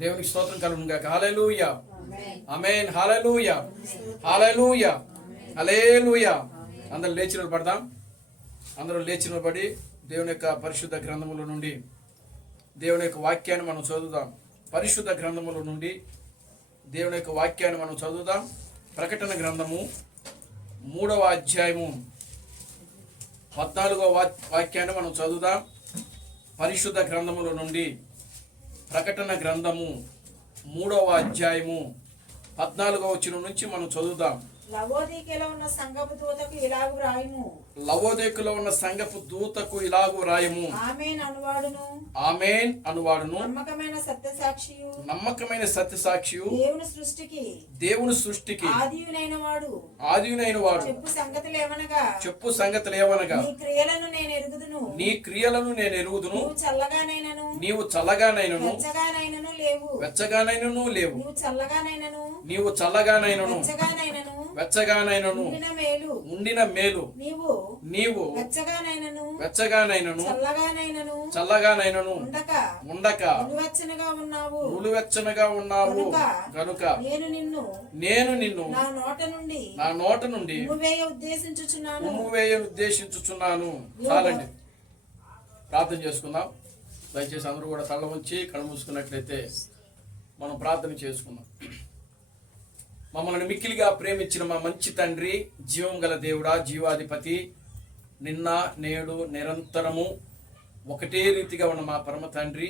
దేవునికి స్తోత్రం కలుగును గాక. Hallelujah, amen. హల్లెలూయా, హల్లెలూయా, హల్లెలూయా. అందరూ లేచి నిలబడదాం. అందరూ లేచి నిలబడి దేవుని యొక్క పరిశుద్ధ గ్రంథముల నుండి దేవుని యొక్క వాక్యాన్ని మనం చదువుదాం. పరిశుద్ధ గ్రంథముల నుండి దేవుని యొక్క వాక్యాన్ని మనం చదువుదాం. ప్రకటన గ్రంథము 3వ అధ్యాయము 14వ వాక్యాన్ని మనం చదువుదాం. పరిశుద్ధ గ్రంథముల నుండి ప్రకటన గ్రంథము 3వ అధ్యాయము 14వ వచనం నుంచి మనం చదువుదాం. లవోదికలో ఉన్న సంఘపు దూతకు ఇలాగు రాయము. లవోదికలో ఉన్న సంఘపు దూతకు ఇలాగు రాయము. ఆమేన్ అనువాడును, ఆమేన్ అనువాడును, నమ్మకమైన సత్యసాక్షియు, నమ్మకమైన సత్యసాక్షియు, దేవుని సృష్టికి ఆదియునైన వాడు, చెప్పు సంగతులు ఏమనగా నీ క్రియలను నేను ఎరుగుదును, నీవు చల్లగానైనను వెచ్చగానైనను లేవు, నీవు చల్లగానైనను వెచ్చగానైనను ఉండిన మేలు, నీవు వెచ్చగానైనను చల్లగానైనను ఉండక నులువెచ్చనగా ఉన్నావు గనుక నేను నిన్ను నా నోట నుండి ఉమ్మివేయ ఉద్దేశించుచున్నాను. చాలండి, ప్రార్థన చేసుకుందాం. దయచేసి అందరూ కూడా తల వంచి కళ్ళు మూసుకున్నట్లయితే మనం ప్రార్థన చేసుకుందాం. మమ్మల్ని మిక్కిలిగా ప్రేమించిన మా మంచి తండ్రి, జీవం గల దేవుడా, జీవాధిపతి, నిన్న నేడు నిరంతరము ఒకటే రీతిగా ఉన్న మా పరమ తండ్రి,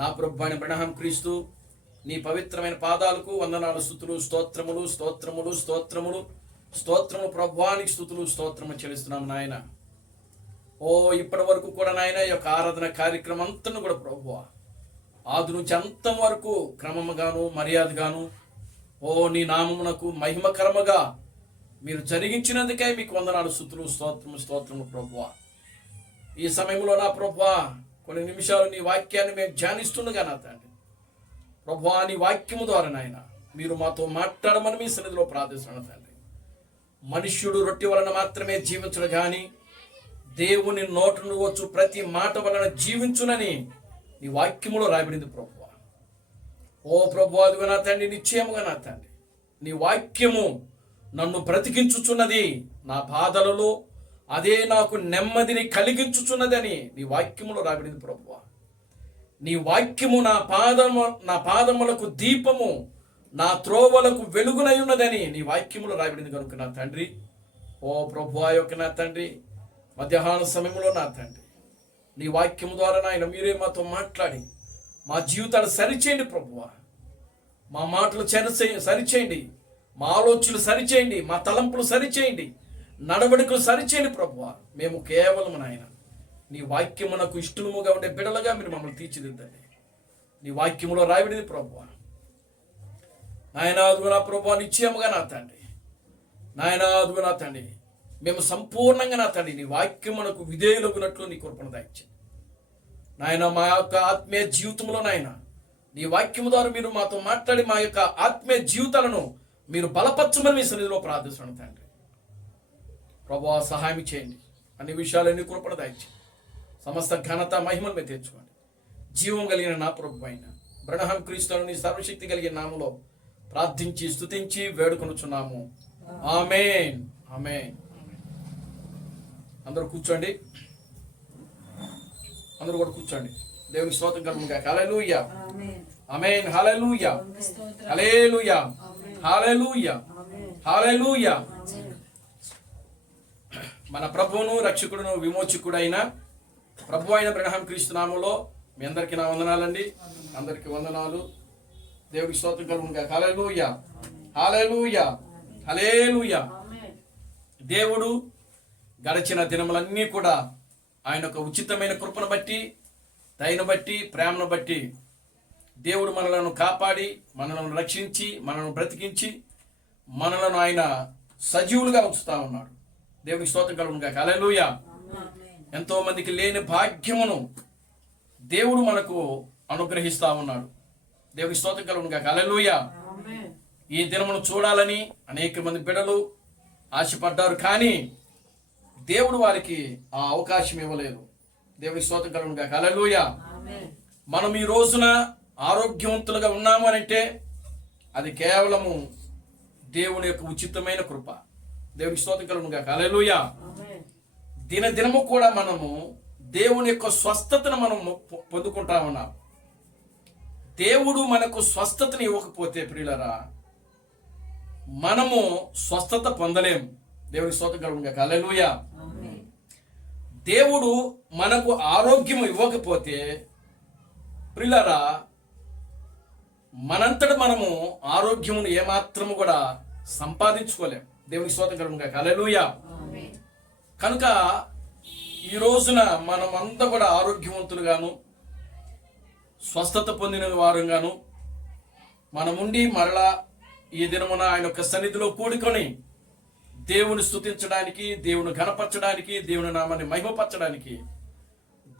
నా ప్రభు అయిన అబ్రహాం క్రీస్తు, నీ పవిత్రమైన పాదాలకు వందనాలు, స్తుతులు, స్తోత్రములు స్తోత్రములు స్తోత్రములు స్తోత్రము ప్రభువానికి స్తుతులు స్తోత్రము చెల్లిస్తున్నాము నాయన. ఓ ఇప్పటి వరకు కూడా నాయన ఈ యొక్క ఆరాధన కార్యక్రమం అంతా కూడా ప్రభువా ఆది నుంచి అంతం వరకు క్రమముగాను మర్యాదగాను ఓ నీ నామమునకు మహిమకరముగా మీరు జరిగించినందుకే మీకు వందనాలు, స్తుతులు, స్తోత్రము ప్రభువా. ఈ సమయంలో నా ప్రభువా కొన్ని నిమిషాలు నీ వాక్యాన్ని మేము ధ్యానిస్తుండగా నా తండ్రి ప్రభువా, నీ వాక్యము ద్వారా నాయన మీరు మాతో మాట్లాడమని మీ సన్నిధిలో ప్రార్థిస్తున్నాను తండ్రి. మనుష్యుడు రొట్టె వలన మాత్రమే జీవించడు కానీ దేవుని నోట నుండి వచ్చు ప్రతి మాట వలన జీవించునని నీ వాక్యములో రాయబడింది ప్రభువా. ఓ ప్రభువా, అదిగో నా తండ్రి, నిశ్చయముగా నా తండ్రి నీ వాక్యము నన్ను బ్రతికించుచున్నది, నా బాధలలో అదే నాకు నెమ్మదిని కలిగించుచున్నదని నీ వాక్యములో రాబడింది ప్రభువా. నీ వాక్యము నా పాదములకు దీపము, నా త్రోవలకు వెలుగునై ఉన్నదని నీ వాక్యములో రాబడింది కనుక నా తండ్రి, ఓ ప్రభువా యొక్క నా తండ్రి, మధ్యాహ్న సమయంలో నా తండ్రి నీ వాక్యము ద్వారా నాయన మీరే మాతో మాట్లాడి మా జీవితాలు సరిచేయండి ప్రభువా. మా మాటలు సరిచేయండి, మా ఆలోచనలు సరిచేయండి, మా తలంపులు సరిచేయండి, నడవడికలు సరిచేయండి ప్రభువా. మేము కేవలం నాయన నీ వాక్యమునకు ఇష్టముగా ఉండే బిడలుగా మీరు మమ్మల్ని తీర్చిదిద్దండి. నీ వాక్యములో రాయబడింది ప్రభువా. నాయన అదుగు నా ప్రభువా, నిశ్చయముగా నా తండ్రి, నాయన అదుగు నా తండ్రి, మేము సంపూర్ణంగా నా తండ్రి నీ వాక్యమునకు విధేయులగునట్లు నీ కృపను దయచేయండి నాయన. మా యొక్క ఆత్మీయ జీవితంలో నాయన నీ వాక్యము ద్వారా మీరు మాతో మాట్లాడి మా యొక్క ఆత్మీయ జీవితాలను మీరు బలపరచమని మీ సన్నిధిలో ప్రార్థిస్తున్నాను తండ్రి. ప్రభువా సహాయం చేయండి, అన్ని విషయాలన్నీ కృపణ దయచేయండి. సమస్త ఘనత మహిమను మీద తెచ్చుకోండి. జీవం కలిగిన నా ప్రభు అయిన అబ్రహాం క్రీస్తును నీ సర్వశక్తి కలిగిన నామములో ప్రార్థించి స్తుతించి వేడుకొనుచున్నాము. ఆమేన్, ఆమేన్. అందరూ కూర్చోండి, అందరూ కూడా కూర్చోండి. దేవునికి స్తోత్రం కలుగును గాక. Hallelujah, amen. హల్లెలూయా, హల్లెలూయా, హల్లెలూయా, హల్లెలూయా. మన ప్రభువును రక్షకుడును విమోచకుడైన ప్రభు అయిన అబ్రహాం క్రీస్తు నామములో మీ అందరికీ నా వందనాలండి. అందరికీ వందనాలు. దేవునికి స్తోత్రం కలుగును గాక. హల్లెలూయా, హల్లెలూయా, హల్లెలూయా. దేవుడు గడిచిన దినములన్నీ కూడా ఆయన యొక్క ఉచితమైన కృపను బట్టి, దయను బట్టి, ప్రేమను బట్టి దేవుడు మనలను కాపాడి, మనలను రక్షించి, మనలను బ్రతికించి, మనలను ఆయన సజీవులుగా ఉంచుతా ఉన్నాడు. దేవునికి స్తోత్రం కలుగును గాక. హల్లెలూయా. ఎంతో మందికి లేని భాగ్యమును దేవుడు మనకు అనుగ్రహిస్తా ఉన్నాడు. దేవునికి స్తోత్రం కలుగును గాక. హల్లెలూయా. ఈ దినమును చూడాలని అనేక మంది బిడ్డలు ఆశపడ్డారు, కానీ దేవుడు వారికి ఆ అవకాశం ఇవ్వలేదు. దేవునికి స్తోత్రం కలుగును గాక. హల్లెలూయా. మనం ఈ రోజున ఆరోగ్యవంతులుగా ఉన్నాము అని అంటే అది కేవలము దేవుని యొక్క ఉచితమైన కృప. దేవునికి స్తోత్రం కలుగును గాక. హల్లెలూయా. దినదినము కూడా మనము దేవుని యొక్క స్వస్థతను మనం పొందుకుంటా ఉన్నాం. దేవుడు మనకు స్వస్థతను ఇవ్వకపోతే ప్రియులరా మనము స్వస్థత పొందలేము. దేవునికి స్తోత్రం కలుగును గాక. హల్లెలూయా. దేవుడు మనకు ఆరోగ్యం ఇవ్వకపోతే ప్రియులరా మనంతట మనము ఆరోగ్యమును ఏమాత్రము కూడా సంపాదించుకోలేం. దేవునికి స్తోత్రం కలుగును గాక. హల్లెలూయా. కనుక ఈ రోజున మనమంతా కూడా ఆరోగ్యవంతులుగాను స్వస్థత పొందిన వారుగాను మనముండి మరలా ఈ దినమున ఆయన యొక్క సన్నిధిలో కూడుకొని దేవుని స్తుతించడానికి, దేవుని ఘనపరచడానికి, దేవుని నామాన్ని మహిమపరచడానికి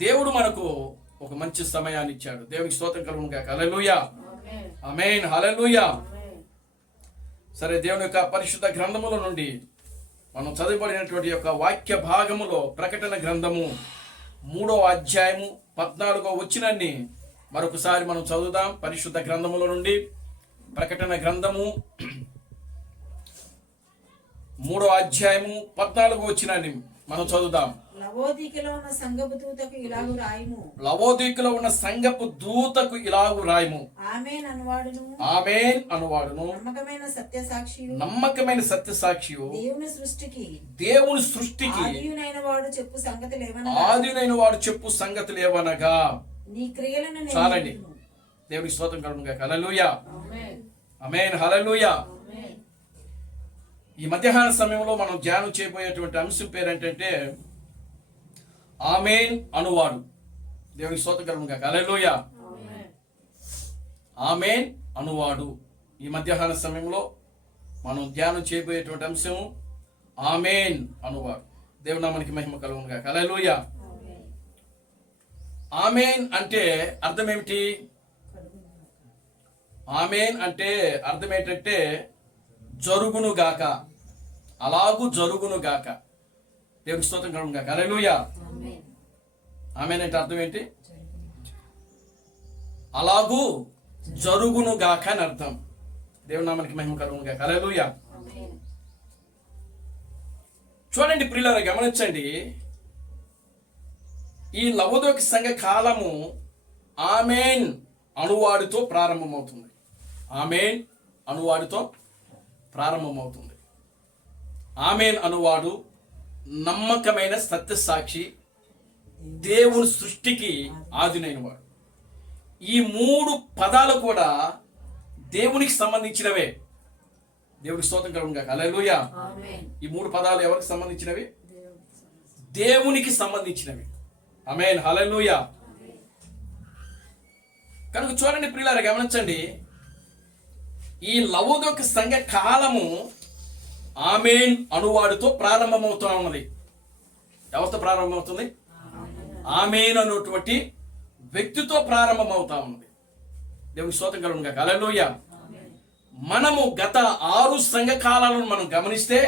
దేవుడు మనకు ఒక మంచి సమయాన్ని ఇచ్చాడు. దేవునికి స్తోత్రం కలుగును గాక. హల్లెలూయా. ఆమేన్. హల్లెలూయా. సరే, దేవుని యొక్క పరిశుద్ధ గ్రంథముల నుండి మనం చదువుబడినటువంటి యొక్క వాక్య భాగములో ప్రకటన గ్రంథము 3వ అధ్యాయము 14వ వచనాన్ని మరొకసారి మనం చదువుదాం. పరిశుద్ధ గ్రంథముల నుండి ప్రకటన గ్రంథము 3వ అధ్యాయము 14వ వచనాన్ని మనం చదువుదాం. లవోదికలో ఉన్న సంఘపు దూతకు ఇలాగు రాయము. లవోదికలో ఉన్న సంఘపు దూతకు ఇలాగు రాయము. ఆమేన్ అనువాడును. ఆమేన్ అనువాడును. నమ్మకమైన సత్యసాక్షియు. నమ్మకమైన సత్యసాక్షియు. దేవుని సృష్టికి ఆదియునైన వాడు చెప్పు సంగతులు ఏవనగా నీ క్రియలను చాలండి. దేవునికి స్తోత్రం కలుగును గాక. హల్లెలూయా. ఆమేన్. హల్లెలూయా. ఈ మధ్యాహ్న సమయంలో మనం ధ్యానం చేయబోయేటువంటి అంశం పేరు ఏంటంటే ఆమేన్ అనువాడు. దేవునికి స్తోత్రం కలుగును గాక. హల్లెలూయా. ఆమేన్ అనువాడు. ఈ మధ్యాహ్న సమయంలో మనం ధ్యానం చేయబోయేటువంటి అంశం ఆమేన్ అనువాడు. దేవుని నామానికి మహిమ కలుగును గాక. హల్లెలూయా. ఆమేన్ అంటే అర్థం ఏమిటి? ఆమేన్ అంటే అర్థం ఏంటంటే జరుగును గాక, అలాగూ జరుగును గాక. దేవునికి స్తోత్రం కలుగును గాక. హల్లెలూయా. ఆమేన్ అంటే అర్థం ఏంటి? అలాగూ జరుగును గాక అని అర్థం. దేవుని నామానికి మహిమ కలుగును గాక. హల్లెలూయా. చూడండి ప్రియులారా, గమనించండి. ఈ లవోదిక సంఘ కాలము ఆమేన్ అనువాడితో ప్రారంభమవుతుంది. ఆమేన్ అనువాడితో ప్రారంభమవుతుంది. ఆమేన్ అనువాడు నమ్మకమైన సత్యసాక్షి, దేవుని సృష్టికి ఆదినైన వాడు. ఈ 3 పదాలు కూడా దేవునికి సంబంధించినవే. దేవునికి స్తోత్రం కలుగును గాక. హల్లెలూయా. ఈ 3 పదాలు ఎవరికి సంబంధించినవి? దేవునికి సంబంధించినవి. ఆమేన్. హల్లెలూయా. కనుక చూడండి ప్రియులారా, గమనించండి. ఈ లవోదిక సంఘ కాలము ఆమేన్ అనువాడుతో ప్రారంభమవుతా ఉన్నది. ఎవరితో ప్రారంభమవుతుంది? ఆమేన్ అనేటువంటి వ్యక్తితో ప్రారంభమవుతా ఉన్నది. దేవునికి స్తోత్రం కలుగును గాక. హల్లెలూయా. మనము గత 6 సంఘ కాలాలను మనం గమనిస్తే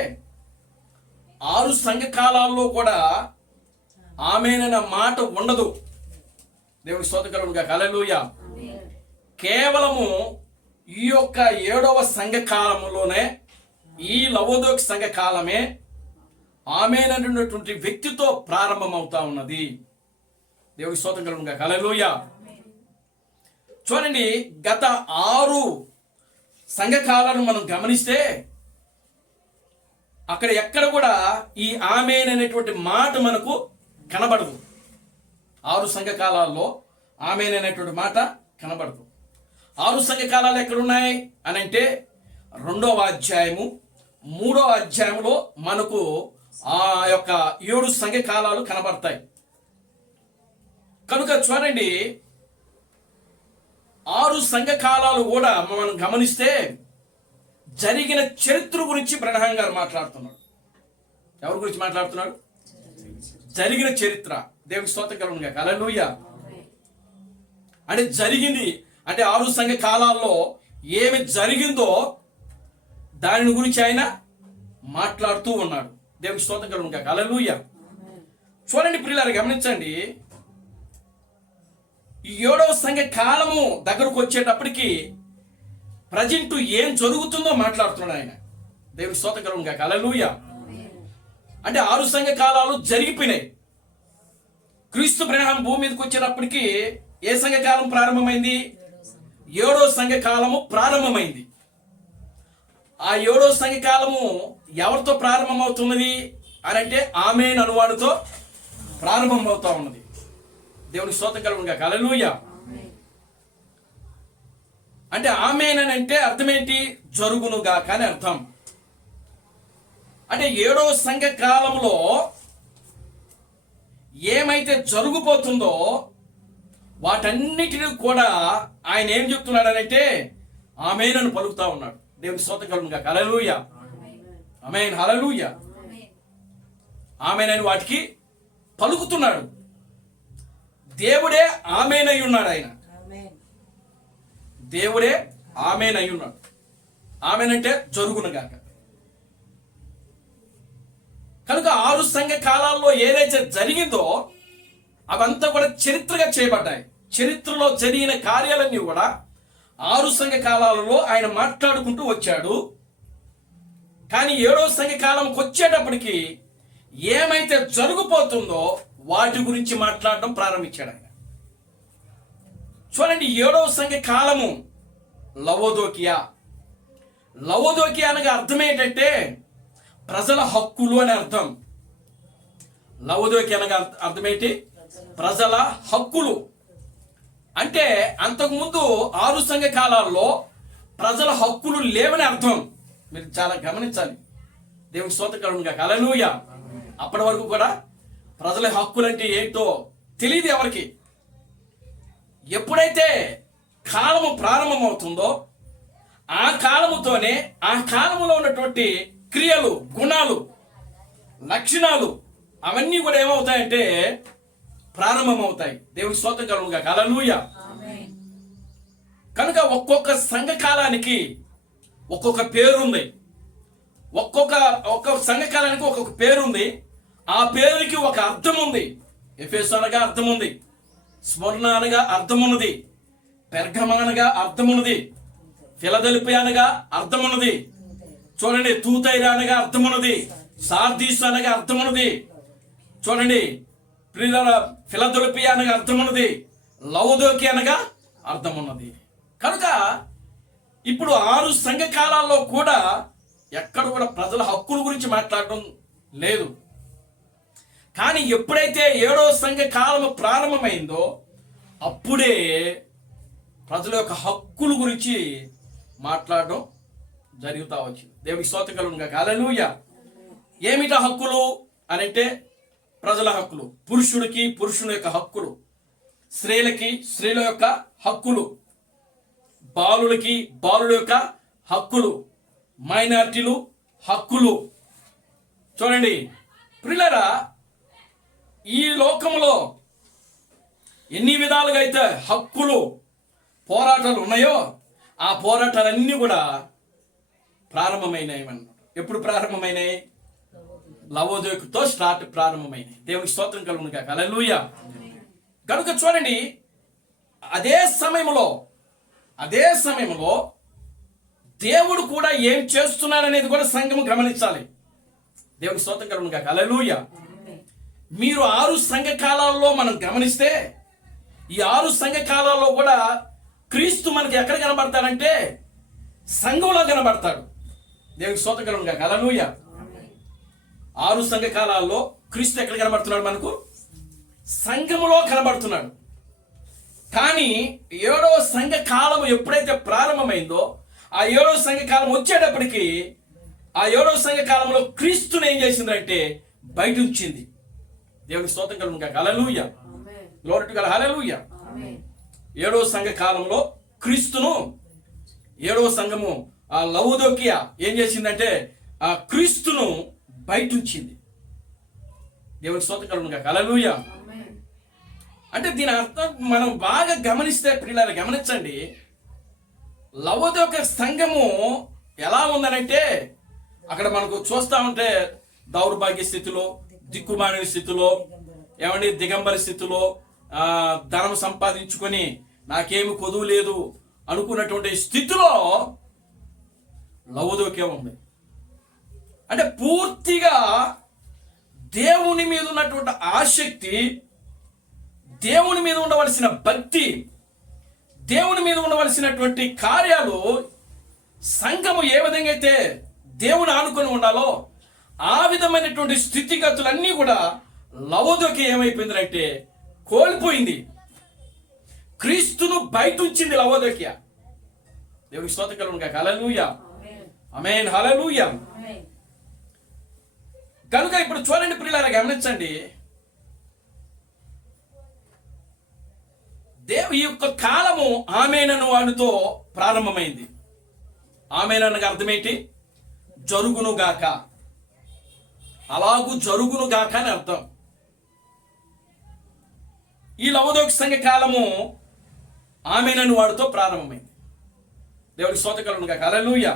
6 సంఘ కాలాల్లో కూడా ఆమేన్ అన్న మాట ఉండదు. దేవునికి స్తోత్రం కలుగును గాక. హల్లెలూయా. కేవలము ఈ యొక్క 7వ సంఘ కాలంలోనే, ఈ లవోదిక సంఘ కాలమే ఆమేన్ అనేటువంటి వ్యక్తితో ప్రారంభమవుతా ఉన్నది. దేవునికి స్తోత్రం కలుగును గాక. హల్లెలూయా. చూడండి, గత 6 సంఘకాలను మనం గమనిస్తే అక్కడ ఎక్కడ కూడా ఈ ఆమేన్ అనేటువంటి మాట మనకు కనబడదు. 6 సంఘకాలాల్లో ఆమేన్ అనేటువంటి మాట కనబడదు. 6 సంఘకాలాలు ఎక్కడున్నాయి అని అంటే 2వ అధ్యాయము 3వ అధ్యాయంలో మనకు ఆ యొక్క 7 సంఘకాలాలు కనబడతాయి. కనుక చూడండి, 6 సంఘకాలాలు కూడా మనం గమనిస్తే జరిగిన చరిత్ర గురించి బ్రహ్మ గారు మాట్లాడుతున్నాడు. ఎవరి గురించి మాట్లాడుతున్నాడు? జరిగిన చరిత్ర. దేవునికి స్తోత్రం కలుగును గాక. హల్లెలూయా. అంటే జరిగింది అంటే 6 సంఘ కాలాల్లో ఏమి జరిగిందో దాని గురించి ఆయన మాట్లాడుతూ ఉన్నాడు. దేవునికి స్తోత్రం కలుగును గాక. హల్లెలూయా. చూడండి ప్రియులారా, గమనించండి. ఈ 7వ సంఘ కాలము దగ్గరకు వచ్చేటప్పటికి ప్రజెంట్ ఏం జరుగుతుందో మాట్లాడుతున్నాడు ఆయన. దేవుని స్తోత్రం కలుగును గాక. హల్లెలూయా. అంటే 6 సంఘ కాలాలు జరిగిపోయినాయి. క్రీస్తు ప్రేమ భూమి మీదకి వచ్చేటప్పటికి ఏ సంఘ కాలం ప్రారంభమైంది? 7వ సంఘ కాలము ప్రారంభమైంది. ఆ 7వ సంఘ కాలము ఎవరితో ప్రారంభమవుతున్నది అని అంటే ఆమేన్ అనువాడుతో ప్రారంభమవుతా ఉన్నది. దేవునికి స్తోత్రం కలుగును గాక. హల్లెలూయా. అంటే ఆమేన్ అని అంటే అర్థం ఏంటి? జరుగును గాక అని అర్థం. అంటే 7వ సంఘ కాలంలో ఏమైతే జరుగుపోతుందో వాటన్నిటిని కూడా ఆయన ఏం చెప్తున్నాడనంటే ఆమేన్ అని పలుకుతా ఉన్నాడు. దేవుని స్తోత్రం కలుగును గాక. హల్లెలూయా. ఆమేన్. హల్లెలూయా. ఆమేన్ అని వాటికి పలుకుతున్నాడు. దేవుడే ఆమేన్ అయి ఉన్నాడు. ఆయన దేవుడే ఆమేన్ అయి ఉన్నాడు. ఆమేన్ అంటే జరుగును గాక. కనుక 6 సంఘ కాలాల్లో ఏదైతే జరిగిందో అవంతా కూడా చరిత్రగా చేయబడ్డాయి. చరిత్రలో జరిగిన కార్యాలన్నీ కూడా 6 సంఘ కాలాలలో ఆయన మాట్లాడుకుంటూ వచ్చాడు. కానీ 7వ సంఘ కాలంకి వచ్చేటప్పటికి ఏమైతే జరుగుపోతుందో వాటి గురించి మాట్లాడడం ప్రారంభించాడు ఆయన. చూడండి, 7వ సంఘ కాలము లవోదోకియా. లవోదోకియా అనగా అర్థం ఏంటంటే ప్రజల హక్కులు అని అర్థం. లవోదోకియా అనగా అర్థం ఏంటి? ప్రజల హక్కులు. అంటే అంతకుముందు 6 సంఘ కాలాల్లో ప్రజల హక్కులు లేవని అర్థం. మీరు చాలా గమనించాలి. దేవుని స్తోత్రం కలుగును గాక. హల్లెలూయా. అప్పటి వరకు కూడా ప్రజల హక్కులు అంటే ఏంటో తెలియదు ఎవరికి. ఎప్పుడైతే కాలము ప్రారంభమవుతుందో ఆ కాలముతోనే ఆ కాలములో ఉన్నటువంటి క్రియలు, గుణాలు, లక్షణాలు అవన్నీ కూడా ఏమవుతాయంటే ప్రారంభమవుతాయి. దేవుని స్తోత్రం కలుగును గాక. హల్లెలూయా. కనుక ఒక్కొక్క సంఘ కాలానికి ఒక్కొక్క పేరుంది. ఒక్కొక్క సంఘ కాలానికి ఒక్కొక్క పేరుంది. ఆ పేరుకి ఒక అర్థం ఉంది. ఎఫెసు అనగా అర్థం ఉంది, స్మరణ అనగా అర్థం ఉన్నది, పెర్గమ అనగా అర్థం ఉన్నది, ఫిలదెల్ఫియా అనగా అర్థం ఉన్నది. చూడండి, తూతైరా అనగా అర్థం ఉన్నది, సార్దీస్ అనగా అర్థం ఉన్నది. చూడండి, ఫిలదెల్ఫియా అనగా అర్థం ఉన్నది, లవోదోకియా అనగా అర్థం ఉన్నది. కనుక ఇప్పుడు 6 సంఘ కాలాల్లో కూడా ఎక్కడ కూడా ప్రజల హక్కుల గురించి మాట్లాడడం లేదు. కానీ ఎప్పుడైతే 7వ సంఘ కాలం ప్రారంభమైందో అప్పుడే ప్రజల యొక్క హక్కుల గురించి మాట్లాడడం జరుగుతూ వచ్చింది. దేవునికి స్తోత్రం కలుగును గాక. హల్లెలూయా. ఏమిటా హక్కులు అని అంటే ప్రజల హక్కులు. పురుషుడికి పురుషుని యొక్క హక్కులు, స్త్రీలకి స్త్రీల యొక్క హక్కులు, బాలులకి బాలుల యొక్క హక్కులు, మైనారిటీలు హక్కులు. చూడండి ప్రియులారా, ఈ లోకంలో ఎన్ని విధాలుగా అయితే హక్కులు పోరాటాలు ఉన్నాయో ఆ పోరాటాలన్నీ కూడా ప్రారంభమైనాయి అన్నమాట. ఎప్పుడు ప్రారంభమైనాయి? లవోదోకియాతో ప్రారంభమైనాయి. దేవునికి స్తోత్రం కలుగును గాక. హల్లెలూయా. కనుక చూడండి, అదే సమయంలో దేవుడు కూడా ఏం చేస్తున్నాడనేది కూడా సంఘం గమనించాలి. దేవునికి స్తోత్రం కలుగును గాక. హల్లెలూయా. మీరు 6 సంఘ కాలాల్లో మనం గమనిస్తే ఈ 6 సంఘ కాలాల్లో కూడా క్రీస్తు మనకి ఎక్కడ కనబడతాడంటే సంఘంలో కనబడతాడు. దేవునికి స్తోత్రం కలుగును గాక. హల్లెలూయా. 6 సంఘ కాలాల్లో క్రీస్తు ఎక్కడ కనబడుతున్నాడు? మనకు సంఘములో కనబడుతున్నాడు. కానీ 7వ సంఘ కాలం ఎప్పుడైతే ప్రారంభమైందో ఆ 7వ సంఘ కాలం వచ్చేటప్పటికి ఆ 7వ సంఘ కాలంలో క్రీస్తుని ఏం చేసిందంటే బయట ఉంచింది. దేవునికి స్తోత్రం కలుగును గాక. Hallelujah. Glory to God. Hallelujah. 7వ సంఘ కాలంలో క్రీస్తును 7వ సంఘము ఆ లవోదోకియా ఏం చేసిందంటే ఆ క్రీస్తును బయట ఉంచింది. దేవునికి స్తోత్రం కలుగును గాక. హల్లెలూయా. అంటే దీని అర్థం మనం బాగా గమనిస్తే ప్రియులారా గమనించండి, లవోదోకియా సంఘము ఎలా ఉందనంటే అక్కడ మనకు చూస్తా ఉంటే దౌర్భాగ్య స్థితిలో, దిక్కుమాలిన స్థితిలో, ఏమండి దిగంబర స్థితిలో, ధనం సంపాదించుకొని నాకేమి కొదువు లేదు అనుకున్నటువంటి స్థితిలో లవోదికయ ఉంది. అంటే పూర్తిగా దేవుని మీద ఉన్నటువంటి ఆసక్తి, దేవుని మీద ఉండవలసిన భక్తి, దేవుని మీద ఉండవలసినటువంటి కార్యాలు, సంఘము ఏ విధంగా అయితే దేవుని ఆనుకొని ఉండాలో ఆ విధమైనటువంటి స్థితిగతులన్నీ కూడా లవోదికయ ఏమైపోయిందంటే కోల్పోయింది. క్రీస్తును బయట ఉంచింది లవోదికయ. దేవునికి స్తోత్రం కలుగును గాక. హల్లెలూయా, ఆమేన్, హల్లెలూయా. కనుక ఇప్పుడు చూడండి ప్రియులారా, గమనించండి. ఈ యొక్క కాలము ఆమేనను వాడితో ప్రారంభమైంది. ఆమేననగా అర్థం ఏంటి? జరుగును గాక, అలాగూ జరుగును గాక అని అర్థం. ఈ లవోదికయ సంఘ కాలము ఆమేనను వాడితో ప్రారంభమైంది. దేవునికి స్తోత్రం కలుగును గాక. హల్లెలూయా.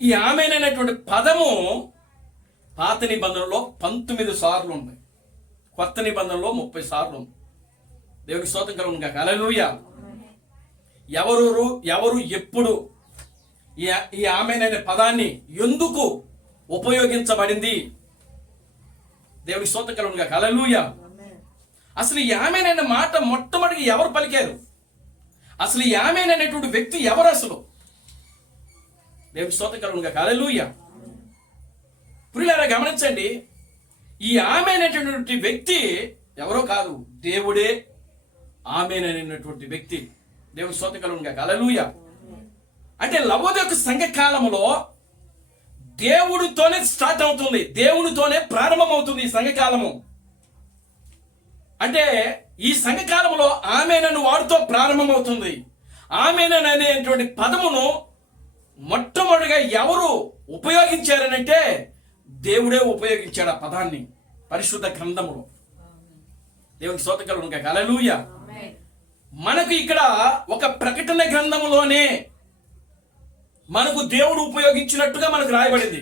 ఈ ఆమేన్ అనేటువంటి పదము పాత నిబంధనలో 19 సార్లు ఉంది, కొత్త నిబంధనలో 30 సార్లు ఉంది. దేవునికి స్తోత్రం కలుగును గాక. హల్లెలూయా. ఎవరు ఎప్పుడు ఈ ఆమేన్ అనే పదాన్ని ఎందుకు ఉపయోగించబడింది? దేవునికి స్తోత్రం కలుగును గాక. హల్లెలూయా. అసలు ఈ ఆమేన్ అనే మాట మొట్టమొదటిగా ఎవరు పలికారు? అసలు ఈ ఆమేన్ అనేటువంటి వ్యక్తి ఎవరు అసలు? దేవునికి స్తోత్రం కలుగును గాక. హల్లెలూయా. ప్రియులారా, గమనించండి. ఈ ఆమేన్ అనేటువంటి వ్యక్తి ఎవరో కాదు, దేవుడే ఆమేన్ అనేటువంటి వ్యక్తి. దేవునికి స్తోత్రం కలుగును గాక. హల్లెలూయా. అంటే లవోదికయ సంఘ కాలంలో దేవుడితోనే స్టార్ట్ అవుతుంది, దేవుడితోనే ప్రారంభం అవుతుంది ఈ సంఘకాలము. అంటే ఈ సంఘకాలంలో ఆమేన్ అను వాడితో ప్రారంభమవుతుంది. ఆమేన్ అనేటువంటి పదమును మొట్టమొదటిగా ఎవరు ఉపయోగించారనంటే దేవుడే ఉపయోగించాడు ఆ పదాన్ని పరిశుద్ధ గ్రంథములో. దేవునికి స్తోత్రం కలుగును గాక. హల్లెలూయా. మనకు ఇక్కడ ఒక ప్రకటన గ్రంథములోనే మనకు దేవుడు ఉపయోగించినట్టుగా మనకు రాయబడింది.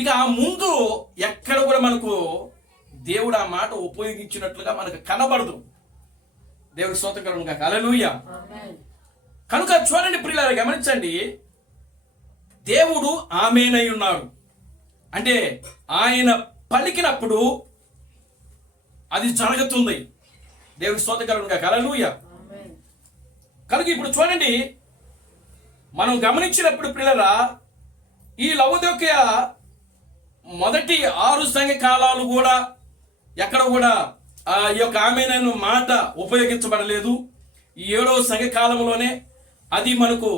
ఇక ఆ ముందు ఎక్కడ కూడా మనకు దేవుడు ఆ మాట ఉపయోగించినట్లుగా మనకు కనబడదు. దేవునికి స్తోత్రం కలుగును గాక. హల్లెలూయా. కనుక చూడండి ప్రియులారా, గమనించండి. దేవుడు ఆమేన్ అయి ఉన్నాడు అంటే ఆయన పలికినప్పుడు అది జరుగుతుంది. దేవునికి స్తోత్రం కలుగును గాక. హల్లెలూయా. కనుక ఇప్పుడు చూడండి, మనం గమనించినప్పుడు ప్రియులారా, ఈ లవోదికయ మొదటి 6 సంఘ కాలాలు కూడా ఎక్కడ కూడా ఈ యొక్క ఆమేన్ అనే మాట ఉపయోగించబడలేదు. ఈ 7వ సంఘ కాలంలోనే అది మనకు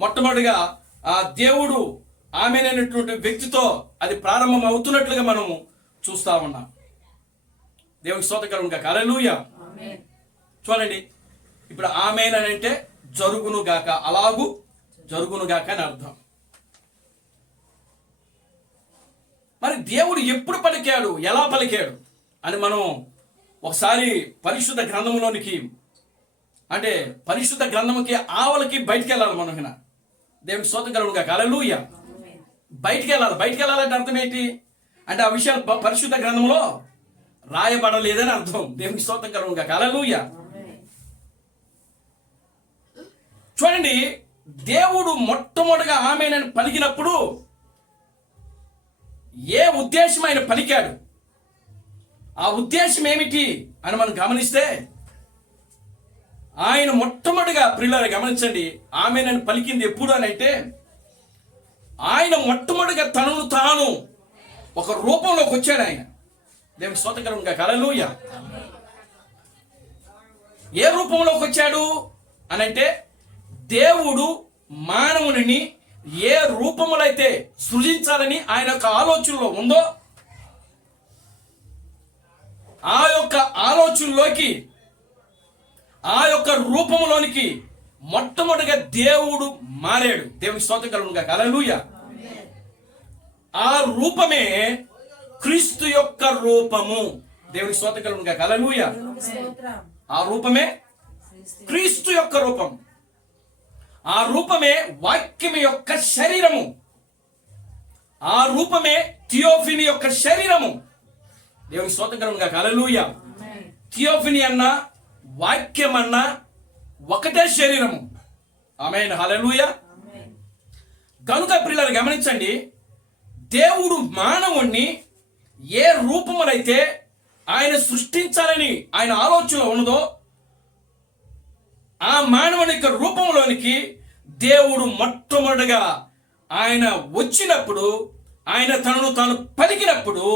మొట్టమొదటిగా దేవుడు ఆమేన్ అనేటువంటి వ్యక్తితో అది ప్రారంభం అవుతున్నట్లుగా మనము చూస్తా ఉన్నాం. దేవునికి స్తోత్రం కలుగును గాక. హల్లెలూయా. చూడండి, ఇప్పుడు ఆమేన్ అని అంటే జరుగును గాక, అలాగూ జరుగును గాక అని అర్థం. మరి దేవుడు ఎప్పుడు పలికాడు, ఎలా పలికాడు అని మనం ఒకసారి పరిశుద్ధ గ్రంథంలోనికి, అంటే పరిశుద్ధ గ్రంథంకి ఆవలకి బయటికి వెళ్ళాలి మనం. దేవునికి స్తోత్రం కలుగును గాక. హల్లెలూయా. బయటికి వెళ్ళాలంటే అర్థం ఏంటి అంటే ఆ విషయాలు పరిశుద్ధ గ్రంథంలో రాయబడలేదని అర్థం. దేవునికి స్తోత్రం కలుగును గాక. హల్లెలూయా. చూడండి, దేవుడు మొట్టమొదటిగా ఆమేన్ అని పలికినప్పుడు ఏ ఉద్దేశం ఆయన పలికాడు, ఆ ఉద్దేశం ఏమిటి అని మనం గమనిస్తే, ఆయన మొట్టమొదటిగా ప్రియులారా గమనించండి, ఆమేన్ అని పలికింది ఎప్పుడు అని అంటే ఆయన మొట్టమొదటిగా తనను తాను ఒక రూపంలోకి వచ్చాడు ఆయన. దేవునికి స్తోత్రం కలుగును గాక. హల్లెలూయా. ఏ రూపంలోకి వచ్చాడు అని అంటే దేవుడు మానవుని ఏ రూపములో అయితే సృజించాలని ఆయన యొక్క ఆలోచనలో ఉందో ఆ యొక్క ఆలోచనలోకి, ఆ యొక్క రూపంలోనికి మొట్టమొదటిగా దేవుడు మారాడు. దేవునికి స్తోత్రం కలుగును గాక. హల్లెలూయా. ఆ రూపమే క్రీస్తు యొక్క రూపము. దేవునికి స్తోత్రం కలుగును గాక. హల్లెలూయా. ఆ రూపమే క్రీస్తు యొక్క రూపం. ఆ రూపమే వాక్యం యొక్క శరీరము. ఆ రూపమే థియోఫిని యొక్క శరీరము. దేవునికి స్తోత్రం కలుగును గాక. హల్లెలూయా. థియోఫనీ అన్న వాక్యం అన్న ఒకటే శరీరము. ఆమేన్. హల్లెలూయా. కనుక ప్రియులారా గమనించండి, దేవుడు మానవుణ్ణి ఏ రూపమునైతే ఆయన సృష్టించాలని ఆయన ఆలోచన ఉన్నదో ఆ మానవుని యొక్క రూపంలోనికి దేవుడు మొట్టమొదటిగా ఆయన వచ్చినప్పుడు, ఆయన తనను తాను పలికినప్పుడు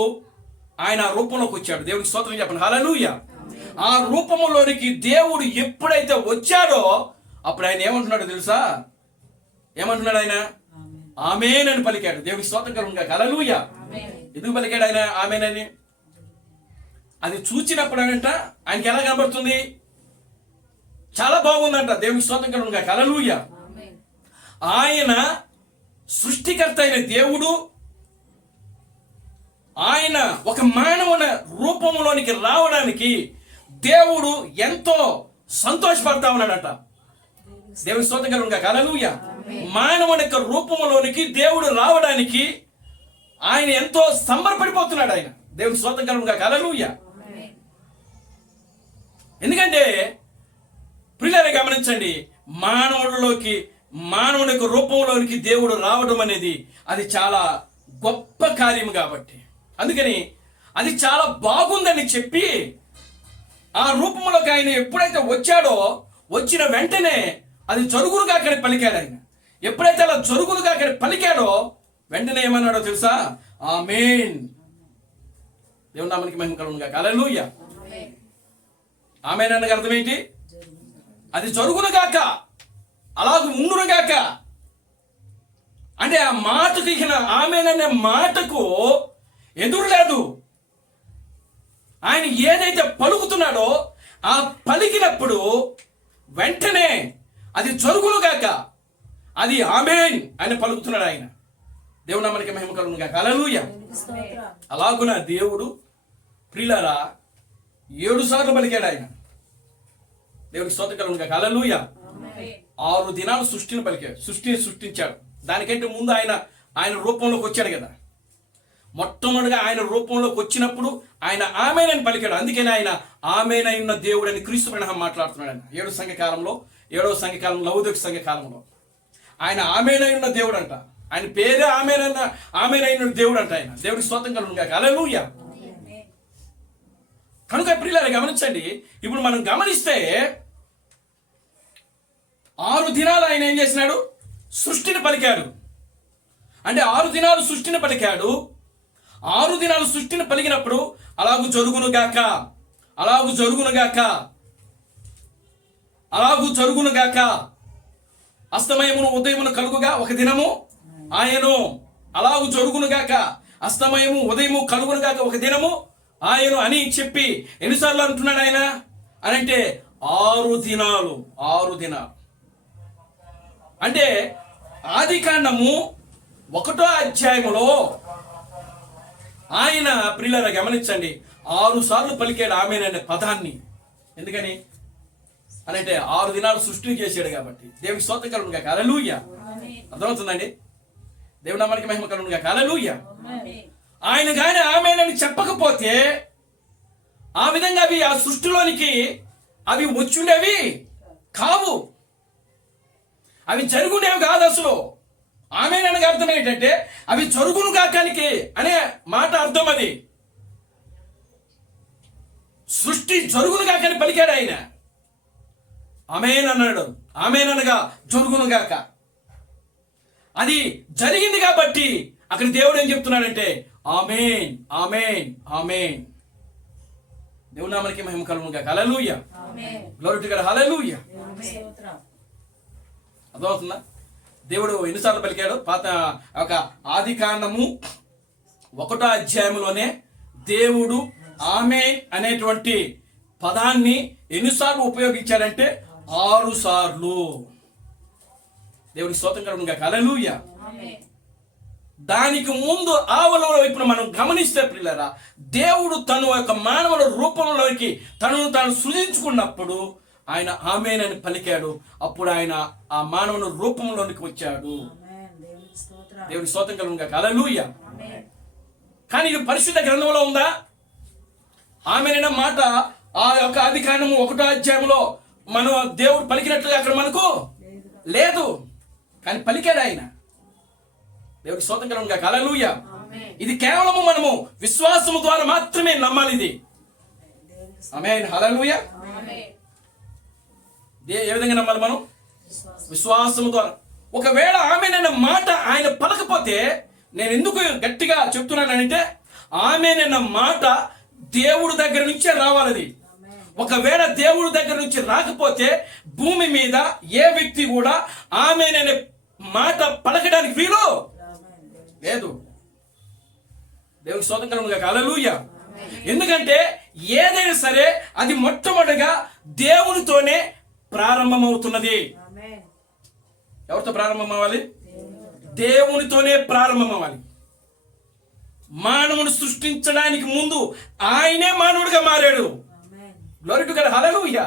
ఆయన రూపంలోకి వచ్చాడు. దేవునికి స్తోత్రం చెప్పండి. హల్లెలూయా. ఆ రూపంలోనికి దేవుడు ఎప్పుడైతే వచ్చాడో అప్పుడు ఆయన ఏమంటున్నాడో తెలుసా? ఏమంటున్నాడు ఆయన? ఆమేన్ అని పలికాడు. దేవునికి స్తోత్రం కలుగును గాక. హల్లెలూయా. ఎందుకు పలికాడు ఆయన ఆమేన్ అని? అది చూచినప్పుడు అంట ఆయనకి ఎలా కనబడుతుంది? చాలా బాగుందంట. దేవునికి స్తోత్రం కలుగును గాక. హల్లెలూయా. ఆయన సృష్టికర్త అయిన దేవుడు ఆయన ఒక మానవుని రూపంలోనికి రావడానికి దేవుడు ఎంతో సంతోషపడతా ఉన్నాడట. దేవుని స్తోత్రం కలుగును గాక. హల్లెలూయా. మానవుని యొక్క రూపంలోనికి దేవుడు రావడానికి ఆయన ఎంతో సంబరపడిపోతున్నాడు ఆయన. దేవుని స్తోత్రం కలుగును గాక. హల్లెలూయా. ఎందుకంటే ప్రియులారా గమనించండి, మానవుని యొక్క రూపంలోనికి దేవుడు రావడం అనేది అది చాలా గొప్ప కార్యం కాబట్టి, అందుకని అది చాలా బాగుందని చెప్పి ఆ రూపంలోకి ఆయన ఎప్పుడైతే వచ్చాడో వచ్చిన వెంటనే అది జరుగునుగా అక్కడ పలికాడు ఆయన. ఎప్పుడైతే అలా జరుగునుగా అక్కడ పలికాడో వెంటనే ఏమన్నాడో తెలుసా? ఆమేన్. దేవుని నామానికి మహిమ కలుగును గాక. హల్లెలూయా. ఆమేన్ అన్నగా అర్థం ఏంటి? అది జరుగునుగాక, అలాగ ఉండునుగాక. అంటే ఆ మాటకు ఇక ఆమేన్ అనే మాటకు ఎదురు లేదు. ఆయన ఏదైతే పలుకుతున్నాడో ఆ పలికినప్పుడు వెంటనే అది జరుగునుగాక, అది ఆమేన్ అని పలుకుతున్నాడు ఆయన. దేవుని నామానికి మహిమ కలుగును గాక. హల్లెలూయా. అలాగున దేవుడు ప్రియులారా 7 సార్లు పలికాడు ఆయన. దేవునికి స్తోత్రం కలుగును గాక. హల్లెలూయా. 6 దినాలు సృష్టిని సృష్టించాడు. దానికంటే ముందు ఆయన రూపంలోకి వచ్చాడు కదా. మొట్టమొదటిగా ఆయన రూపంలోకి వచ్చినప్పుడు ఆయన ఆమేన్ అని పలికాడు. అందుకని ఆయన ఆమేన్ అయి ఉన్న దేవుడు అని క్రీస్తు ప్రణహం మాట్లాడుతున్నాడు. ఆయన 7వ సంఘకాలంలో, 7వ సంఘకాలంలో, లౌకిక సంఘకాలంలో ఆయన ఆమేన్ అయి ఉన్న దేవుడు అంట. ఆయన పేరే ఆమేన్ అయిన దేవుడు అంట ఆయన. దేవుడికి స్తోత్రం కలుగును గాక. హల్లెలూయా. కనుక ప్రియులారా గమనించండి, ఇప్పుడు మనం గమనిస్తే 6 దినాలు ఆయన ఏం చేసినాడు? సృష్టిని పలికాడు. అంటే 6 దినాలు సృష్టిని పలికాడు. 6 దినాలు సృష్టిని పలికినప్పుడు అలాగు జరుగునుగాక, అలాగు జరుగునుగాక, అలాగు జరుగునుగాక, అస్తమయమును ఉదయమును కలుగుగా ఒక దినము ఆయను, అలాగు జరుగునుగాక, అస్తమయము ఉదయము కలుగునుగాక ఒక దినము ఆయను అని చెప్పి ఎన్నిసార్లు అంటున్నాడు ఆయన అని అంటే 6 దినాలు. 6 దినాలు అంటే ఆదికాండము 1వ అధ్యాయములో ఆయన ప్రియులారా గమనించండి 6 సార్లు పలికాడు ఆమేన్ అనే పదాన్ని. ఎందుకని అని అంటే 6 దినాలు సృష్టి చేశాడు కాబట్టి. దేవునికి స్తోత్రం కలుగును గాక. హల్లెలూయా. అర్థమవుతుందండి? దేవుని నామానికి మహిమ కలుగును గాక. హల్లెలూయా. ఆయన కానీ ఆమేన్ అని చెప్పకపోతే ఆ విధంగా అవి ఆ సృష్టిలోనికి అవి వచ్చుండేవి కావు, అవి జరుగుండేవి కాదు అసలు. ఆమేన్ అనగా అర్థం ఏంటంటే అవి జరుగును కాకానికి అనే మాట అర్థం. అది సృష్టి జరుగును కాకని పలికాడు ఆయన. ఆమేన్ అన్నాడు. ఆమేన్ అనగా జరుగును గాక. అది జరిగింది కాబట్టి అక్కడ దేవుడు ఏం చెప్తున్నాడంటే ఆమేన్, ఆమేన్, ఆమేన్. దేవుని నామానికి మహిమ కలుగును గాక. Hallelujah. Glory to God. Hallelujah. అర్థమవుతుందా? దేవుడు ఎన్నిసార్లు పలికాడు? ఒక ఆదికాండము 1వ అధ్యాయంలోనే దేవుడు ఆమేన్ అనేటువంటి పదాన్ని ఎన్నిసార్లు ఉపయోగించాడంటే 6 సార్లు. దేవునికి స్తోత్రం కలుగును గాక. హల్లెలూయా. దానికి ముందు ఆవలలో ఇప్పుడు మనం గమనిస్తే ప్రియులారా, దేవుడు తను యొక్క మానవుల రూపంలోకి తనను తాను సృజించుకున్నప్పుడు ఆయన ఆమేన్ అని పలికాడు. అప్పుడు ఆయన ఆ మానవుని రూపంలోనికి వచ్చాడు. దేవుని స్తోత్రం కలుగును గాక. హల్లెలూయా. కానీ ఇది పరిశుద్ధ గ్రంథంలో ఉందా? ఆమెనైన మాట ఆ యొక్క ఆదికాండము 1వ అధ్యాయంలో మనం దేవుడు పలికినట్లుగా అక్కడ మనకు లేదు, కానీ పలికాడు ఆయన. దేవుడికి స్తోత్రం కలుగును గాక. హల్లెలూయా. ఇది కేవలము మనము విశ్వాసము ద్వారా మాత్రమే నమ్మాలి. ఇది ఆమేన్. హల్లెలూయా. ఏ విధంగా నమ్మాలి మనం? విశ్వాసము ద్వారా. ఒకవేళ ఆమెనైన మాట ఆయన పలకపోతే, నేను ఎందుకు గట్టిగా చెప్తున్నానంటే, ఆమెనైన మాట దేవుడి దగ్గర నుంచే రావాలది. ఒకవేళ దేవుడి దగ్గర నుంచి రాకపోతే భూమి మీద ఏ వ్యక్తి కూడా ఆమెనైన మాట పలకడానికి వీలు లేదు. దేవుడికి స్తోత్రం కలుగును గాక. హల్లెలూయా. ఎందుకంటే ఏదైనా సరే అది మొట్టమొదటిగా దేవునితోనే ప్రారంభమవుతున్నది. ఎవరితో ప్రారంభం అవ్వాలి? దేవునితోనే ప్రారంభం అవ్వాలి. మానవుని సృష్టించడానికి ముందు ఆయనే మానవుడిగా మారాడు. Glory to God. Hallelujah.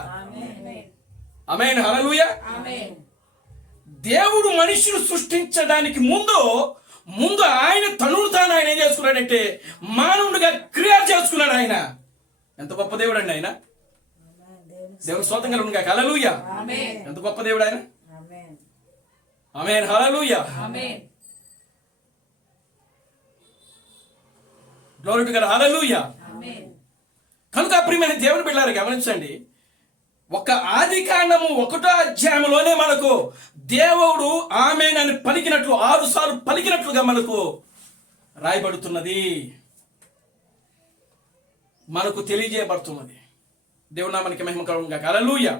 Amen. Hallelujah. దేవుడు మనిషిని సృష్టించడానికి ముందు ఆయన తనను తాను ఆయన ఏం చేసుకున్నాడంటే మానవుడిగా క్రియ చేసుకున్నాడు. ఆయన ఎంత గొప్ప దేవుడు అండి ఆయన. దేవుని స్తోత్రం కలుగును గాక. హల్లెలూయా. ఎంత గొప్ప దేవుడు ఆయన. Amen. Hallelujah. Glory to God. Hallelujah. కనుక ప్రియమైన దేవుని బిడ్డలారా గమనించండి, ఒక ఆదికాండము 1వ అధ్యాయంలోనే మనకు దేవుడు ఆమేనని పలికినట్లు 6 సార్లు పలికినట్లుగా మనకు రాయబడుతున్నది, మనకు తెలియజేయబడుతున్నది. దేవుడు నామానికి మహిమ కలుగును గాక. హల్లెలూయా.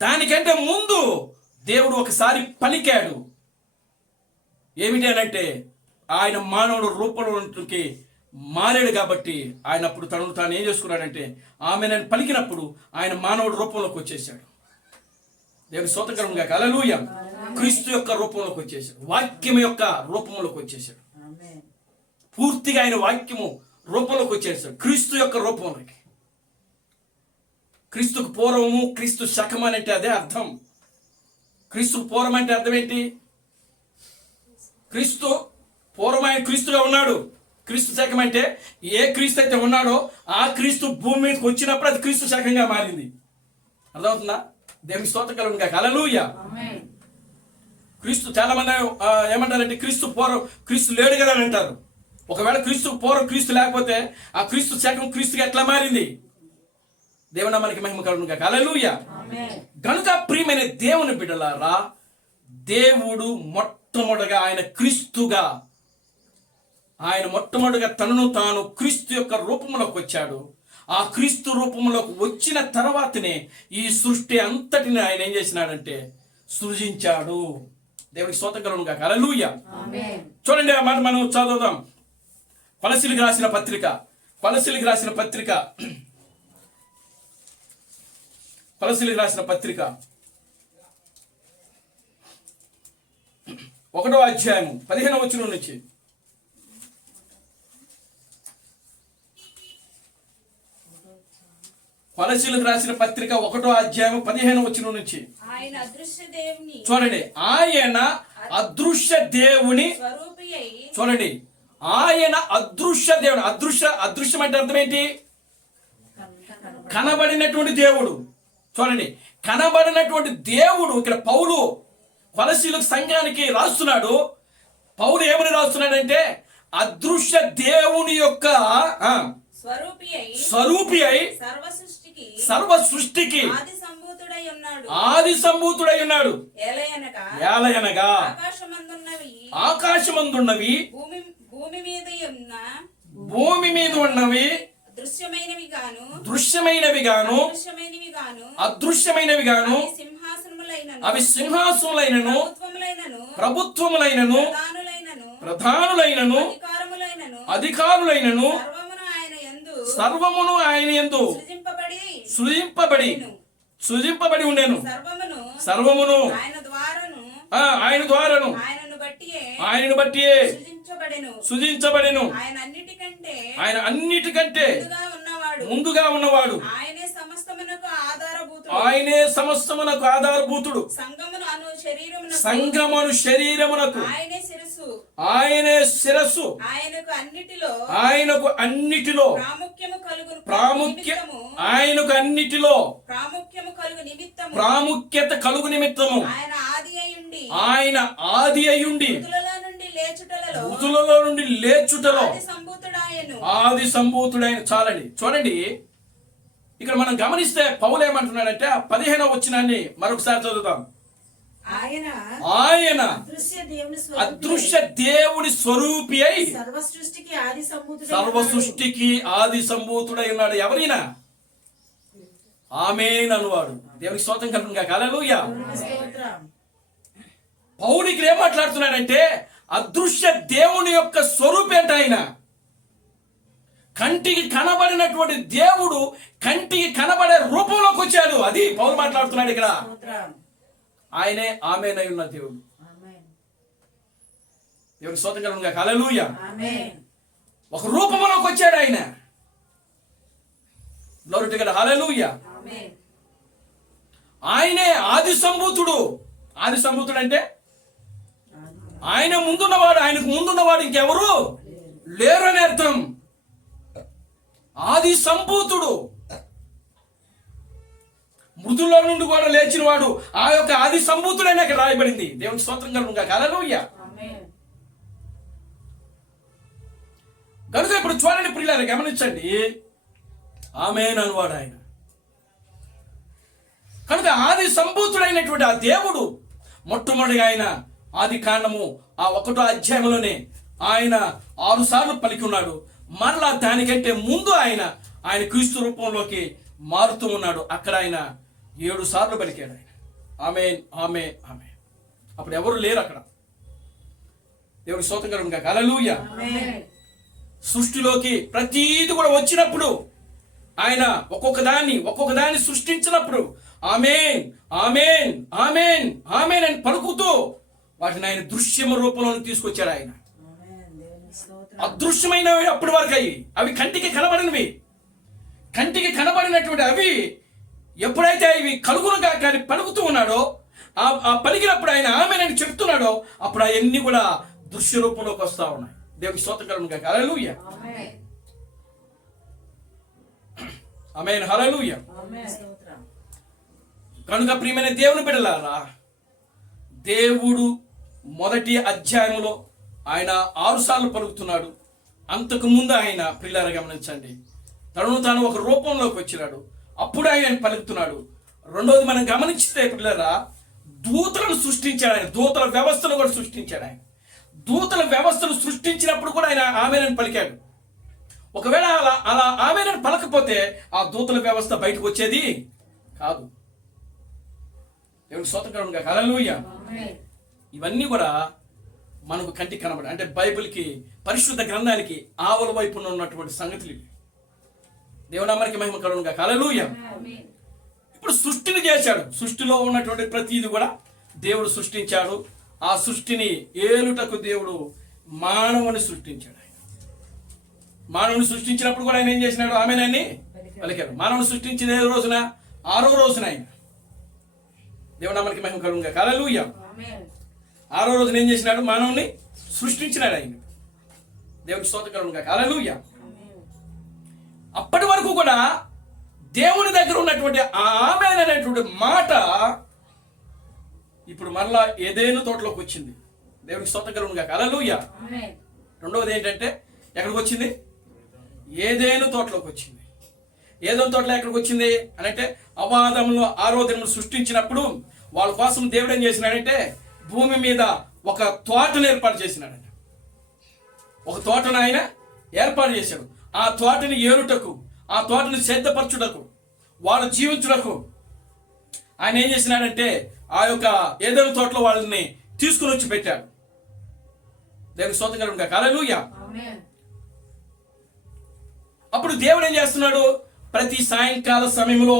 దానికంటే ముందు దేవుడు ఒకసారి పలికాడు. ఏమిటి అనంటే, ఆయన మానవుడు రూపంలోకి మారాడు కాబట్టి ఆయన అప్పుడు తనను తాను ఏం చేసుకున్నాడంటే ఆమెనని పలికినప్పుడు ఆయన మానవుడు రూపంలోకి వచ్చేసాడు. దేవుని స్తోత్రం కలుగును గాక. హల్లెలూయా. క్రీస్తు యొక్క రూపంలోకి వచ్చేసాడు. వాక్యం యొక్క రూపంలోకి వచ్చేసాడు. పూర్తిగా ఆయన వాక్యము రూపంలోకి వచ్చేసాడు. క్రీస్తు యొక్క రూపంలోకి. క్రీస్తుకు పూర్వము క్రీస్తు శకం అంటే అదే అర్థం. క్రీస్తుకు పూర్వం అంటే అర్థం ఏంటి? క్రీస్తు పూర్వం ఆయన క్రీస్తుగా ఉన్నాడు. క్రీస్తు శకం అంటే ఏ క్రీస్తు అయితే ఉన్నాడో ఆ క్రీస్తు భూమి మీదకి వచ్చినప్పుడు అది క్రీస్తు శకంగా మారింది. అర్థమవుతుందా? దేవుని స్తోత్రం కలుగును గాక. హల్లెలూయా. క్రీస్తు చాలా మంది ఏమంటారంటే క్రీస్తు పూర్వం క్రీస్తు లేడు కదా అని అంటారు. ఒకవేళ క్రీస్తు పూర్వం క్రీస్తు లేకపోతే ఆ క్రీస్తు శకం క్రీస్తుగా ఎట్లా మారింది? దేవుని నామానికి మహిమ కలుగును గాక. హల్లెలూయా. కనుక ప్రియమైన దేవుని బిడ్డలారా, దేవుడు మొట్టమొదటిగా ఆయన క్రీస్తుగా ఆయన మొట్టమొదటిగా తనను తాను క్రీస్తు యొక్క రూపంలోకి వచ్చాడు. ఆ క్రీస్తు రూపంలోకి వచ్చిన తర్వాతనే ఈ సృష్టి అంతటిని ఆయన ఏం చేసినాడంటే సృజించాడు. దేవునికి స్తోత్రం కలుగును గాక. హల్లెలూయా. చూడండి ఆ మాట మనం చదువుదాం. కొలస్సీలకు రాసిన పత్రిక 1వ అధ్యాయము 15వ వచనం నుంచి. కొలస్సీలకు రాసిన పత్రిక 1వ అధ్యాయం 15వ వచనం నుంచి చూడండి. ఆయన అదృశ్య దేవుని చూడండి. ఆయన అదృశ్య దేవుడు. అదృశ్యం అంటే అర్థం ఏంటి? కనబడినటువంటి దేవుడు. చూడండి, కనబడినటువంటి దేవుడు. ఇక్కడ పౌలు కొలస్సీలకు సంఘానికి రాస్తున్నాడు. పౌలు ఏమని రాస్తున్నాడంటే అదృశ్య దేవుని యొక్క స్వరూపి అయి సర్వ సృష్టికి ఆది సంభూతుడై ఉన్నాడు. ఏలయనగా ఆకాశమందున్నవి భూమి మీద ఉన్నవి దృశ్యమైనవి గాను అదృశ్యమైనవి గాను అవి సింహాసనములైనను ప్రభుత్వములైనను ప్రధానులైనను అధికారులైనను సర్వమును ఆయన యందు సృజింపబడి ఉండెను. సర్వమును ఆయన ద్వారాను ఆయనను బట్టి సృజించబడెను. ఆయన అన్నిటికంటే ముందుగా ఉన్నవాడు. ఆయనే సమస్తమునకు ఆధారభూతుడు. సంఘమును శరీరమునకు ఆయనే శిరస్సు. ఆయనకు అన్నిటిలో ప్రాముఖ్యత కలుగు నిమిత్తము ఆయన ఆది అయ్యుండి మృతులలో నుండి లేచుటలో ఆది సంభూతుడైన. చాలండి, చూడండి ఇక్కడ మనం గమనిస్తే పౌలు ఏమంటున్నాడంటే ఆ 15వ వచనాన్ని మరొకసారి చదువుతాం. ఆయన అదృశ్య దేవుని స్వరూపి అయి సర్వ సృష్టికి ఆది సంభూతుడై ఉన్నాడు. ఎవరైనా ఆమేన్ అనువాడు. దేవునికి స్తోత్రం కలుగును గాక. హల్లెలూయా. పౌలు ఇక్కడ ఏం మాట్లాడుతున్నాడంటే అదృశ్య దేవుని యొక్క స్వరూపి అంటే ఆయన కంటికి కనబడినటువంటి దేవుడు కంటికి కనబడే రూపంలోకి వచ్చాడు. అది పౌలు మాట్లాడుతున్నాడు ఇక్కడ. ఆయనే ఆమేన్ అయి ఉన్న దేవుడు. దేవునికి స్తోత్రం కలుగును గాక. హల్లెలూయా. ఒక రూపంలోకి వచ్చాడు ఆయన. Glory to God. హల్లెలూయా. ఆయనే ఆది సంభూతుడు. ఆది సంభూతుడు అంటే ఆయన ముందున్నవాడు, ఆయనకు ముందున్నవాడు ఇంకెవరు లేరు అని అర్థం. ఆది సంభూతుడు, మృతుల్లో నుండి కూడా లేచిన వాడు, ఆ యొక్క ఆది సంభూతుడైన అక్కడ రాయబడింది. దేవునికి స్తోత్రం కలుగును గాక. హల్లెలూయా. కనుక ఇప్పుడు చూడండి ప్రియులారా, గమనించండి, ఆమేన్ అనువాడు ఆయన. కనుక ఆది సంభూతుడైనటువంటి ఆ దేవుడు మొట్టమొదటిగా ఆయన ఆది కాండము ఆ 1వ అధ్యాయంలోనే ఆయన 6 సార్లు పలికి ఉన్నాడు. మరలా దానికంటే ముందు ఆయన క్రీస్తు రూపంలోకి మారుతూ ఉన్నాడు. అక్కడ ఆయన 7 సార్లు పలికాడు ఆయన. ఆమేన్ ఆమేన్ ఆమేన్. అప్పుడు ఎవరు లేరు అక్కడ. దేవుడి స్తోత్రం కలుగును గాక. హల్లెలూయా. సృష్టిలోకి ప్రతీది కూడా వచ్చినప్పుడు ఆయన ఒక్కొక్క దాన్ని సృష్టించినప్పుడు ఆమేన్ ఆమేన్ ఆమేన్ ఆమేన్ అని పలుకుతూ వాటిని ఆయన దృశ్యమ రూపంలో తీసుకొచ్చాడు ఆయన. అదృశ్యమైనవి అప్పటి వరకు అవి కంటికి కనబడినవి. కంటికి కనబడినటువంటి అవి ఎప్పుడైతే ఇవి కలుగునుగా కానీ పలుకుతూ ఉన్నాడో, ఆ పలికినప్పుడు ఆయన ఆమేన్ అని చెప్తున్నాడో, అప్పుడు అవన్నీ కూడా దృశ్య రూపంలోకి వస్తా ఉన్నాయి. దేవునికి స్తోత్రం కలుగును గాక. హల్లెలూయా. ఆమేన్. హల్లెలూయా. కనుక ప్రియమైన దేవుని బిడ్డలారా, దేవుడు మొదటి అధ్యాయంలో ఆయన 6 సార్లు పలుకుతున్నాడు. అంతకు ముందు ఆయన ప్రియులారా గమనించండి, తనను తాను ఒక రూపంలోకి వచ్చినాడు. అప్పుడు ఆయన పలుకుతున్నాడు. రెండోది మనం గమనించితే ప్రియులారా, దూతలను సృష్టించాడు ఆయన. దూతల వ్యవస్థను కూడా సృష్టించాడు ఆయన. దూతల వ్యవస్థను సృష్టించినప్పుడు కూడా ఆయన ఆమేన్ పలికాడు. ఒకవేళ అలా ఆమేన్ పలకపోతే ఆ దూతల వ్యవస్థ బయటకు వచ్చేది కాదు. దేవునికి స్తోత్రం కలుగును గాక. హల్లెలూయా. ఇవన్నీ కూడా మనకు కంటికి కనబడి, అంటే బైబిల్కి, పరిశుద్ధ గ్రంథానికి ఆవల వైపున ఉన్నటువంటి సంగతులు ఇవి. దేవుని నామానికి మహిమ కలుగును గాక. హల్లెలూయా. ఇప్పుడు సృష్టిని చేశాడు. సృష్టిలో ఉన్నటువంటి ప్రతిది కూడా దేవుడు సృష్టించాడు. ఆ సృష్టిని ఏలుటకు దేవుడు మానవుని సృష్టించాడు. మానవుని సృష్టించినప్పుడు కూడా ఆయన ఏం చేసినాడు? ఆమేనని పలికాడు. మానవుని సృష్టించిన ఏ రోజున? 6వ రోజున ఆయన. దేవుని నామానికి మహిమ కలుగును గాక. హల్లెలూయా. 6వ రోజున ఏం చేసినాడు? మానవుని సృష్టించినాడు ఆయన. దేవునికి స్తోత్రం కలుగును గాక. హల్లెలూయా. అప్పటి వరకు కూడా దేవుని దగ్గర ఉన్నటువంటి ఆమేన్ అనేటువంటి మాట ఇప్పుడు మరలా ఏదైనా తోటలోకి వచ్చింది. దేవునికి స్తోత్రం కలుగును గాక. హల్లెలూయా. రెండవది ఏంటంటే ఎక్కడికి వచ్చింది? ఏదైనా తోటలోకి వచ్చింది. ఏదో తోటలో ఎక్కడికి వచ్చింది అని అంటే, అవాదములో 6వ దినమును సృష్టించినప్పుడు వాళ్ళ కోసం దేవుడు ఏం చేసినాడంటే భూమి మీద ఒక తోటను ఏర్పాటు చేసినాడంట. ఒక తోటను ఆయన ఏర్పాటు చేశాడు. ఆ తోటని ఏరుటకు, ఆ తోటని సిద్ధపరచుటకు, వాళ్ళు జీవించుటకు ఆయన ఏం చేసినాడంటే ఆ యొక్క ఏదైనా తోటలో వాళ్ళని తీసుకుని వచ్చి పెట్టాడు. దేవునికి స్తోత్రం కలుగును గాక. హల్లెలూయా. అప్పుడు దేవుడు ఏం చేస్తున్నాడు? ప్రతి సాయంకాల సమయంలో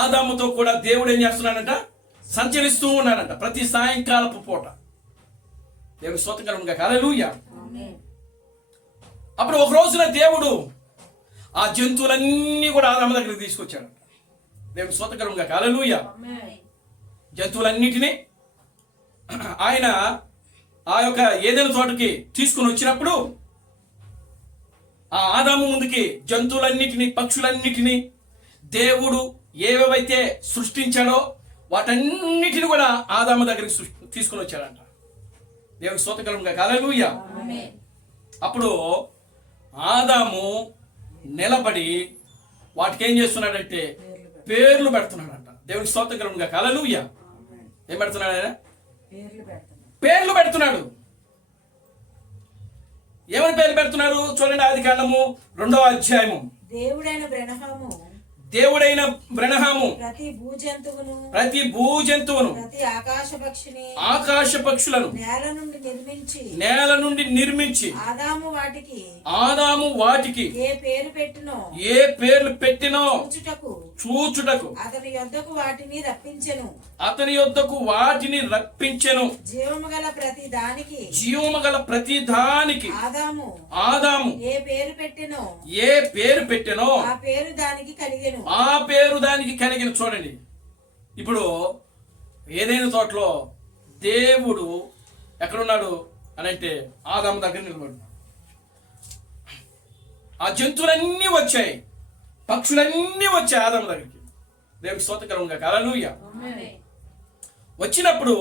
ఆదాముతో కూడా దేవుడు ఏం చేస్తున్నాడంట? సంచరిస్తూ ఉన్నాడంట ప్రతి సాయంకాలపు పూట. దేవునికి స్తోత్రం కలుగును గాక. హల్లెలూయా. అప్పుడు ఒక రోజున దేవుడు ఆ జంతువులన్నీ కూడా ఆదాము దగ్గరికి తీసుకొచ్చాడంట. దేవుని స్తోత్రకరంగా హల్లెలూయా. జంతువులన్నిటినీ ఆయన ఆ యొక్క ఏదైనా తోటకి తీసుకుని వచ్చినప్పుడు ఆ ఆదాము ముందుకి జంతువులన్నిటినీ, పక్షులన్నిటినీ దేవుడు ఏవేవైతే సృష్టించాడో వాటన్నిటిని కూడా ఆదాము దగ్గరికి తీసుకుని వచ్చాడంట. దేవుని స్తోత్రకరంగా హల్లెలూయా. అప్పుడు ఆదాము నిలబడి వాటికి ఏం చేస్తున్నాడంటే పేర్లు పెడుతున్నాడంట. దేవుని స్తోత్రకరంగా హల్లెలూయా. ఏం పెడుతున్నాడు ఆయన? పేర్లు పెడుతున్నాడు. ఏమని పేర్లు పెడుతున్నారు చూడండి. ఆదికాండము 2వ అధ్యాయము. దేవుడైన బ్రహ్మము ప్రతి భూజంతువును ఆకాశ పక్షులను నేల నుండి నిర్మించి ఆదాము వాటికి ఏ పేర్లు పెట్టినో చూచుటకు అతని యొద్దకు వాటిని రప్పించెను. జీవము గల ప్రతి దానికి ఆదాము ఏ పేరు పెట్టెనో ఆ పేరు దానికి కలిగిన. చూడండి, ఇప్పుడు ఏదైనా తోటలో దేవుడు ఎక్కడున్నాడు అని అంటే ఆదాము దగ్గర నిలబడి ఆ జంతువులన్నీ వచ్చాయి, పక్షులన్నీ వచ్చాయి ఆదాము దగ్గరికి. దేవునికి స్తోత్రకరంగా హల్లెలూయా. వచ్చినప్పుడు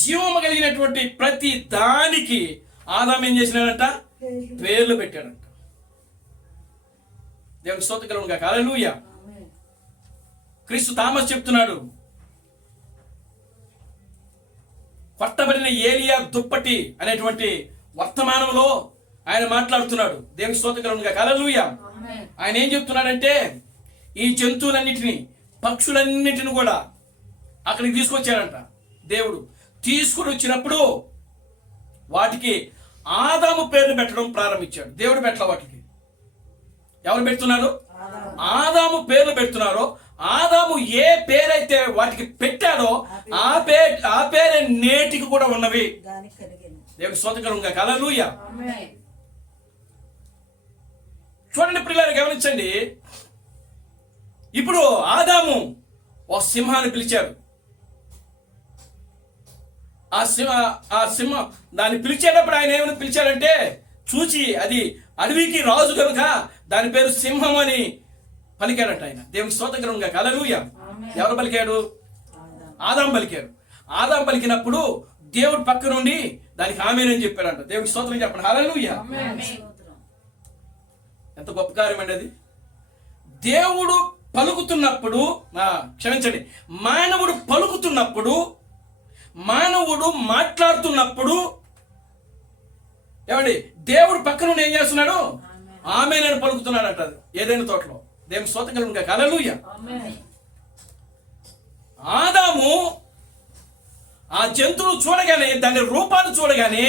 జీవము కలిగినటువంటి ప్రతి దానికి ఆదాము ఏం చేసినాడంట? పేర్లు పెట్టాడంట. దేవునికి స్తోత్రకరంగా హల్లెలూయా. క్రీస్తు థామస్ చెప్తున్నాడు, కొట్టబడిన ఏలియా దుప్పటి అనేటువంటి వర్తమానంలో ఆయన మాట్లాడుతున్నాడు. దేవునికి స్తోత్రకరంగా హల్లెలూయా. ఆయన ఏం చెప్తున్నాడంటే ఈ జంతువులన్నిటిని, పక్షులన్నిటిని కూడా అక్కడికి తీసుకొచ్చాడంట. దేవుడు తీసుకుని వచ్చినప్పుడు వాటికి ఆదాము పేర్లు పెట్టడం ప్రారంభించాడు. దేవుడు పెట్టల వాటికి. ఎవరు పెడుతున్నారు? ఆదాము పేర్లు పెడుతున్నారో ఆదాము ఏ పేరైతే వాటికి పెట్టాడో ఆ పేరే నేటికి కూడా ఉన్నవి. దేవుని స్తోత్రకరంగా హల్లెలూయా. చూడండి పిల్లలు, గమనించండి. ఇప్పుడు ఆదాము ఓ సింహాన్ని పిలిచాడు. ఆ సింహం దాన్ని పిలిచేటప్పుడు ఆయన ఏమని పిలిచాడంటే, చూచి అది అడవికి రాజు కనుక దాని పేరు సింహం అని పలికాడంట ఆయన. దేవునికి స్తోత్రకరంగా హల్లెలూయా. ఎవరు పలికాడు? ఆదాం పలికాడు. ఆదాం పలికినప్పుడు దేవుడు పక్క నుండి దానికి ఆమేనని చెప్పాడంట. దేవునికి స్తోత్రం చెప్పండి. హల్లెలూయా. ఎంత గొప్ప కార్యం అండి అది. దేవుడు పలుకుతున్నప్పుడు, క్షమించండి, మానవుడు పలుకుతున్నప్పుడు, మానవుడు మాట్లాడుతున్నప్పుడు ఏమండి దేవుడు పక్క నుండి ఏం చేస్తున్నాడు? ఆమేనని పలుకుతున్నాడంట ఏదైనా తోటలో. దేవుని స్తోత్రకరంగా హల్లెలూయా. ఆదాము ఆ జంతువును చూడగానే, దాని రూపాన్ని చూడగానే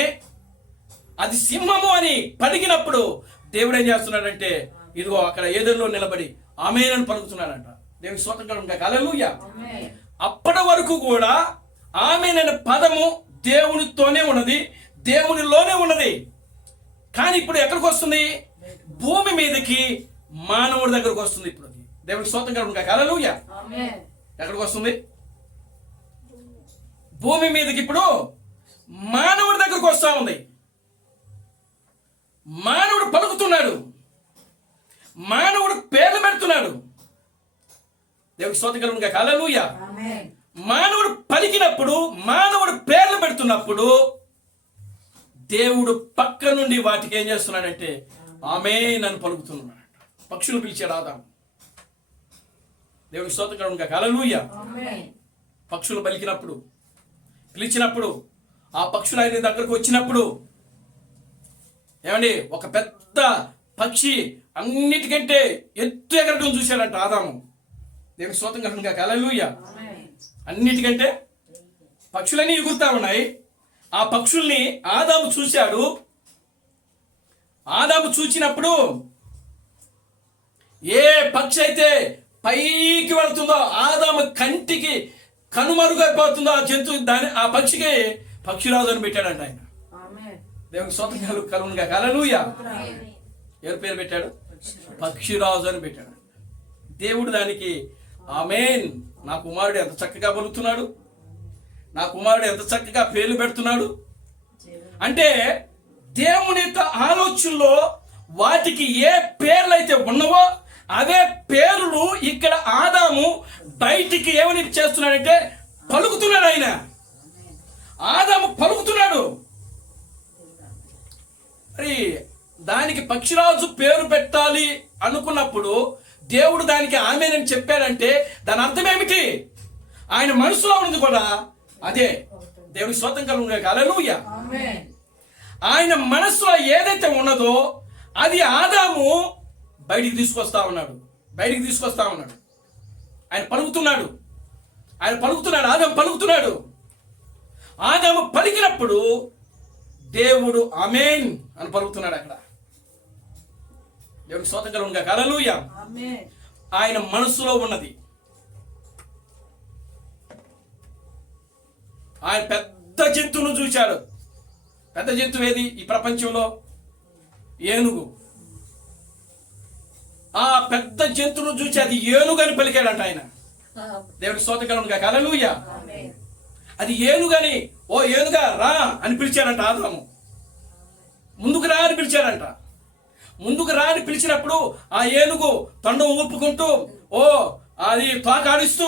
అది సింహము అని పలికినప్పుడు దేవుడు ఏం చేస్తున్నాడంటే ఇదిగో అక్కడ ఏదైనా నిలబడి ఆమేనని పలుకుతున్నాడంట. దేవుని స్తోత్రకరంగా హల్లెలూయా. అప్పటి వరకు కూడా ఆమేననే పదము దేవునితోనే ఉన్నది, దేవునిలోనే ఉన్నది. కానీ ఇప్పుడు ఎక్కడికి వస్తుంది? భూమి మీదకి మానవుడి దగ్గరకు వస్తుంది. ఇప్పుడు దేవునికి స్తోత్రం హల్లెలూయా. ఎక్కడికి వస్తుంది? భూమి మీదకి ఇప్పుడు మానవుడి దగ్గరకు వస్తా ఉంది. మానవుడు పలుకుతున్నాడు, మానవుడు పేర్లు పెడుతున్నాడు. దేవునికి స్తోత్రం హల్లెలూయా. మానవుడు పలికినప్పుడు, మానవుడు పేర్లు పెడుతున్నప్పుడు దేవుడు పక్క నుండి వాటికి ఏం చేస్తున్నాడంటే ఆమేన్ పలుకుతున్నాడు. పక్షులు పిలిచాడు ఆదాము. దేవునికి స్తోత్రం హల్లెలూయా. పక్షులు పలికినప్పుడు, పిలిచినప్పుడు, ఆ పక్షులు ఆయన దగ్గరకు వచ్చినప్పుడు ఏమండి ఒక పెద్ద పక్షి అన్నిటికంటే ఎత్తు ఎగరడం చూశాడంట ఆదాము. దేవునికి స్తోత్రం హల్లెలూయా. అన్నిటికంటే పక్షులన్నీ ఎగురుతా ఉన్నాయి. ఆ పక్షుల్ని ఆదాము చూశాడు. ఆదాము చూచినప్పుడు ఏ పక్షి అయితే పైకి వెళుతుందో, ఆదాము కంటికి కనుమరుగైపోతుందో ఆ జంతువు, ఆ పక్షికి పక్షిరాజు అని పెట్టాడంట ఆయన. దేవునికి స్తోత్రం కలుగునుగా హల్లెలూయా. ఎవరు పేరు పెట్టాడు? పక్షిరాజు అని పెట్టాడు. దేవుడు దానికి ఆమేన్. నా కుమారుడు ఎంత చక్కగా పలుకుతున్నాడు, నా కుమారుడు ఎంత చక్కగా పేర్లు పెడుతున్నాడు. అంటే దేవుని యొక్క ఆలోచనలో వాటికి ఏ పేర్లు అయితే ఉన్నవో అవే పేర్లు ఇక్కడ ఆదాము బయటికి ఏమని చేస్తున్నాడంటే పలుకుతున్నాడు. ఆయన ఆదాము పలుకుతున్నాడు. మరి దానికి పక్షిరాజు పేరు పెట్టాలి అనుకున్నప్పుడు దేవుడు దానికి ఆమేనని చెప్పాడంటే దాని అర్థం ఏమిటి? ఆయన మనసులో ఉన్నది కూడా అదే. దేవునికి స్తోత్రం కలుగును గాక. హల్లెలూయా. ఆయన మనసులో ఏదైతే ఉన్నదో అది ఆదాము బయటికి తీసుకొస్తా ఉన్నాడు. ఆయన పలుకుతున్నాడు. ఆదాము పలుకుతున్నాడు. ఆదాము పలికినప్పుడు దేవుడు ఆమేన్ అని పలుకుతున్నాడు. అక్కడ దేవునికి స్తోత్రం కలుగును గాక. హల్లెలూయా. ఆయన మనసులో ఉన్నది. ఆయన పెద్ద జంతువును చూశాడు. పెద్ద జంతువు ఏది ఈ ప్రపంచంలో? ఏనుగు. ఆ పెద్ద జంతువును చూసి అది ఏనుగు అని పలికాడంట ఆయన. దేవునికి స్తోత్రం కలుగును గాక. హల్లెలూయా. అది ఏనుగని, ఓ ఏనుగా రా అని పిలిచాడంట ఆదాము. ముందుకు రా అని పిలిచాడంట. ముందుకు రా అని పిలిచినప్పుడు ఆ ఏనుగు తొండం ఊపుకుంటూ ఓ అది తోక ఆడిస్తూ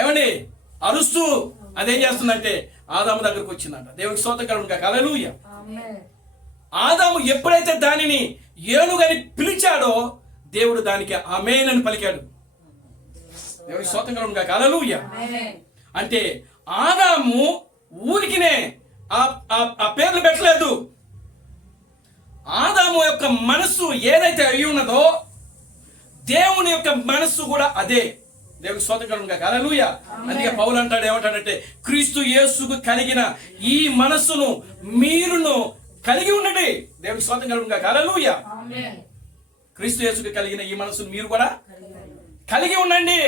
ఏమండి అరుస్తూ అదేం చేస్తుందంటే ఆదాము దగ్గరకు వచ్చిందంట. దేవునికి స్తోత్రం కలుగును గాక. హల్లెలూయా. ఆదాము ఎప్పుడైతే దానిని ఏనుగని పిలిచాడో దేవుడు దానికి ఆమేన్ అని పలికాడు. దేవునికి స్తోత్రం కలుగును గాక. హల్లెలూయా. అంటే ఆదాము ఊరికినే ఆ పేర్లు పెట్టలేదు. ఆదాము యొక్క మనస్సు ఏదైతే అయి ఉన్నదో దేవుని యొక్క మనస్సు కూడా అదే. దేవునికి స్తోత్రం కలుగును గాక. హల్లెలూయా. అందుకే పౌలు అంటాడు, ఏమంటాడంటే క్రీస్తు యేసుకు కలిగిన ఈ మనస్సును మీరును కలిగి ఉండండి. దేవునికి స్తోత్రం కలుగును గాక. హల్లెలూయా. క్రీస్తు యేసుకు కలిగిన ఈ మనస్సును మీరు కూడా కలిగి ఉండండి.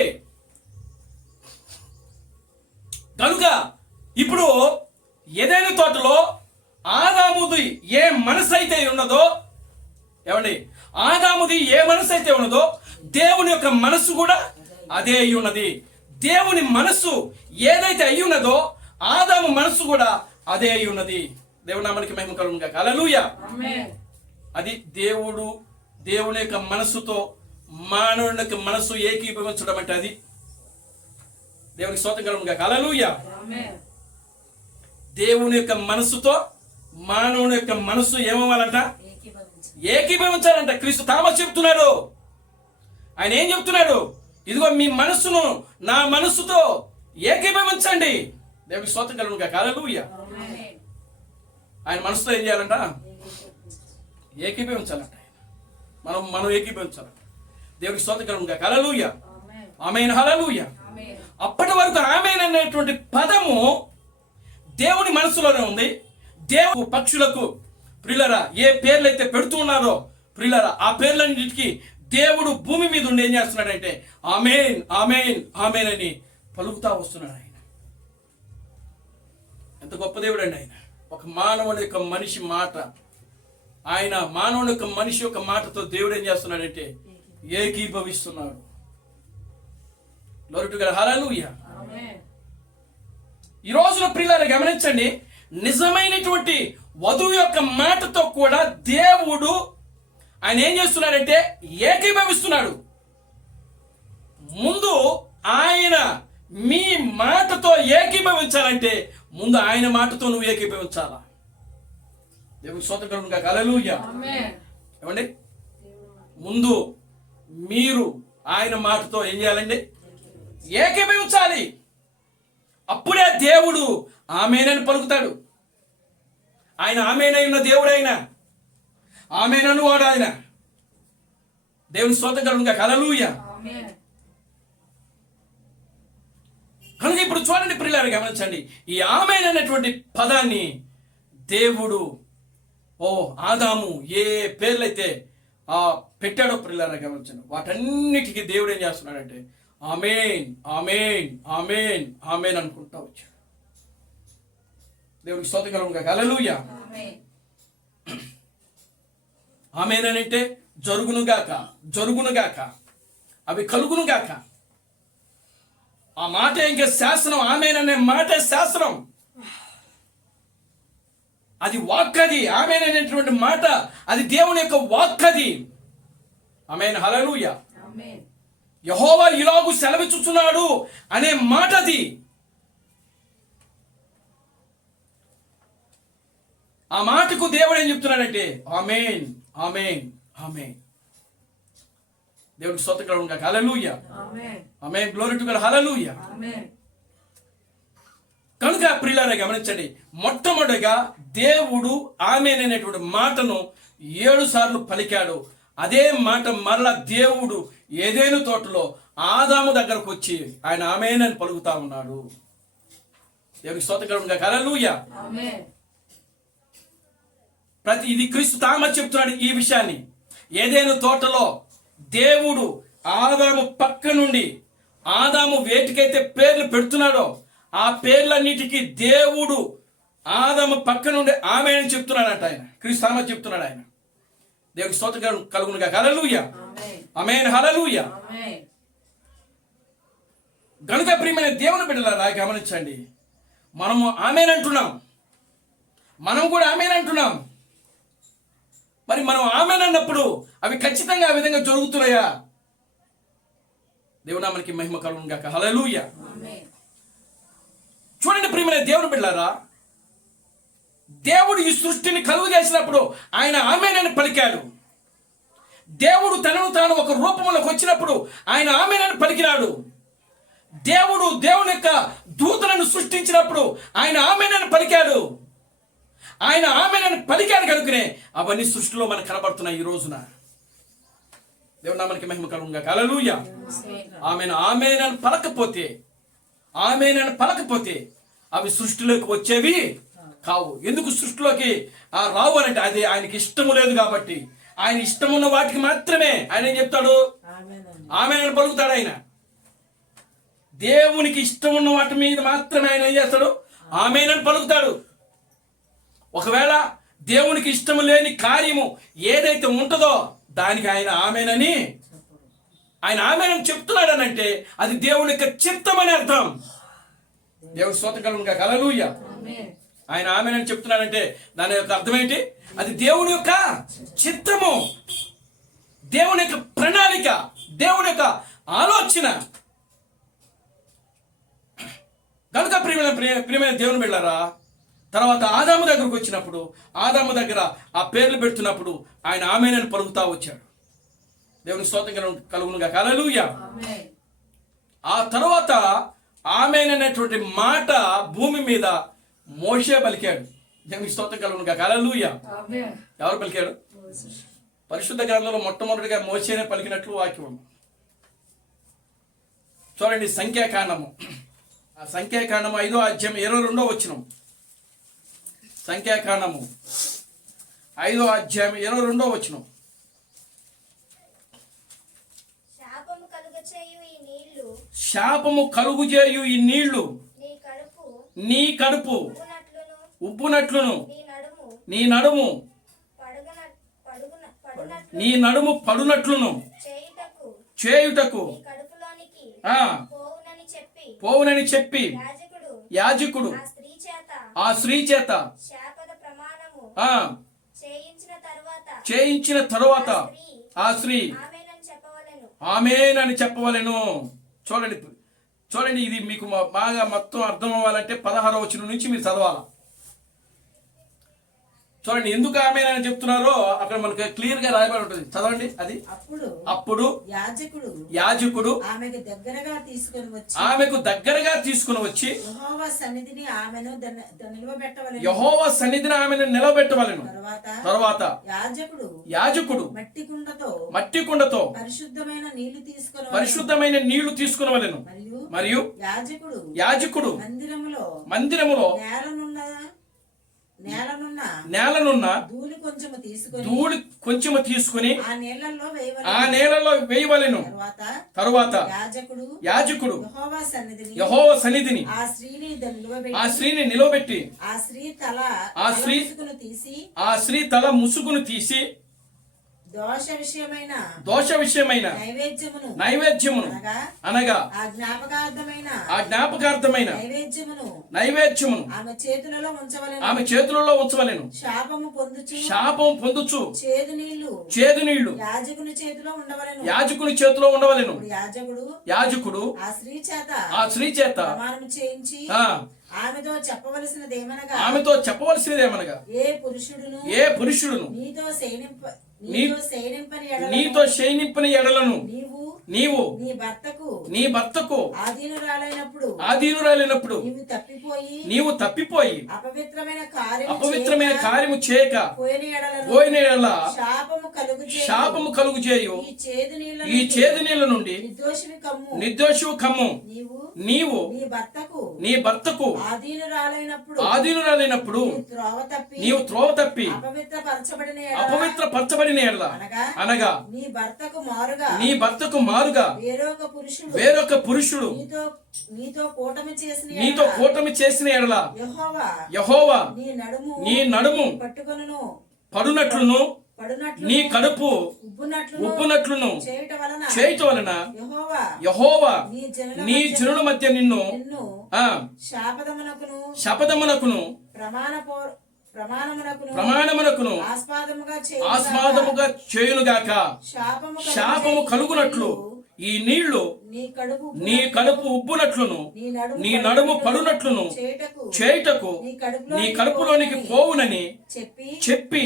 కనుక ఇప్పుడు ఏదైనా తోటలో ఆదాముది ఏ మనసు అయితే ఉన్నదో, ఏమండి ఆదాముది ఏ మనసు అయితే ఉన్నదో దేవుని యొక్క మనస్సు కూడా అదే అయి ఉన్నది. దేవుని మనస్సు ఏదైతే అయి ఉన్నదో ఆదాము మనస్సు కూడా అదే అయి ఉన్నది. దేవుని నామానికి మహిమ కలుగును గాక. హల్లెలూయా. అది దేవుని యొక్క మనస్సుతో మానవుని యొక్క మనస్సు ఏకీభవించడం అంటే అది. దేవునికి స్తోత్రం కలుగును గాక. హల్లెలూయా. దేవుని యొక్క మనస్సుతో మానవుని యొక్క మనస్సు ఏమవ్వాలంట? ఏకీభవించాలంట. క్రీస్తు థామస్ చెప్తున్నాడు. ఆయన ఏం చెప్తున్నాడు? ఇదిగో మీ మనస్సును నా మనస్సుతో ఏకీభవించండి. దేవునికి స్తోత్రం కలుగును గాక. హల్లెలూయా. ఆయన మనసుతో ఏం చేయాలంట? ఏకీభవించాలంట. మనం ఏకీభవించాలంట. దేవునికి స్తోత్రం కలుగును గాక. హల్లెలూయా. ఆమేన్. హల్లెలూయా. అప్పటి వరకు ఆమేన్ అనేటువంటి పదము దేవుని మనసులోనే ఉంది. దేవుడు పక్షులకు ప్రియులరా ఏ పేర్లు అయితే పెడుతూ ఉన్నారో ప్రియులరా ఆ పేర్లన్నిటికీ దేవుడు భూమి మీద ఉండి ఏం చేస్తున్నాడంటే ఆమేన్ ఆమేన్ ఆమేన్ అని పలుకుతా వస్తున్నాడు. ఆయన ఎంత గొప్ప దేవుడు అండి. ఆయన ఒక మానవుని యొక్క మనిషి మాట, ఆయన మానవుని యొక్క మనిషి యొక్క మాటతో దేవుడు ఏం చేస్తున్నాడంటే ఏకీభవిస్తున్నాడు. Glory to God. హల్లెలూయా. ఈ రోజున ప్రియులారా గమనించండి, నిజమైనటువంటి వధువు యొక్క మాటతో కూడా దేవుడు ఆయన ఏం చేస్తున్నాడంటే ఏకీభవిస్తున్నాడు. ముందు ఆయన మీ మాటతో ఏకీభవించాలంటే ముందు ఆయన మాటతో నువ్వు ఏకీభవించాలా. దేవుని స్తోత్రం కలుగును గాక. హల్లెలూయా. ఏమండి ముందు మీరు ఆయన మాటతో ఏం చేయాలండి? ఏకీభవించాలి. అప్పుడే దేవుడు ఆమేనని పలుకుతాడు. ఆయన ఆమేనై ఉన్న దేవుడు. ఆయన ఆమేనను వాడు ఆయన. దేవుని స్తోత్రం కలుగును గాక. హల్లెలూయా. కనుక ఇప్పుడు చూడండి ప్రియులారా గమనించండి, ఈ ఆమేన్ అనేటువంటి పదాన్ని దేవుడు ఆదాము ఏ పేర్లైతే పెట్టాడో ప్రియులారా గమనించండి, వాటన్నిటికీ దేవుడు ఏం చేస్తున్నాడంటే ఆమేన్ ఆమేన్ ఆమేన్ ఆమేన్ అనుకుంటా వచ్చాడు. దేవుడికి స్తోత్రం కలుగును గాక. హల్లెలూయా. ఆమేన్ అని అంటే జరుగును గాక, జరుగును గాక. అవి కలుగును గాక. ఆ మాట ఇంకా శాసనం, ఆమేననే మాట శాసనం, అది వాక్. అది ఆమేననేటువంటి మాట అది దేవుని యొక్క వాక్. అది ఆమేన్, హల్లెలూయా. యెహోవా ఇలాగు సెలవిచ్చుచున్నాడు అనే మాట అది. ఆ మాటకు దేవుడు ఏం చెప్తున్నాడంటే ఆమేన్, ఆమేన్, ఆమేన్. దేవుడికి స్తోత్రం కలుగును గాక. Hallelujah, amen, glory to God, hallelujah. కనుక ప్రియులారా గమనించండి, మొట్టమొదటిగా దేవుడు ఆమేన్ అనేటువంటి మాటను 7 సార్లు పలికాడు. అదే మాట మరలా దేవుడు ఏదెను తోటలో ఆదాము దగ్గరకు వచ్చి ఆయన ఆమేన్ అని పలుకుతా ఉన్నాడు. దేవునికి స్తోత్రం కలుగును గాక. హల్లెలూయా. ఇది క్రీస్తు తామే చెప్తున్నాడు ఈ విషయాన్ని. ఏదెను తోటలో దేవుడు ఆదాము పక్క నుండి, ఆదాము వేటికైతే పేర్లు పెడుతున్నాడో ఆ పేర్లన్నిటికీ దేవుడు ఆదాము పక్క నుండి ఆమేన్ అని చెప్తున్నాడంట. ఆయన క్రీస్తు తామే చెప్తున్నాడు. ఆయన దేవునికి స్తోత్రం కలుగును గాక. హల్లెలూయా, ఆమేన్, హల్లెలూయా. గనుక ప్రియమైన దేవుని బిడ్డలారా గమనించండి, మనము ఆమేన్ అంటున్నాం, మనం కూడా ఆమేన్ అంటున్నాం. మరి మనం ఆమేన్ అన్నప్పుడు అవి ఖచ్చితంగా ఆ విధంగా జరుగుతున్నాయా? దేవుడు నామమునకి మహిమ కలుగును గాక. హల్లెలూయా. చూడండి ప్రియమైన దేవుని బిడ్డలారా, దేవుడు ఈ సృష్టిని కలుగు చేసినప్పుడు ఆయన ఆమేన్ అని పలికాడు. దేవుడు తనను తాను ఒక రూపంలోకి వచ్చినప్పుడు ఆయన ఆమేన్ అని పలికినాడు. దేవుడు దేవుని యొక్క దూతలను సృష్టించినప్పుడు ఆయన ఆమేన్ అని పలికాడు. ఆయన ఆమేన్ అని పలికాడు కనుకనే అవన్నీ సృష్టిలో మనకు కనబడుతున్నాయి ఈ రోజున. దేవుని నామమునకి మహిమ కలుగును గాక. హల్లెలూయా. ఆమేన్, ఆమేన్ అని పలకపోతే, ఆమేన్ అని పలకపోతే అవి సృష్టిలోకి వచ్చేవి కావు. ఎందుకు సృష్టిలోకి రావు అంటే అది ఆయనకి ఇష్టము లేదు కాబట్టి. ఆయన ఇష్టమున్న వాటికి మాత్రమే ఆయన ఏం చెప్తాడు? ఆమేన్ అని పలుకుతాడు. ఆయన దేవునికి ఇష్టం ఉన్న వాటి మీద మాత్రమే ఆయన ఏం చేస్తాడు? ఆమేన్ అని పలుకుతాడు. ఒకవేళ దేవునికి ఇష్టం లేని కార్యము ఏదైతే ఉంటుందో దానికి ఆయన ఆమేన్ అని, ఆయన ఆమేన్ అని చెప్తున్నాడు అని అంటే అది దేవుని యొక్క చిత్తం అని అర్థం. దేవుని స్తోత్రం కలుగును గాక. హల్లెలూయా. ఆయన ఆమేన్ అని చెప్తున్నాడంటే దాని యొక్క అర్థం ఏంటి? అది దేవుని యొక్క చిత్తము, దేవుని యొక్క ప్రణాళిక, దేవుని యొక్క ఆలోచన. కనుక ప్రియమైన దేవుని బిడ్డలారా, తర్వాత ఆదాము దగ్గరకు వచ్చినప్పుడు, ఆదాము దగ్గర ఆ పేర్లు పెడుతున్నప్పుడు ఆయన ఆమేన్ అని పలుకుతా వచ్చాడు. దేవుని స్తోత్రం కలుగును గాక. హల్లెలూయా. ఆ తర్వాత ఆమేన్ అనేటువంటి మాట భూమి మీద మోషే పలికాడు. దేవునికి స్తోత్రం కలుగును గాక. హల్లెలూయా. ఎవరు పలికాడు? పరిశుద్ధ గ్రంథంలో మొట్టమొదటిగా మోషేనే పలికినట్లు వాక్యం. చూడండి, సంఖ్యాకాండము, ఆ సంఖ్యాకాండము 5వ అధ్యాయం 22వ వచనం. సంఖ్యాకాండము 5వ అధ్యాయం 22వ వచనం. శాపము కలుగుచేయు ఈ నీళ్లు నీ కడుపు ఉబ్బునట్లును నీ నడుము పడునట్లును చేయుటకు పోవునని చెప్పి యాజకుడు ఆ స్త్రీ చేత చేయించిన తరువాత ఆ స్త్రీ ఆమేన్ అని చెప్పవలెను. చూడండి, ఇది మీకు బాగా మొత్తం అర్థం అవ్వాలంటే 16వ వచనం నుంచి మీరు చదవాలి. చూడండి, ఎందుకు ఆమేన్ అని చెప్తున్నారో అక్కడ మనకు క్లియర్ గా రాయబడి ఉంటుంది. చదవండి. అది అప్పుడు యాజకుడు ఆమెకు దగ్గరగా తీసుకుని వచ్చి యెహోవా సన్నిధిని ఆమెను నిలబెట్టవలెను. తర్వాత యాజకుడు మట్టి కుండతో పరిశుద్ధమైన నీళ్లు తీసుకునవలెను. మరియు యాజకుడు మందిరములో నేలనున్న ధూళి కొంచెము తీసుకుని ఆ నీళ్లలో వేయవలెను. తరువాత యాజకుడు యెహోవా సన్నిధిని ఆ స్త్రీని నిలబెట్టి ఆ స్త్రీ తల ముసుగును తీసి దోష విషయమైన నైవేద్యమును అనగా ఆ జ్ఞాపకార్థమైన నైవేద్యమును ఆమె చేతులలో ఉంచవలెను. శాపము పొందుచు చేదు నీళ్లు యాజకుని చేతిలో ఉండవలెను. యాజకుడు ఆ స్త్రీ చేత ప్రమాణం చేయించి ఆమెతో చెప్పవలసినదేమనగా ఏ పురుషుడును నీతో శయనింపని ఎడలను నీవు నీ భర్తకు ఆధీనురాలైనప్పుడు నీవు తప్పిపోయి అపవిత్రమైన కార్యము చేయక పోయిన ఎడల శాపము కలుగు చేయు. ఈ చేదు నీళ్ళ నుండి నిర్దోషివు కమ్ము. నీవు నీ భర్తకు ఆధీనురాలైనప్పుడు నీవు త్రోవ తప్పి అపవిత్రపరచబడిన ఎడల అనగా నీ భర్తకు మారుగా వేరొక పురుషుడు నీతో కూటమి చేసిన ఎడల యెహోవా నీ నడుము పడునట్లును నీ కడుపు ఉబ్బునట్లును చేయుట వలన యెహోవా నీ జనుల మధ్య నిన్ను శపథమునకును ప్రమాణమునకును ఆస్వాదముగా చేయునుగాక. శాపము కలుగునట్లు ఈ నీళ్లు నీ కడుపు ఉబ్బునట్లును నీ నడుము పడునట్లును చేయుటకు నీ కడుపులోనికి పోవునని చెప్పి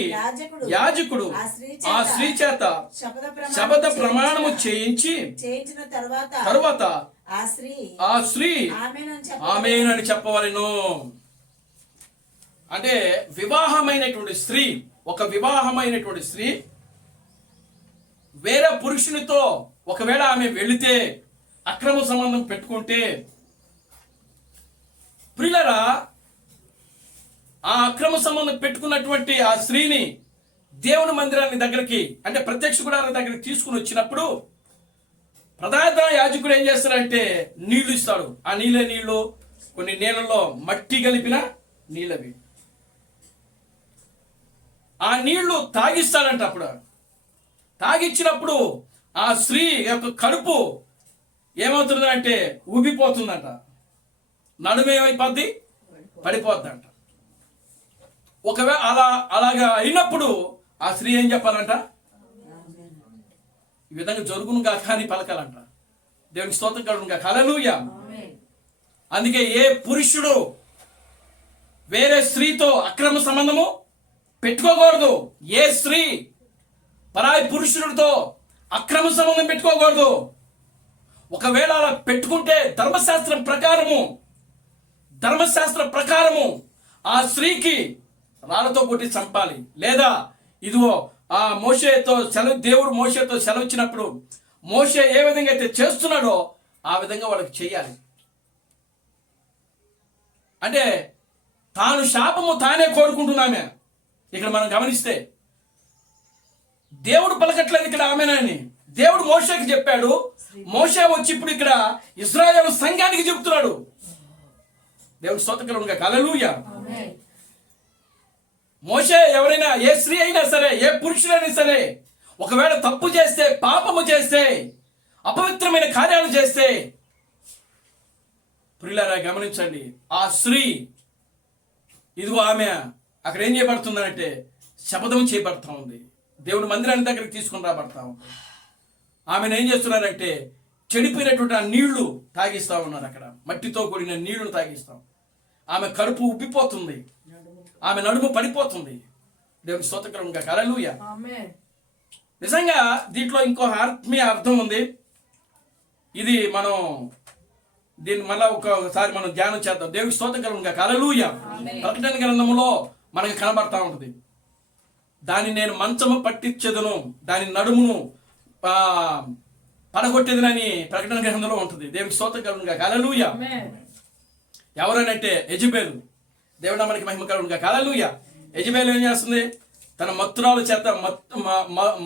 యాజకుడు ఆ స్త్రీ చేత శపథ ప్రమాణము చేయించిన తరువాత ఆ స్త్రీ ఆమేనని చెప్పవలెను. అంటే ఒక వివాహమైనటువంటి స్త్రీ వేరే పురుషునితో ఒకవేళ ఆమె వెళితే, అక్రమ సంబంధం పెట్టుకుంటే, ప్రియులారా, ఆ అక్రమ సంబంధం పెట్టుకున్నటువంటి ఆ స్త్రీని దేవుని మందిరాన్ని దగ్గరికి, అంటే ప్రత్యక్ష గుడారం దగ్గరికి తీసుకుని వచ్చినప్పుడు ప్రధాన యాజకుడు ఏం చేస్తాడంటే నీళ్లు ఇస్తాడు. ఆ నీళ్లు కొన్ని నీళ్ళలో మట్టి కలిపిన నీళ్ళవి. ఆ నీళ్లు తాగిస్తాడంట. అప్పుడు తాగిచ్చినప్పుడు ఆ స్త్రీ యొక్క కడుపు ఏమవుతుందంటే ఉబ్బిపోతుందంట, నడుమేమైపోద్ది, పడిపోద్దంట. ఒకవేళ అలాగా అయినప్పుడు ఆ స్త్రీ ఏం చెప్పాలంట, ఈ విధంగా జరుగునుగా కానీ పలకాలంట. దేవునికి స్తోత్రం కలుగునుగా. హల్లెలూయా. అందుకే ఏ పురుషుడు వేరే స్త్రీతో అక్రమ సంబంధము పెట్టుకోకూడదు. ఏ స్త్రీ పరాయి పురుషుడితో అక్రమ సంబంధం పెట్టుకోకూడదు. ఒకవేళ అలా పెట్టుకుంటే ధర్మశాస్త్రం ప్రకారము ఆ స్త్రీకి రాళ్లతో కొట్టి చంపాలి. లేదా ఇదిగో ఆ దేవుడు మోషేతో సెలవిచ్చినప్పుడు మోషే ఏ విధంగా అయితే చేస్తున్నాడో ఆ విధంగా వాళ్ళకి చెయ్యాలి. అంటే తాను శాపము తానే కోరుకుంటున్నామే. ఇక్కడ మనం గమనిస్తే దేవుడు పలకట్లేదు ఇక్కడ ఆమెనని. దేవుడు మోషేకి చెప్పాడు. మోషే వచ్చి ఇప్పుడు ఇక్కడ ఇశ్రాయేలు సంఘానికి చెప్తున్నాడు. దేవుడు స్తోత్రం. హల్లెలూయా. మోషే ఎవరైనా, ఏ స్త్రీ అయినా సరే, ఏ పురుషుడైనా సరే, ఒకవేళ తప్పు చేస్తే, పాపము చేస్తే, అపవిత్రమైన కార్యాలు చేస్తే, ప్రియులారా గమనించండి, ఆ స్త్రీ ఇదిగో ఆమె అక్కడ ఏం చేయబడుతుందంటే శపథం చేయబడతా ఉంది. దేవుడి మందిరాన్ని దగ్గరికి తీసుకుని రాబడతా ఉంది. ఆమెను ఏం చేస్తున్నారంటే చెడిపోయినటువంటి ఆ నీళ్లు తాగిస్తా ఉన్నారు. అక్కడ మట్టితో కూడిన నీళ్లు తాగిస్తాం. ఆమె కడుపు ఉబ్బిపోతుంది, ఆమె నడుము పడిపోతుంది. దేవుని స్తోత్రం. హల్లెలూయా. నిజంగా దీంట్లో ఇంకో ఆత్మీయ అర్థం ఉంది. ఇది మనం దీన్ని మళ్ళా ఒకసారి మనం ధ్యానం చేద్దాం. దేవుని స్తోత్రం. హల్లెలూయా. ప్రకటన గ్రంథములో మనకు కనబడతా ఉంటుంది. దాన్ని నేను మంచము పట్టించెదను, దాని నడుమును పడగొట్టేదనని ప్రకటన గ్రంథంలో ఉంటుంది. దేవుని స్తోత్రం. హల్లెలూయా. ఎవరనంటే యెజబెలు. దేవుడు మనకి మహిమ కలుగునుగా. హల్లెలూయా. యెజబెలు ఏం చేస్తుంది? తన మత్తురాలు చేత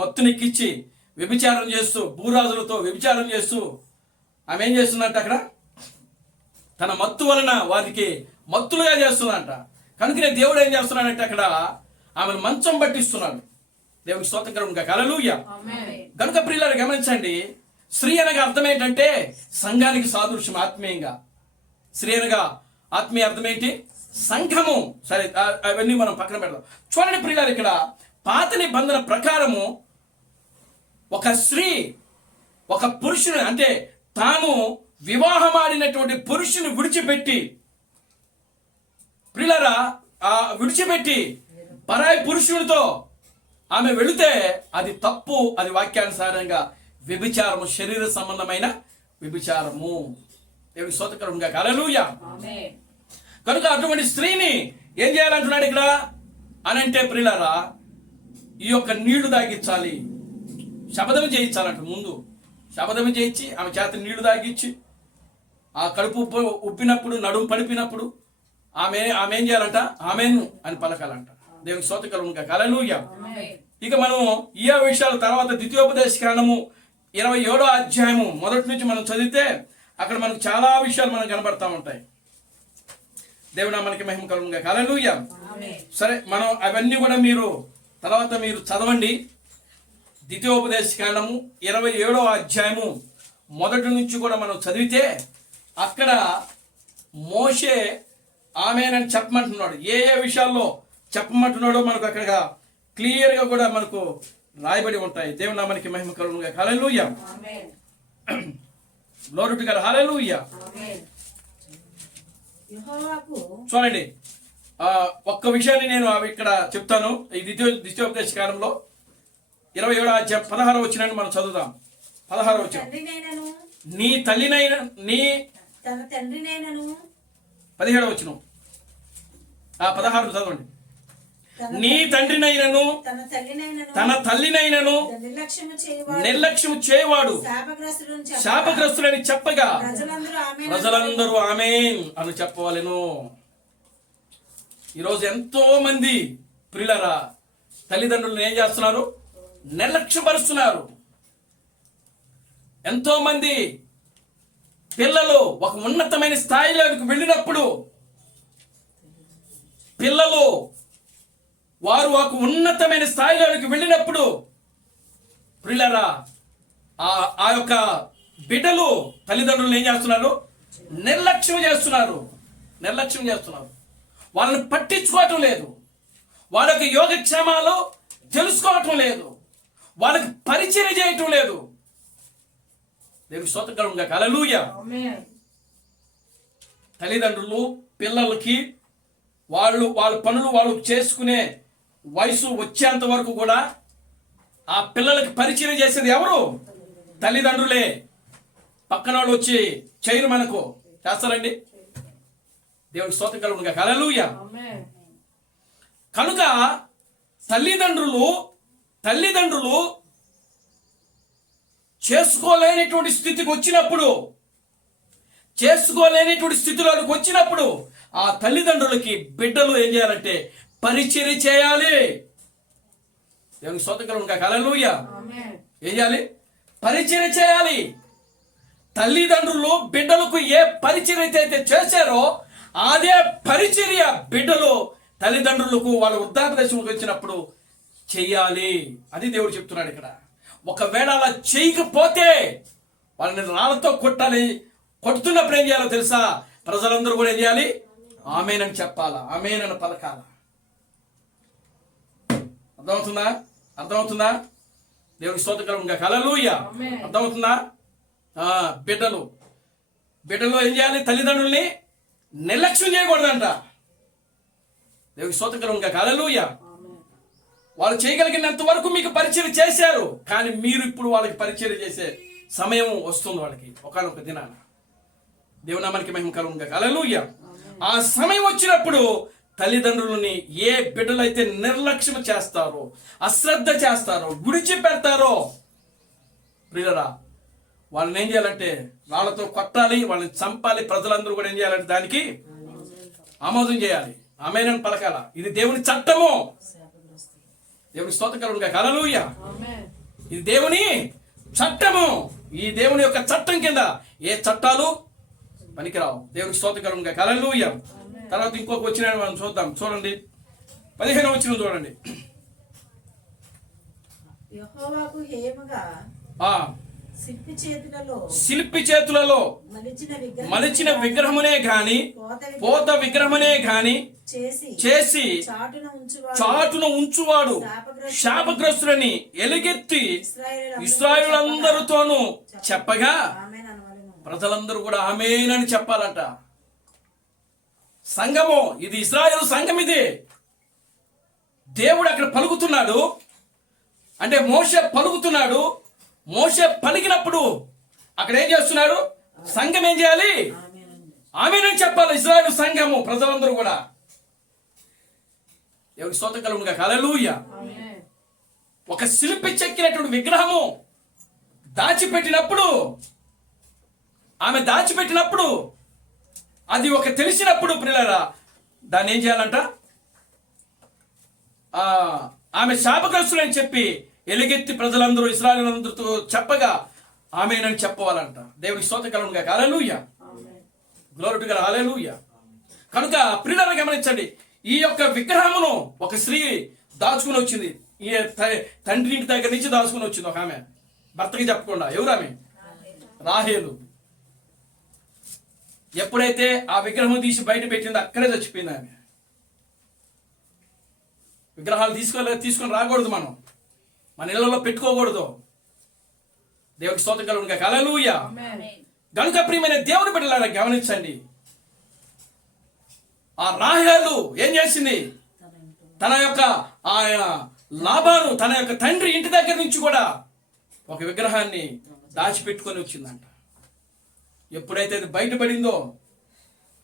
మత్తునెక్కించి వ్యభిచారం చేస్తూ, భూరాజులతో వ్యభిచారం చేస్తూ ఆమె ఏం చేస్తుందంట, అక్కడ తన మత్తు వలన వారికి మత్తులుగా చేస్తుందంట. కనుకనే దేవుడు ఏం చేస్తున్నాడంటే అక్కడ ఆమెను మంచం పట్టిస్తున్నాడు. దేవునికి స్తోత్రం హల్లెలూయా. కనుక ప్రియులారా గమనించండి, స్త్రీ అనగా అర్థం ఏంటంటే సంఘానికి సాదృశ్యం. ఆత్మీయంగా స్త్రీ అనగా ఆత్మీయ అర్థం ఏంటి? సంఘము. సరే, అవన్నీ మనం పక్కన పెడదాం. చూడండి ప్రియులారా, ఇక్కడ పాత నిబంధన ప్రకారము ఒక స్త్రీ ఒక పురుషుని, అంటే తాను వివాహమాడినటువంటి పురుషుని విడిచిపెట్టి ప్రియులారా విడిచిపెట్టి పరాయి పురుషుడితో ఆమె వెళితే అది తప్పు. అది వాక్యానుసారంగా వ్యభిచారము, శరీర సంబంధమైన వ్యభిచారము. దేవునికి స్తోత్రం హల్లెలూయా. కనుక అటువంటి స్త్రీని ఏం చేయాలంటున్నాడు ఇక్కడ అనంటే ప్రియులారా, ఈ యొక్క నీళ్లు తాగించాలి, శపథం చేయించాలంట. ముందు శపథం చేయించి ఆమె చేత నీళ్లు తాగించి ఆ కడుపు ఉప్పినప్పుడు, నడుము పడిపినప్పుడు ఆమె ఏం చేయాలంట? ఆమెను అని పలకాలంట. దేవునికి స్తోత్రం హల్లెలూయా. ఇక మనం ఈ విషయాల తర్వాత ద్వితీయోపదేశ కాండము 27వ అధ్యాయము మొదటి నుంచి మనం చదివితే అక్కడ మనకు చాలా విషయాలు మనకు కనబడతా ఉంటాయి. దేవుడు మనకి మహిమ కలుగునుగా హల్లెలూయా. సరే, మనం అవన్నీ కూడా మీరు తర్వాత మీరు చదవండి. ద్వితీయోపదేశ కాండము 27వ అధ్యాయము మొదటి నుంచి కూడా మనం చదివితే అక్కడ మోషే ఆమెనని చెప్పమంటున్నాడు. ఏ ఏ విషయాల్లో చెప్పమంటున్నాడో మనకు అక్కడ క్లియర్గా కూడా మనకు రాయబడి ఉంటాయి. దేవుడు నామానికి మహిమ కలుగునుగా hallelujah. Glory to God hallelujah. చూడండి, ఒక్క విషయాన్ని నేను ఇక్కడ చెప్తాను. ఈ ద్వితీయోపదేశ కాలంలో 27వ అధ్యాయం 16వ వచనాన్ని మనం చదువుదాం. 16వ వచనం, నీ తల్లినైన నీ తన తండ్రినైనను. 17వ వచనం 16 చదవండి. నీ తండ్రినైనను తన తల్లినైనను నిర్లక్ష్యము చేయవాడు శాపగ్రస్తులని చెప్పగా ప్రజలందరూ ఆమేన్ అని చెప్పవలెను. ఈరోజు ఎంతో మంది ప్రియులారా తల్లిదండ్రులను ఏం చేస్తున్నారు? నిర్లక్ష్యపరుస్తున్నారు. ఎంతో మంది పిల్లలు ఒక ఉన్నతమైన స్థాయిలోకి వెళ్ళినప్పుడు వారు ఒక ఉన్నతమైన స్థాయిలోకి వెళ్ళినప్పుడు ప్రియులారా ఆ యొక్క బిడ్డలు తల్లిదండ్రులను ఏం చేస్తున్నారు? నిర్లక్ష్యం చేస్తున్నారు. వాళ్ళని పట్టించుకోవటం లేదు. వాళ్ళ యొక్క యోగక్షేమాలు తెలుసుకోవటం లేదు. వాళ్ళకి పరిచయం చేయటం లేదు. దేవుని స్తోత్రం హల్లెలూయా. తల్లిదండ్రులు పిల్లలకి వాళ్ళ పనులు వాళ్ళు చేసుకునే వయసు వచ్చేంత వరకు కూడా ఆ పిల్లలకి పరిచయం చేసేది ఎవరు? తల్లిదండ్రులే. పక్కన వాళ్ళు వచ్చి చేయరు మనకు చేస్తారండి. దేవునికి స్తోత్రం హల్లెలూయా. కనుక తల్లిదండ్రులు చేసుకోలేనటువంటి స్థితికి వచ్చినప్పుడు ఆ తల్లిదండ్రులకి బిడ్డలు ఏం చేయాలంటే పరిచర్య చేయాలి. దేవునికి స్తోత్రం హల్లెలూయా. ఏం చేయాలి? పరిచర్య చేయాలి. తల్లిదండ్రులు బిడ్డలకు ఏ పరిచర్య అయితే చేశారో అదే పరిచర్య బిడ్డలు తల్లిదండ్రులకు వాళ్ళ వృద్ధాప్య దశకు వచ్చినప్పుడు చెయ్యాలి. అది దేవుడు చెప్తున్నాడు ఇక్కడ. ఒకవేళ అలా చేయకపోతే వాళ్ళని రాళ్ళతో కొట్టాలి. కొడుతున్నప్పుడు ఏం చేయాలో తెలుసా? ప్రజలందరూ కూడా ఏం చేయాలి? ఆమేన్ అని చెప్పాలా, ఆమేన్ అని పలకాల. అర్థమవుతుందా? దేవునికి స్తోత్రం హల్లెలూయా. అర్థమవుతుందా? బిడ్డలు ఏం చేయాలి? తల్లిదండ్రుల్ని నిర్లక్ష్యం చేయకూడదంట. దేవునికి స్తోత్రం హల్లెలూయా. వాళ్ళు చేయగలిగినంత వరకు మీకు పరిచయం చేశారు, కానీ మీరు ఇప్పుడు వాళ్ళకి పరిచయం చేసే సమయం వస్తుంది. వాళ్ళకి ఒకనొక దినాన దేవుని నామానికి మహిమ కలుగునుగా హల్లెలూయా. ఆ సమయం వచ్చినప్పుడు తల్లిదండ్రులని ఏ బిడ్డలైతే నిర్లక్ష్యం చేస్తారో, అశ్రద్ధ చేస్తారో, విడిచిపెడతారో ప్రియులారా వాళ్ళని ఏం చేయాలంటే వాళ్ళతో కొట్టాలి, వాళ్ళని చంపాలి. ప్రజలందరూ కూడా ఏం చేయాలంటే దానికి ఆమోదం చేయాలి, ఆమేన్ పలకాల. ఇది దేవుని చట్టము. దేవుని స్తోత్రం హల్లెలూయా. ఇది దేవుని చట్టము. ఈ దేవుని యొక్క చట్టం కింద ఏ చట్టాలు పనికిరావు. దేవునికి స్తోత్రం హల్లెలూయా. తర్వాత ఇంకొక వచ్చిన మనం చూద్దాం. చూడండి 15వ వచనం చూడండి. యెహోవాకు హేమగా ఆ శిల్పి చేతులలో మలిచిన విగ్రహమునే గాని పోత విగ్రహమునే గాని చేసి చాటున ఉంచువాడు శాపగ్రస్తులని ఎలుగెత్తి ఇశ్రాయేలులందరితోనూ చెప్పగా ప్రజలందరూ కూడా ఆమేనని చెప్పాలంట. సంఘము ఇది, ఇశ్రాయేలు సంఘం ఇది. దేవుడు అక్కడ పలుకుతున్నాడు అంటే మోషే పలుకుతున్నాడు. మోషే పలికినప్పుడు అక్కడ ఏం చేస్తున్నారు? సంఘం ఏం చేయాలి? ఆమేనని చెప్పాలి. ఇశ్రాయేలు సంఘము ప్రజలందరూ కూడా. ఎవరికి స్తోత్రం కలుగునుగాక. హల్లెలూయా. ఒక శిల్పి చెక్కినటువంటి విగ్రహము దాచిపెట్టినప్పుడు, ఆమె దాచిపెట్టినప్పుడు, అది ఒక తెలిసినప్పుడు ప్రియులారా దాన్ని ఏం చేయాలంట? ఆమె శాపగ్రస్తులని చెప్పి ఎలుగెత్తి ప్రజలందరూ ఇశ్రాయేలులందరితో చెప్పగా ఆమేనని చెప్పవాలంట. దేవునికి స్తోత్రం కలుగునుగాక. Hallelujah. Glory to God. Hallelujah. కనుక ప్రియులారా గమనించండి, ఈ యొక్క విగ్రహమును ఒక స్త్రీ దాచుకుని వచ్చింది. ఈ తండ్రి ఇంటి దగ్గర నుంచి దాచుకుని వచ్చింది ఒక ఆమె, భర్తకి చెప్పకుండా. ఎవరు ఆమె? రాహేలు. ఎప్పుడైతే ఆ విగ్రహం తీసి బయట పెట్టిందో అక్కడే చచ్చిపోయింది ఆమె. విగ్రహాలు తీసుకొని రాకూడదు, మన ఇళ్లలో పెట్టుకోకూడదు. దేవునికి స్తోత్రం కలుగునుగాక. హల్లెలూయా. గనుక ప్రియమైన దేవుని బిడ్డలారా గమనించండి, ఆ రాహేలు ఏం చేసింది? తన యొక్క లాభాను తన యొక్క తండ్రి ఇంటి దగ్గర నుంచి కూడా ఒక విగ్రహాన్ని దాచిపెట్టుకొని వచ్చిందంట. ఎప్పుడైతే అది బయటపడిందో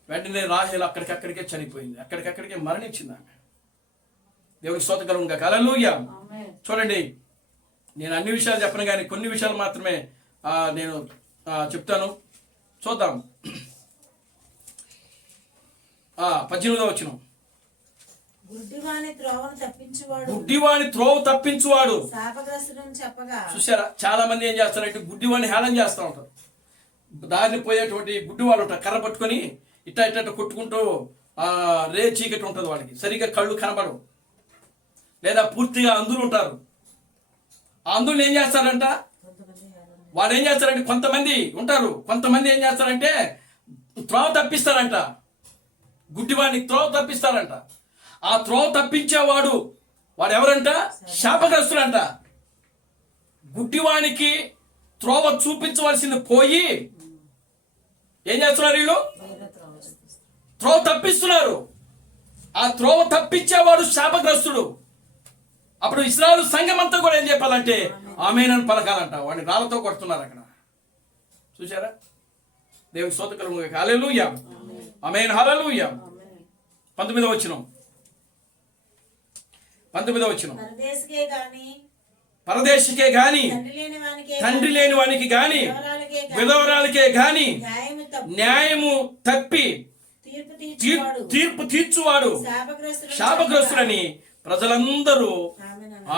వెంటనే రాహేలు అక్కడికక్కడికే చనిపోయింది, అక్కడికక్కడికే మరణించింది ఆమె. దేవునికి స్తోత్రం కలుగునుగాక. హల్లెలూయా. చూడండి, నేను అన్ని విషయాలు చెప్పను కానీ కొన్ని విషయాలు మాత్రమే నేను చెప్తాను. చూద్దాం. 18వ వచనం. గుడ్డివాని త్రోవ తప్పించువాడు. చూసారా, చాలా మంది ఏం చేస్తారంటే గుడ్డివాడిని హేళన చేస్తూ ఉంటారు. దారిని పోయేటువంటి గుడ్డివాళ్ళు ఉంటారు, కర్ర పట్టుకొని ఇట్ట ఇట్ట కొట్టుకుంటూ రే చీకటి ఉంటుంది వాడికి, సరిగ్గా కళ్ళు కనబడవు, లేదా పూర్తిగా అంధులు ఉంటారు. ఆ అంధులు ఏం చేస్తారంట? వాడు ఏం చేస్తారంటే కొంతమంది ఉంటారు, కొంతమంది ఏం చేస్తారంటే త్రోవ తప్పిస్తారంట. గుడ్డివాడిని త్రోవ తప్పిస్తారంట. ఆ త్రోవ తప్పించేవాడు వాడు ఎవరంట? శాపగ్రస్తుడంట. గుడ్డివానికి త్రోవ చూపించవలసింది పోయి ఏం చేస్తున్నారు? వీళ్ళు త్రోవ తప్పిస్తున్నారు. ఆ త్రోవ తప్పించేవాడు శాపగ్రస్తుడు. అప్పుడు ఇశ్రాయేలు సంఘం అంతా కూడా ఏం చెప్పాలంటే ఆమేనని పలకాలంట. వాడిని రాళ్ళతో కొడుతున్నారు అక్కడ. చూసారా? దేవుని స్తోత్రం కలుగునుగాక. హల్లెలూయా. ఆమేన్. హల్లెలూయా. 19వ వచనం. పరదేశికే గాని తండ్రి లేని వానికి గాని విధవరాలకే గాని న్యాయము తప్పి తీర్పు తీర్చువాడు శాపగ్రస్తులని ప్రజలందరూ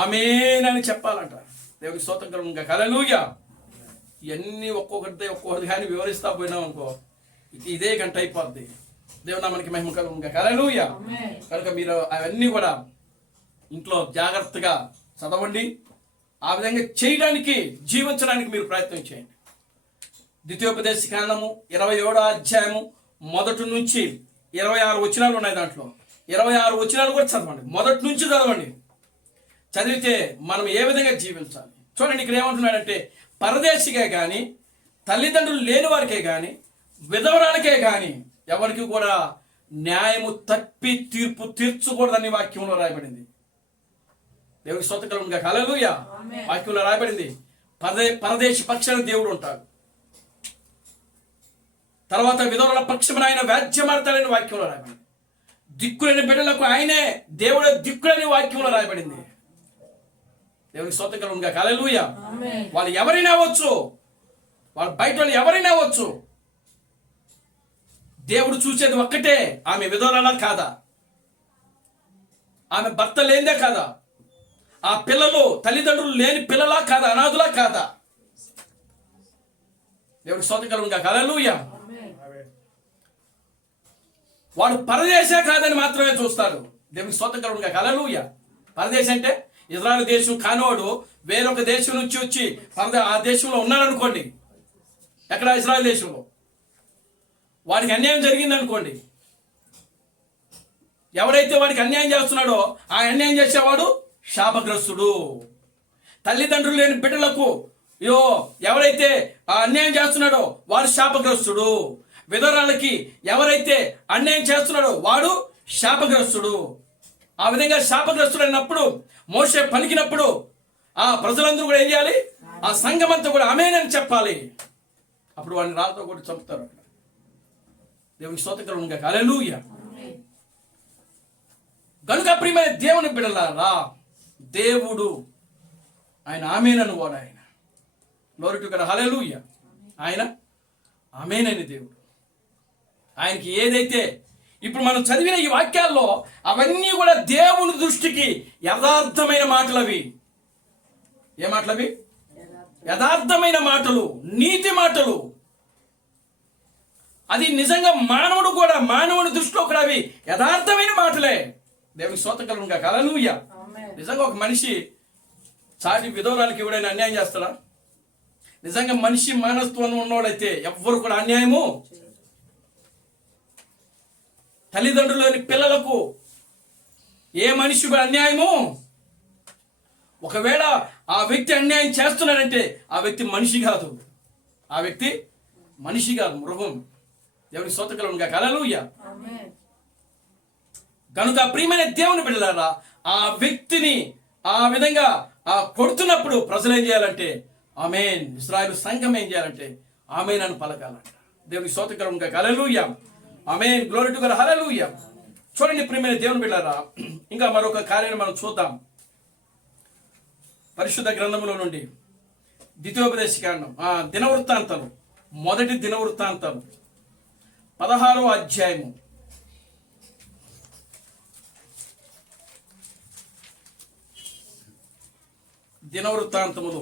ఆమేనని చెప్పాలంట. దేవునికి స్తోత్రం కలుగునుగాక. హల్లెలూయా. ఇవన్నీ ఒక్కొక్కటి కానీ వివరిస్తా పోయినాం అనుకో ఇదే గంట అయిపోద్ది. దేవుడు నామానికి మహిమ కలుగునుగాక. హల్లెలూయా. కనుక మీరు అవన్నీ కూడా ఇంట్లో జాగ్రత్తగా చదవండి. ఆ విధంగా చేయడానికి, జీవించడానికి మీరు ప్రయత్నం చేయండి. ద్వితీయోపదేశకాండము 27వ అధ్యాయము 1 నుంచి 26 వచనాలు ఉన్నాయి. దాంట్లో 26 వచనాలు కూడా చదవండి. మొదటి నుంచి చదవండి. చదివితే మనం ఏ విధంగా జీవించాలి చూడండి. ఇక్కడ ఏమంటున్నాడంటే పరదేశికే కానీ తల్లిదండ్రులు లేని వారికే కానీ విధవరాలకే కానీ ఎవరికి కూడా న్యాయము తప్పి తీర్పు తీర్చకూడదని వాక్యంలో రాయబడింది. దేవుడికి స్తోత్రం కలుగునుగాక. హల్లెలూయా. వాక్యంలో రాయబడింది పరదేశి పక్షాన దేవుడు ఉంటాడు. తర్వాత విధవరాల పక్షమున ఆయన వ్యాజ్యమాడతాడని వాక్యంలో రాయబడింది. దిక్కులేని బిడ్డలకు ఆయనే దేవుడే దిక్కులేని వాక్యంలో రాయబడింది. దేవునికి స్తోత్రం కలుగునుగాక. హల్లెలూయా. వాళ్ళు ఎవరైనా అవ్వచ్చు, వాళ్ళు బయట వాళ్ళు ఎవరైనా అవ్వచ్చు. దేవుడు చూసేది ఒక్కటే, ఆమె విధవరాలా కాదా, ఆమె భర్త లేనిదే కాదా, ఆ పిల్లలు తల్లిదండ్రులు లేని పిల్లలా కాదా, అనాథులా కాదా. దేవుడికి స్తోత్రం కలుగునుగాక. హల్లెలూయా. వాడు పరదేశే కాదని మాత్రమే చూస్తాడు. దేవునికి స్తోత్రం కలుగునుగాక. హల్లెలూయా. పరదేశం అంటే ఇజ్రాయెల్ దేశం కానివాడు వేరొక దేశం నుంచి వచ్చి ఆ దేశంలో ఉన్నాడు అనుకోండి, ఎక్కడ ఇజ్రాయెల్ దేశంలో వాడికి అన్యాయం జరిగింది అనుకోండి, ఎవరైతే వాడికి అన్యాయం చేస్తున్నాడో ఆ అన్యాయం చేసేవాడు శాపగ్రస్తుడు. తల్లిదండ్రులు లేని బిడ్డలకు ఎవరైతే ఆ అన్యాయం చేస్తున్నాడో వాడు శాపగ్రస్తుడు. విధవరాలకి ఎవరైతే అన్యాయం చేస్తున్నాడో వాడు శాపగ్రస్తుడు. ఆ విధంగా శాపగ్రస్తుడు అయినప్పుడు మోషే పలికినప్పుడు ఆ ప్రజలందరూ కూడా ఏం చేయాలి? ఆ సంఘం అంతా కూడా ఆమేనని చెప్పాలి. అప్పుడు వాడిని రాళ్ళతో కూడా చంపుతారు. దేవునికి స్తోత్రం కలుగును గాక. హల్లెలూయా. కనుక ప్రియమైన దేవుని బిడ్డలారా, దేవుడు ఆయన ఆమేనని వాడు. ఆయన గ్లోరీ టు గాడ్. హల్లెలూయా. ఆయన ఆమేనని దేవుడు. ఆయనకి ఏదైతే ఇప్పుడు మనం చదివిన ఈ వాక్యాల్లో అవన్నీ కూడా దేవుని దృష్టికి యథార్థమైన మాటలు. అవి ఏ మాటలు? అవి యథార్థమైన మాటలు, నీతి మాటలు. అది నిజంగా మానవుని దృష్టిలో కూడా అవి యథార్థమైన మాటలే. దేవునికి స్తోత్రం కలుగును గాక. హల్లెలూయా. నిజంగా ఒక మనిషి చాటి విధవరాలకి ఎవడైనా అన్యాయం చేస్తాడా? నిజంగా మనిషి మానవత్వం ఉన్నవాడైతే ఎవ్వరు కూడా అన్యాయము, తల్లిదండ్రులని పిల్లలకు ఏ మనిషి కూడా అన్యాయము. ఒకవేళ ఆ వ్యక్తి అన్యాయం చేస్తున్నాడంటే ఆ వ్యక్తి మనిషి కాదు, ఆ వ్యక్తి మనిషి కాదు, మృగం. దేవునికి స్తోత్రం కలుగును గాక. హల్లెలూయా. కనుక ప్రియమైన దేవుని బిడ్డలారా, ఆ వ్యక్తిని ఆ విధంగా కొడుతున్నప్పుడు ప్రజలు ఏం చేయాలంటే ఆమేన్. ఇశ్రాయేలు సంఘం ఏం చేయాలంటే ఆమేన్ అని పలకాలంట. దేవునికి స్తోత్రం కలుగును గాక. Hallelujah. Amen. Glory to God. Hallelujah. చూడండి ప్రియమైన దేవుని బిడ్డలారా, ఇంకా మరొక కార్యాన్ని మనం చూద్దాం. పరిశుద్ధ గ్రంథములో నుండి ద్వితీయోపదేశకాండం, దినవృత్తాంతాలు, మొదటి దినవృత్తాంతాలు 16వ అధ్యాయము. దినవృత్తాంతములు,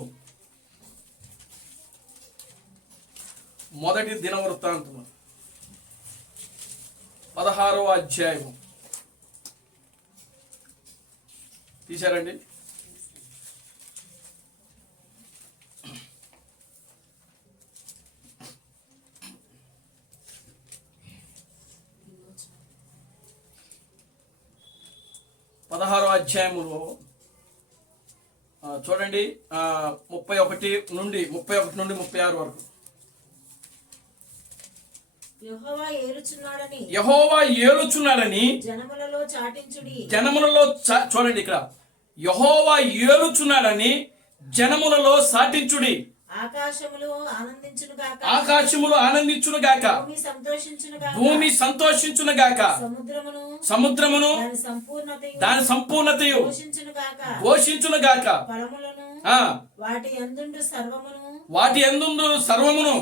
మొదటి దినవృత్తాంతము 16వ అధ్యాయము. తీశారండి? పదహారో అధ్యాయములో చూడండి, 31 నుండి 36 వరకు. యెహోవా ఏలుచున్నాడని జనములలో చూడండి ఇక్కడ, యెహోవా ఏలుచున్నాడని జనములలో సాటించుడి. ఆకాశములు ఆనందించును గాక, భూమి సంతోషించును గాక, సముద్రమును దాని సంపూర్ణతయు ఘోషించును గాక, వాటి యందుండు సర్వమును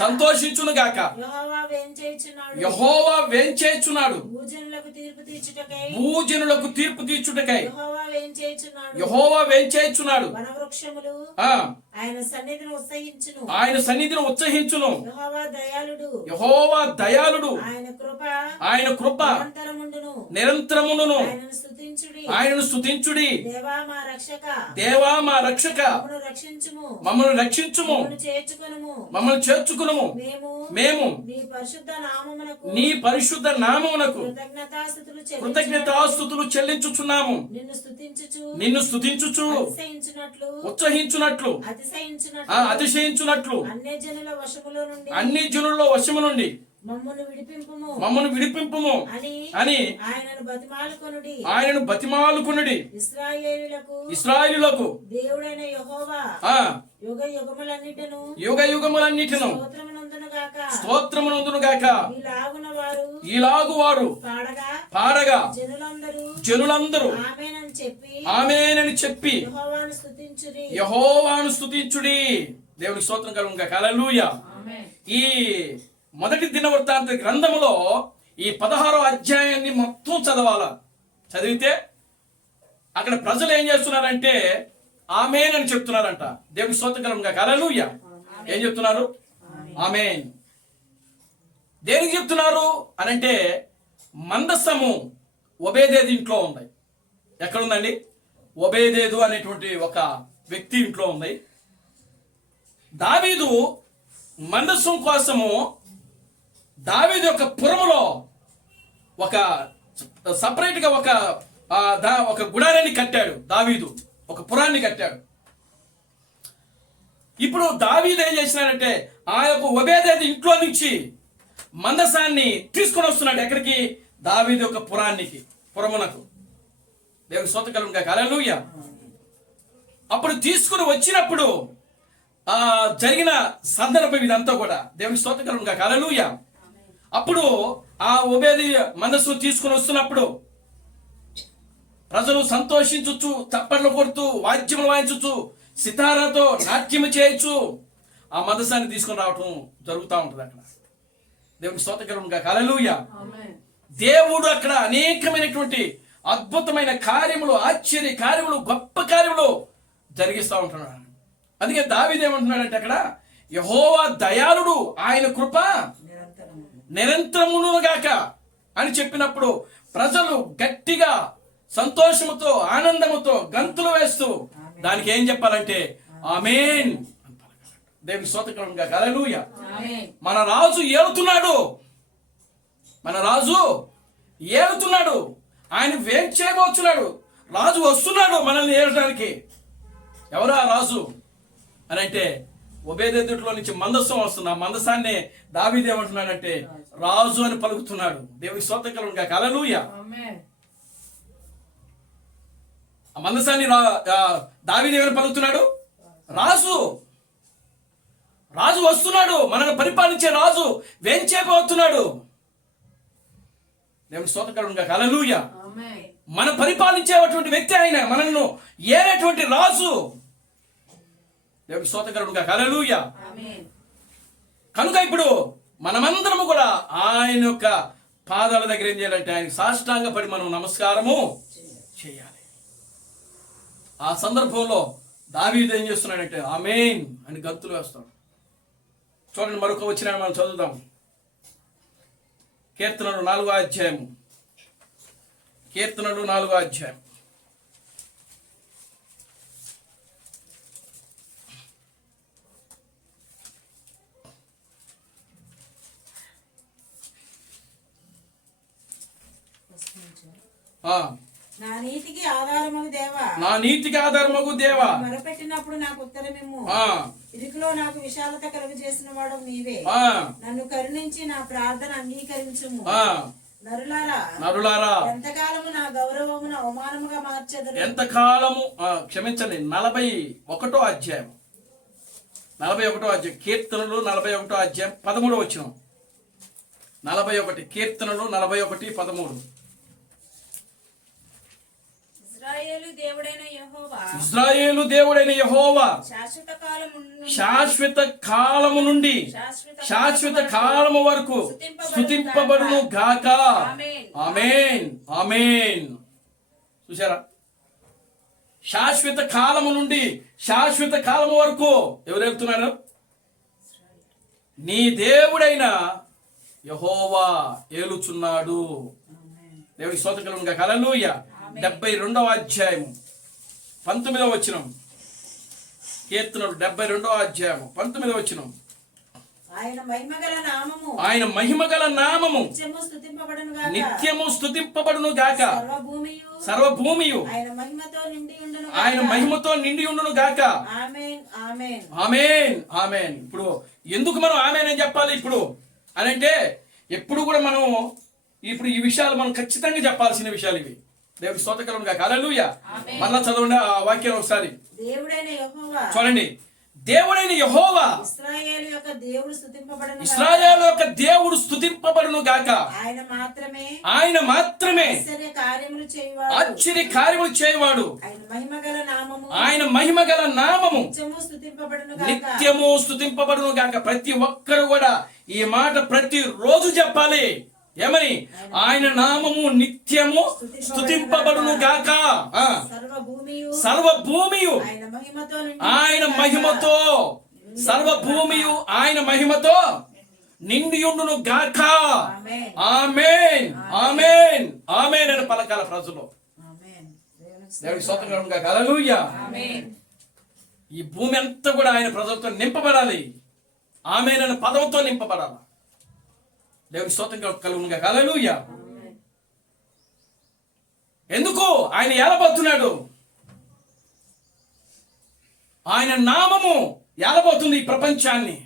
సంతోషించును గాక. యెహోవా వేంచేయుచున్నాడు, భూజనులకు తీర్పు తీర్చుటకై యెహోవా వేంచేయుచున్నాడు. ఆయన సన్నిధిని ఉత్సహించును. యెహోవా దయాళుడు, ఆయన కృప నిరంతరమును. ఆయనను స్తుతించుడి. దేవా మా రక్షక, మమ్మల్ని రక్షించుము, మమ్మల్ని చేర్చుకును. మేము నీ పరిశుద్ధ నామమునకు కృతజ్ఞతాస్తుతులు చెల్లించుచున్నాము. నిన్ను స్తుతించుచు ఉత్సహించునట్లు అతిశయించునట్లు అన్ని జనుల వశము నుండి మమ్మను విడిపింపుము అని ఆయనను బతిమాలుకొనుడి. ఇశ్రాయేలులకు దేవుడైన యెహోవా యుగ యుగములన్నిటిను స్తోత్రమునందును గాక. ఇలాగు వారు పాడగా జనులందరూ ఆమేనని చెప్పి యెహోవాను స్తుతించుడి. దేవునికి స్తోత్రం కలుగును గాక. హల్లెలూయా. ఈ మొదటి దినవృత్తాంత గ్రంథములో ఈ 16వ అధ్యాయాన్ని మొత్తం చదివితే అక్కడ ప్రజలు ఏం చేస్తున్నారంటే ఆమేన్ అని చెప్తున్నారంట. దేవునికి స్తోత్రం కలుగును గాక. హల్లెలూయా. ఏం చెప్తున్నారు? ఆమేన్. దేనికి చెప్తున్నారు అనంటే మందసము ఒబేదేదు ఇంట్లో ఉంది. ఎక్కడుందండి? ఒబేదేదు అనేటువంటి ఒక వ్యక్తి ఇంట్లో ఉంది. దావీదు మందసం కోసము దావీదు యొక్క పురములో ఒక సపరేట్గా ఒక గుడారాన్ని కట్టాడు. దావీదు ఒక పురాన్ని కట్టాడు. ఇప్పుడు దావీదు ఏం చేసినాడంటే ఆ యొక్క ఒబేదేదు ఇంట్లో నుంచి మందసాన్ని తీసుకొని వస్తున్నాడు. ఎక్కడికి? దావీదు యొక్క పురమునకు. దేవుని స్తోత్రం కలుగును గాక. హల్లెలూయా. అప్పుడు తీసుకుని వచ్చినప్పుడు జరిగిన సందర్భం ఇదంతా కూడా. దేవుని స్తోత్రం కలుగును గాక. హల్లెలూయా. అప్పుడు ఆ ఒబేది మందస్సు తీసుకుని వస్తున్నప్పుడు ప్రజలు సంతోషించుచు, చప్పట్లు కొడుతూ, వాద్యములు వాయించుచు, సితారాతో నాట్యము చేయొచ్చు ఆ మందసాన్ని తీసుకుని రావటం జరుగుతూ ఉంటుంది అక్కడ. దేవుని స్తోత్రం కలుగును గాక. హల్లెలూయా. దేవుడు అక్కడ అనేకమైనటువంటి అద్భుతమైన కార్యములు, ఆశ్చర్య కార్యములు, గొప్ప కార్యములు జరిగిస్తూ ఉంటున్నాడు. అందుకే దావీదు ఏమంటున్నాడంటే అక్కడ యెహోవా దయాళుడు, ఆయన కృప నిరంతరమును గాక అని చెప్పినప్పుడు ప్రజలు గట్టిగా సంతోషముతో, ఆనందముతో గంతులు వేస్తూ దానికి ఏం చెప్పాలంటే ఆమేన్. దేవుని స్తోత్రం కలుగును గాక. హల్లెలూయా. మన రాజు ఏలుతున్నాడు, మన రాజు ఏలుతున్నాడు, ఆయన వెయిట్ చేయబోతున్నాడు. రాజు వస్తున్నాడు మనల్ని ఏలడానికి. ఎవరు ఆ రాజు అని అంటే ఒబేదెదులో నుంచి మందసం వస్తుంది. ఆ మందసాన్ని దావీదు ఏమంటున్నాడంటే రాజు అని పలుకుతున్నాడు. దేవుని స్తోత్రం కలుగును గాక. హల్లెలూయా. ఆ మందసాన్ని దావీదు ఏమని పలుకుతున్నాడు? రాజు. రాజు వస్తున్నాడు, మనల్ని పరిపాలించే రాజు వేంచేయబోతున్నాడు. దేవుని స్తోత్రం కలుగును గాక. హల్లెలూయా. మన పరిపాలించేటువంటి వ్యక్తి ఆయన, మనల్ని ఏలేటువంటి రాజు. దేవుని స్తోత్రం కలుగును గాక. హల్లెలూయా. కనుక ఇప్పుడు మనమందరము కూడా ఆయన యొక్క పాదాల దగ్గర ఏం చేయాలంటే ఆయనకి సాష్టాంగ పడి మనం నమస్కారము చేయాలి. ఆ సందర్భంలో దావీదు ఏం చేస్తున్నాడంటే ఆమేన్ అని గంతులు వేస్తాడు. చూడండి, మరొక వచ్చిన మనం చదువుదాం. కీర్తనలు 4వ అధ్యాయము. కీర్తనలు 4వ అధ్యాయం. నా నీతికి ఆధారమగు దేవా, నా నీతికి ఆధారమగు దేవా, మొరపెట్టినప్పుడు నాకు ఉత్తరమిమ్ము. ఇరుకులో నాకు విశాలత కలుగు చేసిన వాడు నీవే. నన్ను కరుణించి నా ప్రార్థన అంగీకరించుము. నరులారా ఎంతకాలము నా గౌరవమును అవమానముగా మార్చెదరు. ఎంతకాలము క్షమించండి 41వ అధ్యాయం. 41వ అధ్యాయం కీర్తనలు 41వ అధ్యాయం 13వ వచనం. 41 కీర్తనలు 41:13. ఇశ్రాయేలు దేవుడైన యెహోవా శాశ్వత కాలము నుండి శాశ్వత కాలము వరకు స్తుతింపబడును గాక. ఆమేన్. ఆమేన్. చూసారా? శాశ్వత కాలము నుండి శాశ్వత కాలము వరకు ఎవరు వెళ్తున్నారు? నీ దేవుడైన యెహోవా ఏలుచున్నాడు. దేవుడి స్తోత్రం కలుగును గాక. హల్లెలూయా. 72వ అధ్యాయం 19వ వచనం. కీర్తనలు 72వ అధ్యాయం 19వ వచనం. ఆయన మహిమగల నామము నిత్యము స్తుతింపబడును గాక. సర్వభూమియు ఆయన మహిమతో నిండి ఉండును గాక. ఆమేన్. ఆమేన్. ఇప్పుడు ఎందుకు మనం ఆమేన్ అని చెప్పాలి ఇప్పుడు అని అంటే, ఎప్పుడు కూడా మనం ఇప్పుడు ఈ విషయాలు మనం ఖచ్చితంగా చెప్పాల్సిన విషయాలు ఇవి. దేవుడి స్తోత్రం కలుగును గాక. హల్లెలూయా. మరలా చదవండి ఆ వాక్యం ఒకసారి. చూడండి, దేవుడైన యెహోవా ఇశ్రాయేలు యొక్క దేవుడు స్తుతింపబడును గాక. ఆయన మాత్రమే ఆశ్చర్య కార్యములు చేయవాడు. ఆయన మహిమగల నామము నిత్యము స్తుతింపబడును గాక. ప్రతి ఒక్కరు కూడా ఈ మాట ప్రతి రోజు చెప్పాలి. ఏమని? ఆయన నామము నిత్యము స్తుతింపబడును గాక. సర్వభూమియు ఆయన మహిమతో సర్వభూమియు ఆయన మహిమతో నిండియుండును గాక. ఆమేన్. ఆమేన్. ఆమేన్ అని పలకాల ప్రజలు. దేవుడికి స్తోత్రం కలుగును గాక. హల్లెలూయా. ఈ భూమి అంతా కూడా ఆయన ప్రజలతో నింపబడాలి. ఆమేన్ అనే పదంతో నింపబడాలి. దేవుడికి స్తోత్రం కలుగును గాక. హల్లెలూయా. ఎందుకు ఆయన ఏలబోతున్నాడు? ఆయన నామము ఏలబోతుంది ఈ ప్రపంచాన్ని.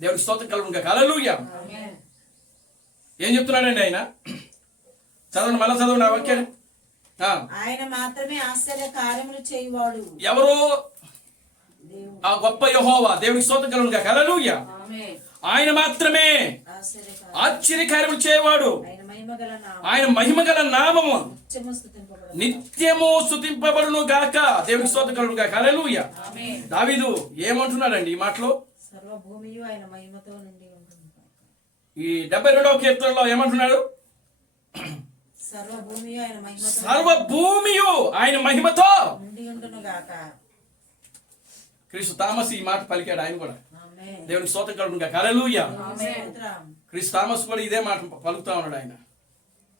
దేవుడికి స్తోత్రం కలుగును గాక. హల్లెలూయా. ఏం చెప్తున్నాడండి ఆయన? చదవండి, మళ్ళా చదవండి ఆ వాక్యాన్ని. ఆయన మాత్రమే ఆశ్చర్య కార్యములు చేయవాడు. ఎవరు? ఆ గొప్ప యెహోవా. దేవుడికి స్తోత్రం కలుగును గాక. హల్లెలూయా. ఆయన మాత్రమే ఆశ్చర్య కార్యములు చేయవాడు. ఆయన మహిమగల నామము నిత్యము స్తుతింపబడును గాక. దేవుడికి స్తోత్రం కలుగును గాక. హల్లెలూయా. దావీదు ఏమంటున్నాడండి ఈ మాటలో? సర్వభూమియు ఆయన మహిమతో నిండి ఉంటుంది. ఈ 72వ కీర్తనలో ఏమంటున్నాడు? సర్వభూమియు ఆయన మహిమతో సర్వభూమియు ఆయన మహిమతో నిండి ఉండును గాక. క్రీస్తు థామస్ ఈ మాట పలికాడు ఆయన కూడా. ఆమేన్. దేవునికి స్తోత్రం కలుగును గాక. హల్లెలూయా. స్తోత్రం. క్రీస్తు థామస్ కూడా ఇదే మాట పలుకుతా ఉన్నాడు.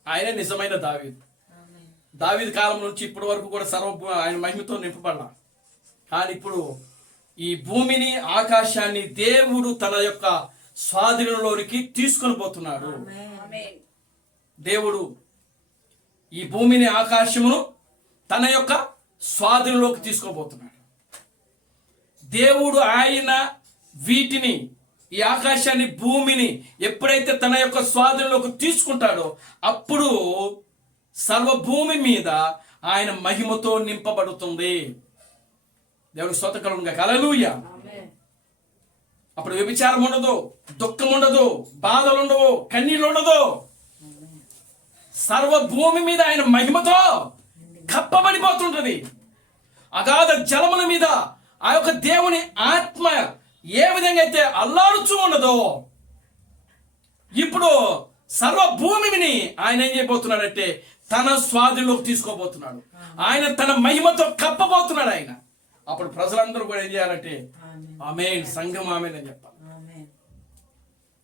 ఆయనే నిజమైన దావీదు. ఆమేన్. దావీదు కాలం నుంచి ఇప్పటి వరకు కూడా ఆయన మహిమతో నింపబడ్డా. కానీ ఇప్పుడు ఈ భూమిని ఆకాశాన్ని దేవుడు తన యొక్క స్వాధీనంలోనికి తీసుకొని పోతున్నాడు. ఆమేన్. దేవుడు ఈ భూమిని ఆకాశమును తన యొక్క స్వాధీనంలోకి తీసుకోబోతున్నాడు. దేవుడు ఆయన వీటిని, ఈ ఆకాశాన్ని భూమిని ఎప్పుడైతే తన యొక్క స్వాధీనంలోకి తీసుకుంటాడో అప్పుడు సర్వభూమి మీద ఆయన మహిమతో నింపబడుతుంది. దేవుడికి స్తోత్రం కలుగును గాక. హల్లెలూయా. అప్పుడు వ్యభిచారం ఉండదు, దుఃఖం ఉండదు, బాధలు ఉండవు, కన్నీళ్ళు ఉండదు. సర్వభూమి మీద ఆయన మహిమతో కప్పబడిపోతుంటది. అగాధ జలముల మీద ఆ యొక్క దేవుని ఆత్మ ఏ విధంగా అయితే అల్లాడుచూ ఉండదో ఇప్పుడు సర్వభూమిని ఆయన ఏం చేయబోతున్నాడంటే తన స్వాధీనంలోకి తీసుకోబోతున్నాడు. ఆయన తన మహిమతో కప్పబోతున్నాడు. ఆయన అప్పుడు ప్రజలందరూ కూడా ఏం చేయాలంటే ఆమేన్, సంఘం ఆమేన్ అని చెప్పాలి. ఆమేన్.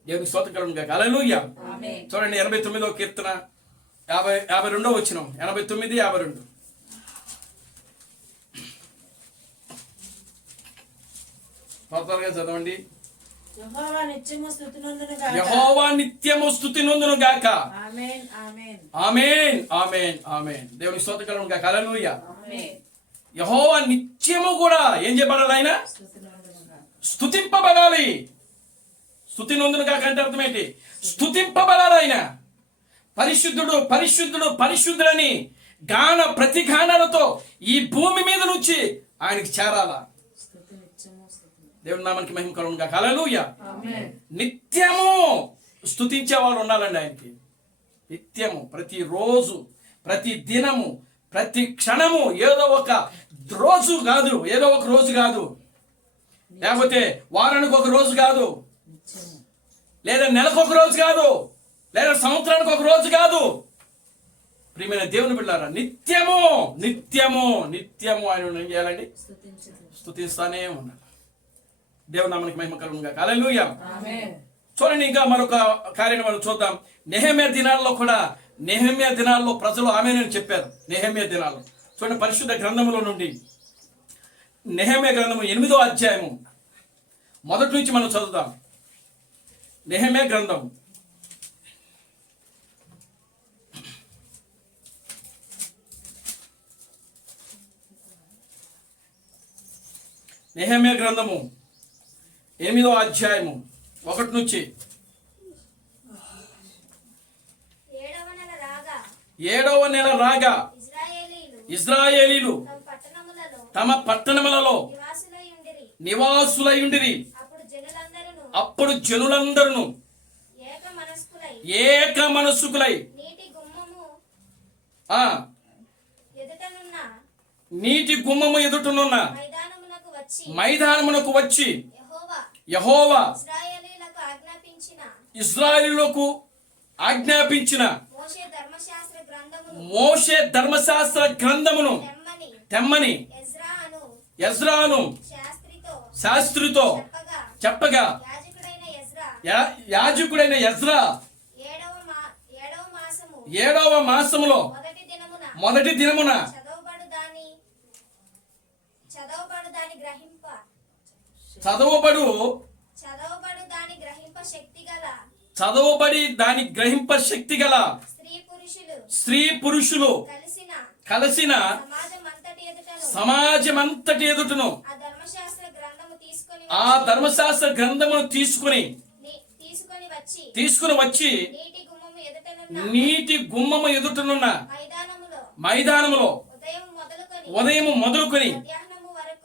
దేవునికి స్తోత్రం కలుగును గాక. హల్లెలూయా. చూడండి 89వ కీర్తన 52వ వచనం. 89, 52. త్వరగా చదవండి. యెహోవా నిత్యము స్తుతినందును గాక. యెహోవా నిత్యము స్తుతినందును గాక. ఆమేన్. ఆమేన్. ఆమేన్. ఆమేన్. ఆమేన్. దేవునికి స్తోత్రం కలుగును గాక. హల్లెలూయా. ఆమేన్. యెహోవా నిత్యము కూడా ఏం చేయబడాలి? ఆయన స్తుతినందును గాక. స్తుతింపబడాలి. స్తుతినందును గాక అంటే అర్థం ఏంటి? స్తుతింపబడాలి. ఆయన పరిశుద్ధుడు, పరిశుద్ధుడు, పరిశుద్ధుడని గాన ప్రతిగానాలతో ఈ భూమి మీద నుంచి ఆయనకి చేరాలా. స్తుతి నిత్యము స్తుతి. దేవుని నామానికి మహిమ కలుగును గాక. హల్లెలూయా. ఆమేన్. నిత్యము స్తుతించే వాళ్ళు ఉండాలండి ఆయనకి. నిత్యము, ప్రతిరోజు, ప్రతి దినము, ప్రతి క్షణము, ఏదో ఒక రోజు కాదు, ఏదో ఒక రోజు కాదు, లేకపోతే వారానికి ఒక రోజు కాదు, నిత్యము. లేదా నెలకు ఒక రోజు కాదు, లేదా సంవత్సరానికి ఒక రోజు కాదు. ప్రియమైన దేవుని బిడ్డలారా, నిత్యము నిత్యము నిత్యము ఆయన ఏం చేయాలండి? స్తుతించుదు. స్తుతిస్తానే ఉండాలి. దేవుని నామానికి మహిమ కలుగును గాక. హల్లెలూయా. ఆమేన్. చూడండి, ఇంకా మరొక కార్యాన్ని మనం చూద్దాం. నెహెమ్యా దినాల్లో కూడా, నెహెమ్యా దినాల్లో ప్రజలు ఆమేనని చెప్పారు. నెహెమ్యా దినాల్లో చూడండి, పరిశుద్ధ గ్రంథములో నుండి నెహెమ్యా గ్రంథము 8వ అధ్యాయము మొదటి నుంచి మనం చదువుదాం. నెహెమ్యా గ్రంథం నెహెమ్యా గ్రంథము 8వ అధ్యాయము 1 నుంచి. 7వ నెల రాగా ఇశ్రాయేలీలు తమ పట్టణములలో నివాసులయుండిరి. అప్పుడు జనులందరూ ఏక మనస్కులై నీటి గుమ్మము ఎదుటనున్న మైదానమునకు వచ్చి యెహోవా ఇశ్రాయేలులకు ఆజ్ఞాపించిన మోషే ధర్మశాస్త్ర గ్రంథమును తెమ్మని ఎజ్రాను శాస్త్రితో చెప్పగా యాజకుడైన ఎజ్రా 7వ మాసములో మొదటి దినమున చదవబడు దాని గ్రహింప చదవబడు చదవబడు దాని గ్రహింప శక్తి గల చదవబడి దాని గ్రహింప శక్తి గల స్త్రీ పురుషులు కలిసిన సమాజమంతటి ఎదుటను ఆ ధర్మశాస్త్ర గ్రంథమును తీసుకుని వచ్చి నీటి గుమ్మము ఎదుటనున్న మైదానములో ఉదయం మొదలుకొని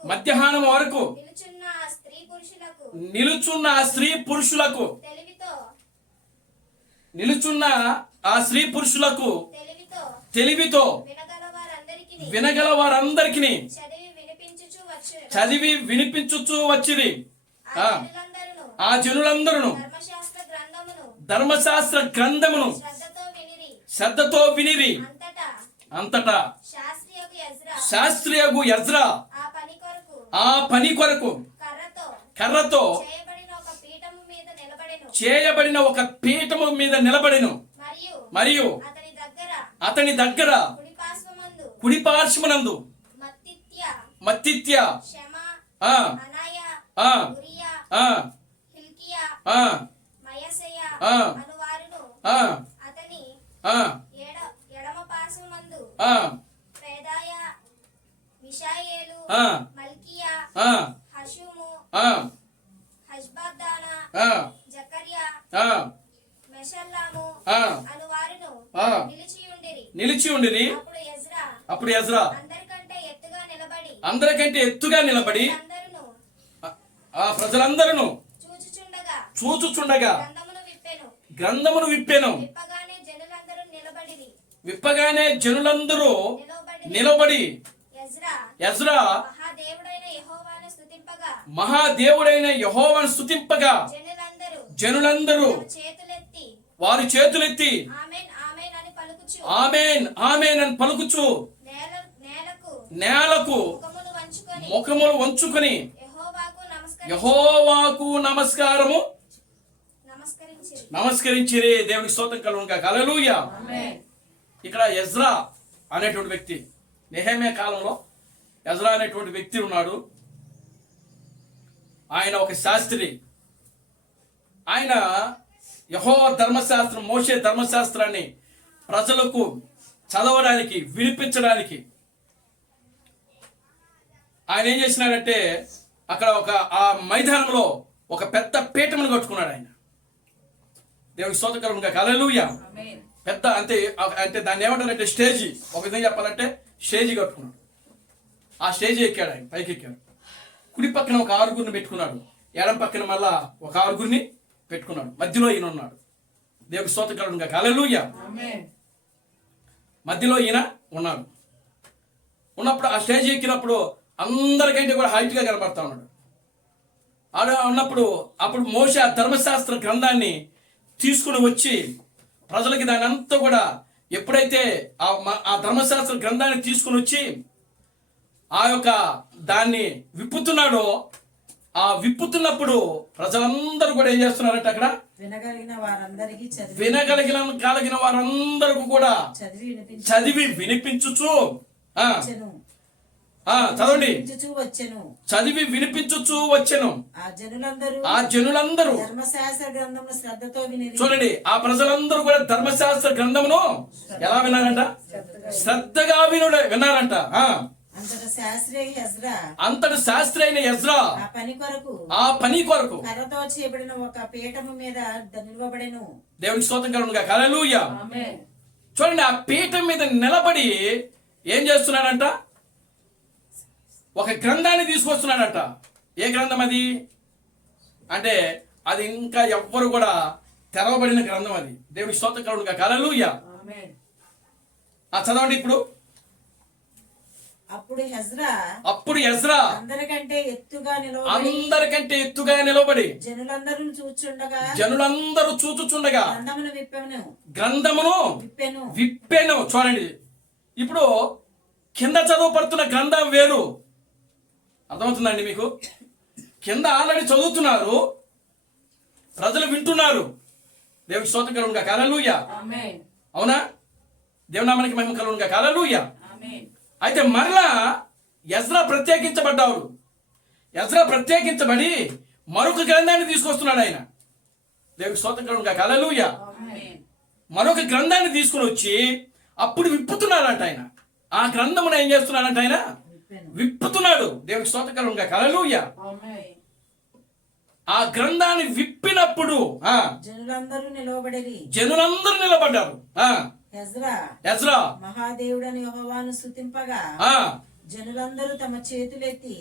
మధ్యాహ్నం వరకు నిలుచున్న ఆ స్త్రీ పురుషులకు తెలివితో వినగల వారందరికి చదివి వినిపించుచు వచ్చిరి. ఆ జనులందరూ ధర్మశాస్త్ర గ్రంథమును శ్రద్ధతో వినిరి. అంతటా శాస్త్రియగు యెజ్రా ఆ పని కొరకు కర్రతో చేయబడిన ఒక పీఠము మీద నిలబడెను. మరియు అతని దగ్గర కుడి పార్శ్వమందు మత్తిత్య నిలిచి ఉండిరి. అప్పుడు యెజ్రా అందరికంటే ఎత్తుగా నిలబడి ఆ ప్రజలందరూ చూచుచుండగా గ్రంథమును విప్పెను. విప్పగానే జనులందరూ నిలబడి యెజ్రా మహాదేవుడైన యెహోవాను స్తుతింపగా జనులందరూ వారి చేతులెత్తి ఆమేన్ ఆమేన్ అని పలుకుచు నేలకు ముఖములు వంచుకొని యెహోవాకు నమస్కరించిరి. దేవునికి స్తోత్రం కలుగును. హల్లెలూయా. ఇక్కడ యెజ్రా అనేటువంటి వ్యక్తి, నెహెమ్యా కాలంలో యెజ్రా అనేటువంటి వ్యక్తి ఉన్నాడు. ఆయన ఒక శాస్త్రి. ఆయన యెహోవా ధర్మశాస్త్రం, మోషే ధర్మశాస్త్రాన్ని ప్రజలకు చదవడానికి వినిపించడానికి ఆయన ఏం చేసినాడంటే అక్కడ ఆ మైదానంలో ఒక పెద్ద పీఠమును కట్టుకున్నాడు. ఆయన దేవునికి స్తోత్రం కలుగును. హల్లెలూయా. పెద్ద అంటే దాన్ని ఏమంటారంటే స్టేజీ. ఒక విధంగా చెప్పాలంటే స్టేజీ కట్టుకున్నాడు. ఆ స్టేజీ ఎక్కాడు. ఆయన పైకి ఎక్కాడు. కుడి పక్కన ఒక ఆరుగురిని పెట్టుకున్నాడు, ఎడం పక్కన మళ్ళా ఒక ఆరుగురిని పెట్టుకున్నాడు, మధ్యలో ఈయన ఉన్నాడు. దేవునికి స్తోత్రం కలుగును. హల్లెలూయా. మధ్యలో ఈయన ఉన్నాడు. ఉన్నప్పుడు ఆ స్టేజ్ ఎక్కినప్పుడు అందరికంటే కూడా హైట్గా కనబడతా ఉన్నాడు. ఆడ ఉన్నప్పుడు అప్పుడు మోషే ఆ ధర్మశాస్త్ర గ్రంథాన్ని తీసుకుని వచ్చి ప్రజలకి దాని అంతా కూడా ఎప్పుడైతే ఆ ధర్మశాస్త్ర గ్రంథాన్ని తీసుకుని వచ్చి ఆ యొక్క దాన్ని విప్పుతున్నాడో, ఆ విప్పుతున్నప్పుడు ప్రజలందరూ కూడా ఏం చేస్తున్నారంటే అక్కడ వినగలిగిన వారందరూ కూడా చదివి వినిపించుచు చదవండి. చదివి వినిపించుచు వచ్చెను. ఆ జనులందరూ చూడండి, ఆ ప్రజలందరూ కూడా ధర్మశాస్త్ర గ్రంథమును ఎలా విన్నారంట? శ్రద్ధగా విన్నారంట. అంతటి శాస్త్రి అయిన యెజ్రా ఆ పని కొరకు కర్రతో చేయబడిన ఒక పీఠము మీద నిలబడెను. దేవునికి స్తోత్రం కలుగును. హల్లెలూయా. చూడండి, ఆ పీఠం మీద నిలబడి ఏం చేస్తున్నాడంట? ఒక గ్రంథాన్ని తీసుకొస్తున్నాడంట. ఏ గ్రంథం అది అంటే అది ఇంకా ఎవ్వరు కూడా తెరవబడిన గ్రంథం అది. దేవునికి స్తోత్రం కలుగును. హల్లెలూయా. చదవండి ఇప్పుడు. అప్పుడు యెజ్రా అందరికంటే ఎత్తుగా నిలబడి జనులందరూ చూచుచుండగా గ్రంథమును విప్పెను. చూడండి, ఇప్పుడు కింద చదవబడుతున్న గ్రంథం వేరు. అర్థమవుతుందండి మీకు? కింద ఆల్రెడీ చదువుతున్నారు, ప్రజలు వింటున్నారు. దేవునికి స్తోత్రం కలుగును. హల్లెలూయా. అవునా? దేవుని నామానికి మహిమ కలుగును. హల్లెలూయా. అయితే మరలా ఎజ్రా ప్రత్యేకించబడ్డాడు. ఎజ్రా ప్రత్యేకించబడి మరొక గ్రంథాన్ని తీసుకొస్తున్నాడు ఆయన. దేవునికి స్తోత్రం కలుగును గాక. హల్లెలూయా. మరొక గ్రంథాన్ని తీసుకుని వచ్చి అప్పుడు విప్పుతున్నాడంట ఆయన. ఆ గ్రంథమును ఏం చేస్తున్నాడంట ఆయన? విప్పుతున్నాడు. దేవునికి స్తోత్రం కలుగును గాక. హల్లెలూయా. ఆ గ్రంథాన్ని విప్పినప్పుడు జనులందరూ నిలబడ్డారు. ఎజ్రా మహాదేవుడని యెహోవాను స్తుతింపగా జనులందరూ తమ చేతులెత్తి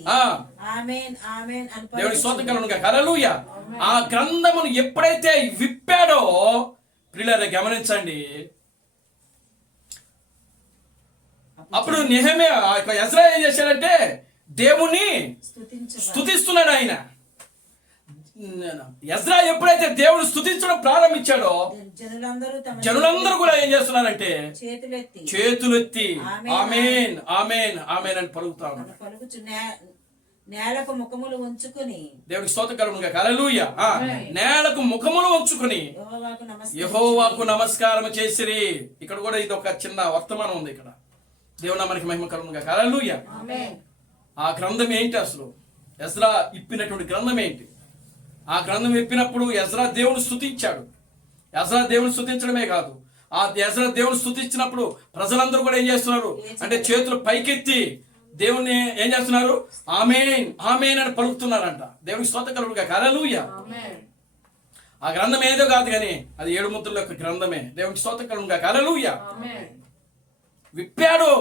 ఆమేన్ ఆమేన్ అని దేవునికి స్తోత్రం కలుగును గాక. హల్లెలూయా. ఆ గ్రంథమును ఎప్పుడైతే విప్పాడో ప్రియులారా గమనించండి, అప్పుడు నెహెమ్యా ఎజ్రా ఏం చేశాడంటే దేవుణ్ణి స్తుతిస్తున్నాడు ఆయన. ఎజ్రా ఎప్పుడైతే దేవుడు స్తుతించడం ప్రారంభించాడో జనులందరూ కూడా ఏం చేస్తున్నారంటే చేతులెత్తి ఆమేన్ ఆమేన్ ఆమేన్ అని పలుకుతా ఉన్నారు. నేలకు ముఖములు ఉంచుకుని దేవునికి స్తోత్రం కలుగును గాక. హల్లెలూయా. నేలకు ముఖములు ఉంచుకుని యెహోవాకు నమస్కారం చేసిరి. ఇక్కడ కూడా ఇది ఒక చిన్న వర్తమానం ఉంది. ఇక్కడ దేవుని నామానికి మహిమ కలుగును గాక. హల్లెలూయా. ఆ గ్రంథం ఏంటి అసలు? ఎజ్రా ఇప్పినటువంటి గ్రంథం ఏంటి? ఆ గ్రంథం విప్పినప్పుడు ఎజ్రా దేవుని స్తుతించాడు. ఎజ్రా దేవుని స్తుతించడమే కాదు, ఆ ఎజ్రా దేవుని స్తుతించినప్పుడు ప్రజలందరూ కూడా ఏం చేస్తున్నారు అంటే చేతులు పైకెత్తి దేవుణ్ణి ఏం చేస్తున్నారు? ఆమేన్ ఆమేన్ అని పలుకుతున్నారంట. దేవునికి స్తోత్రం కలుగును గాక. హల్లెలూయా. ఆ గ్రంథం ఏదో కాదు కానీ అది 7 ముద్రల యొక్క గ్రంథమే. దేవునికి స్తోత్రం కలుగును గాక. హల్లెలూయా. విప్పాడు,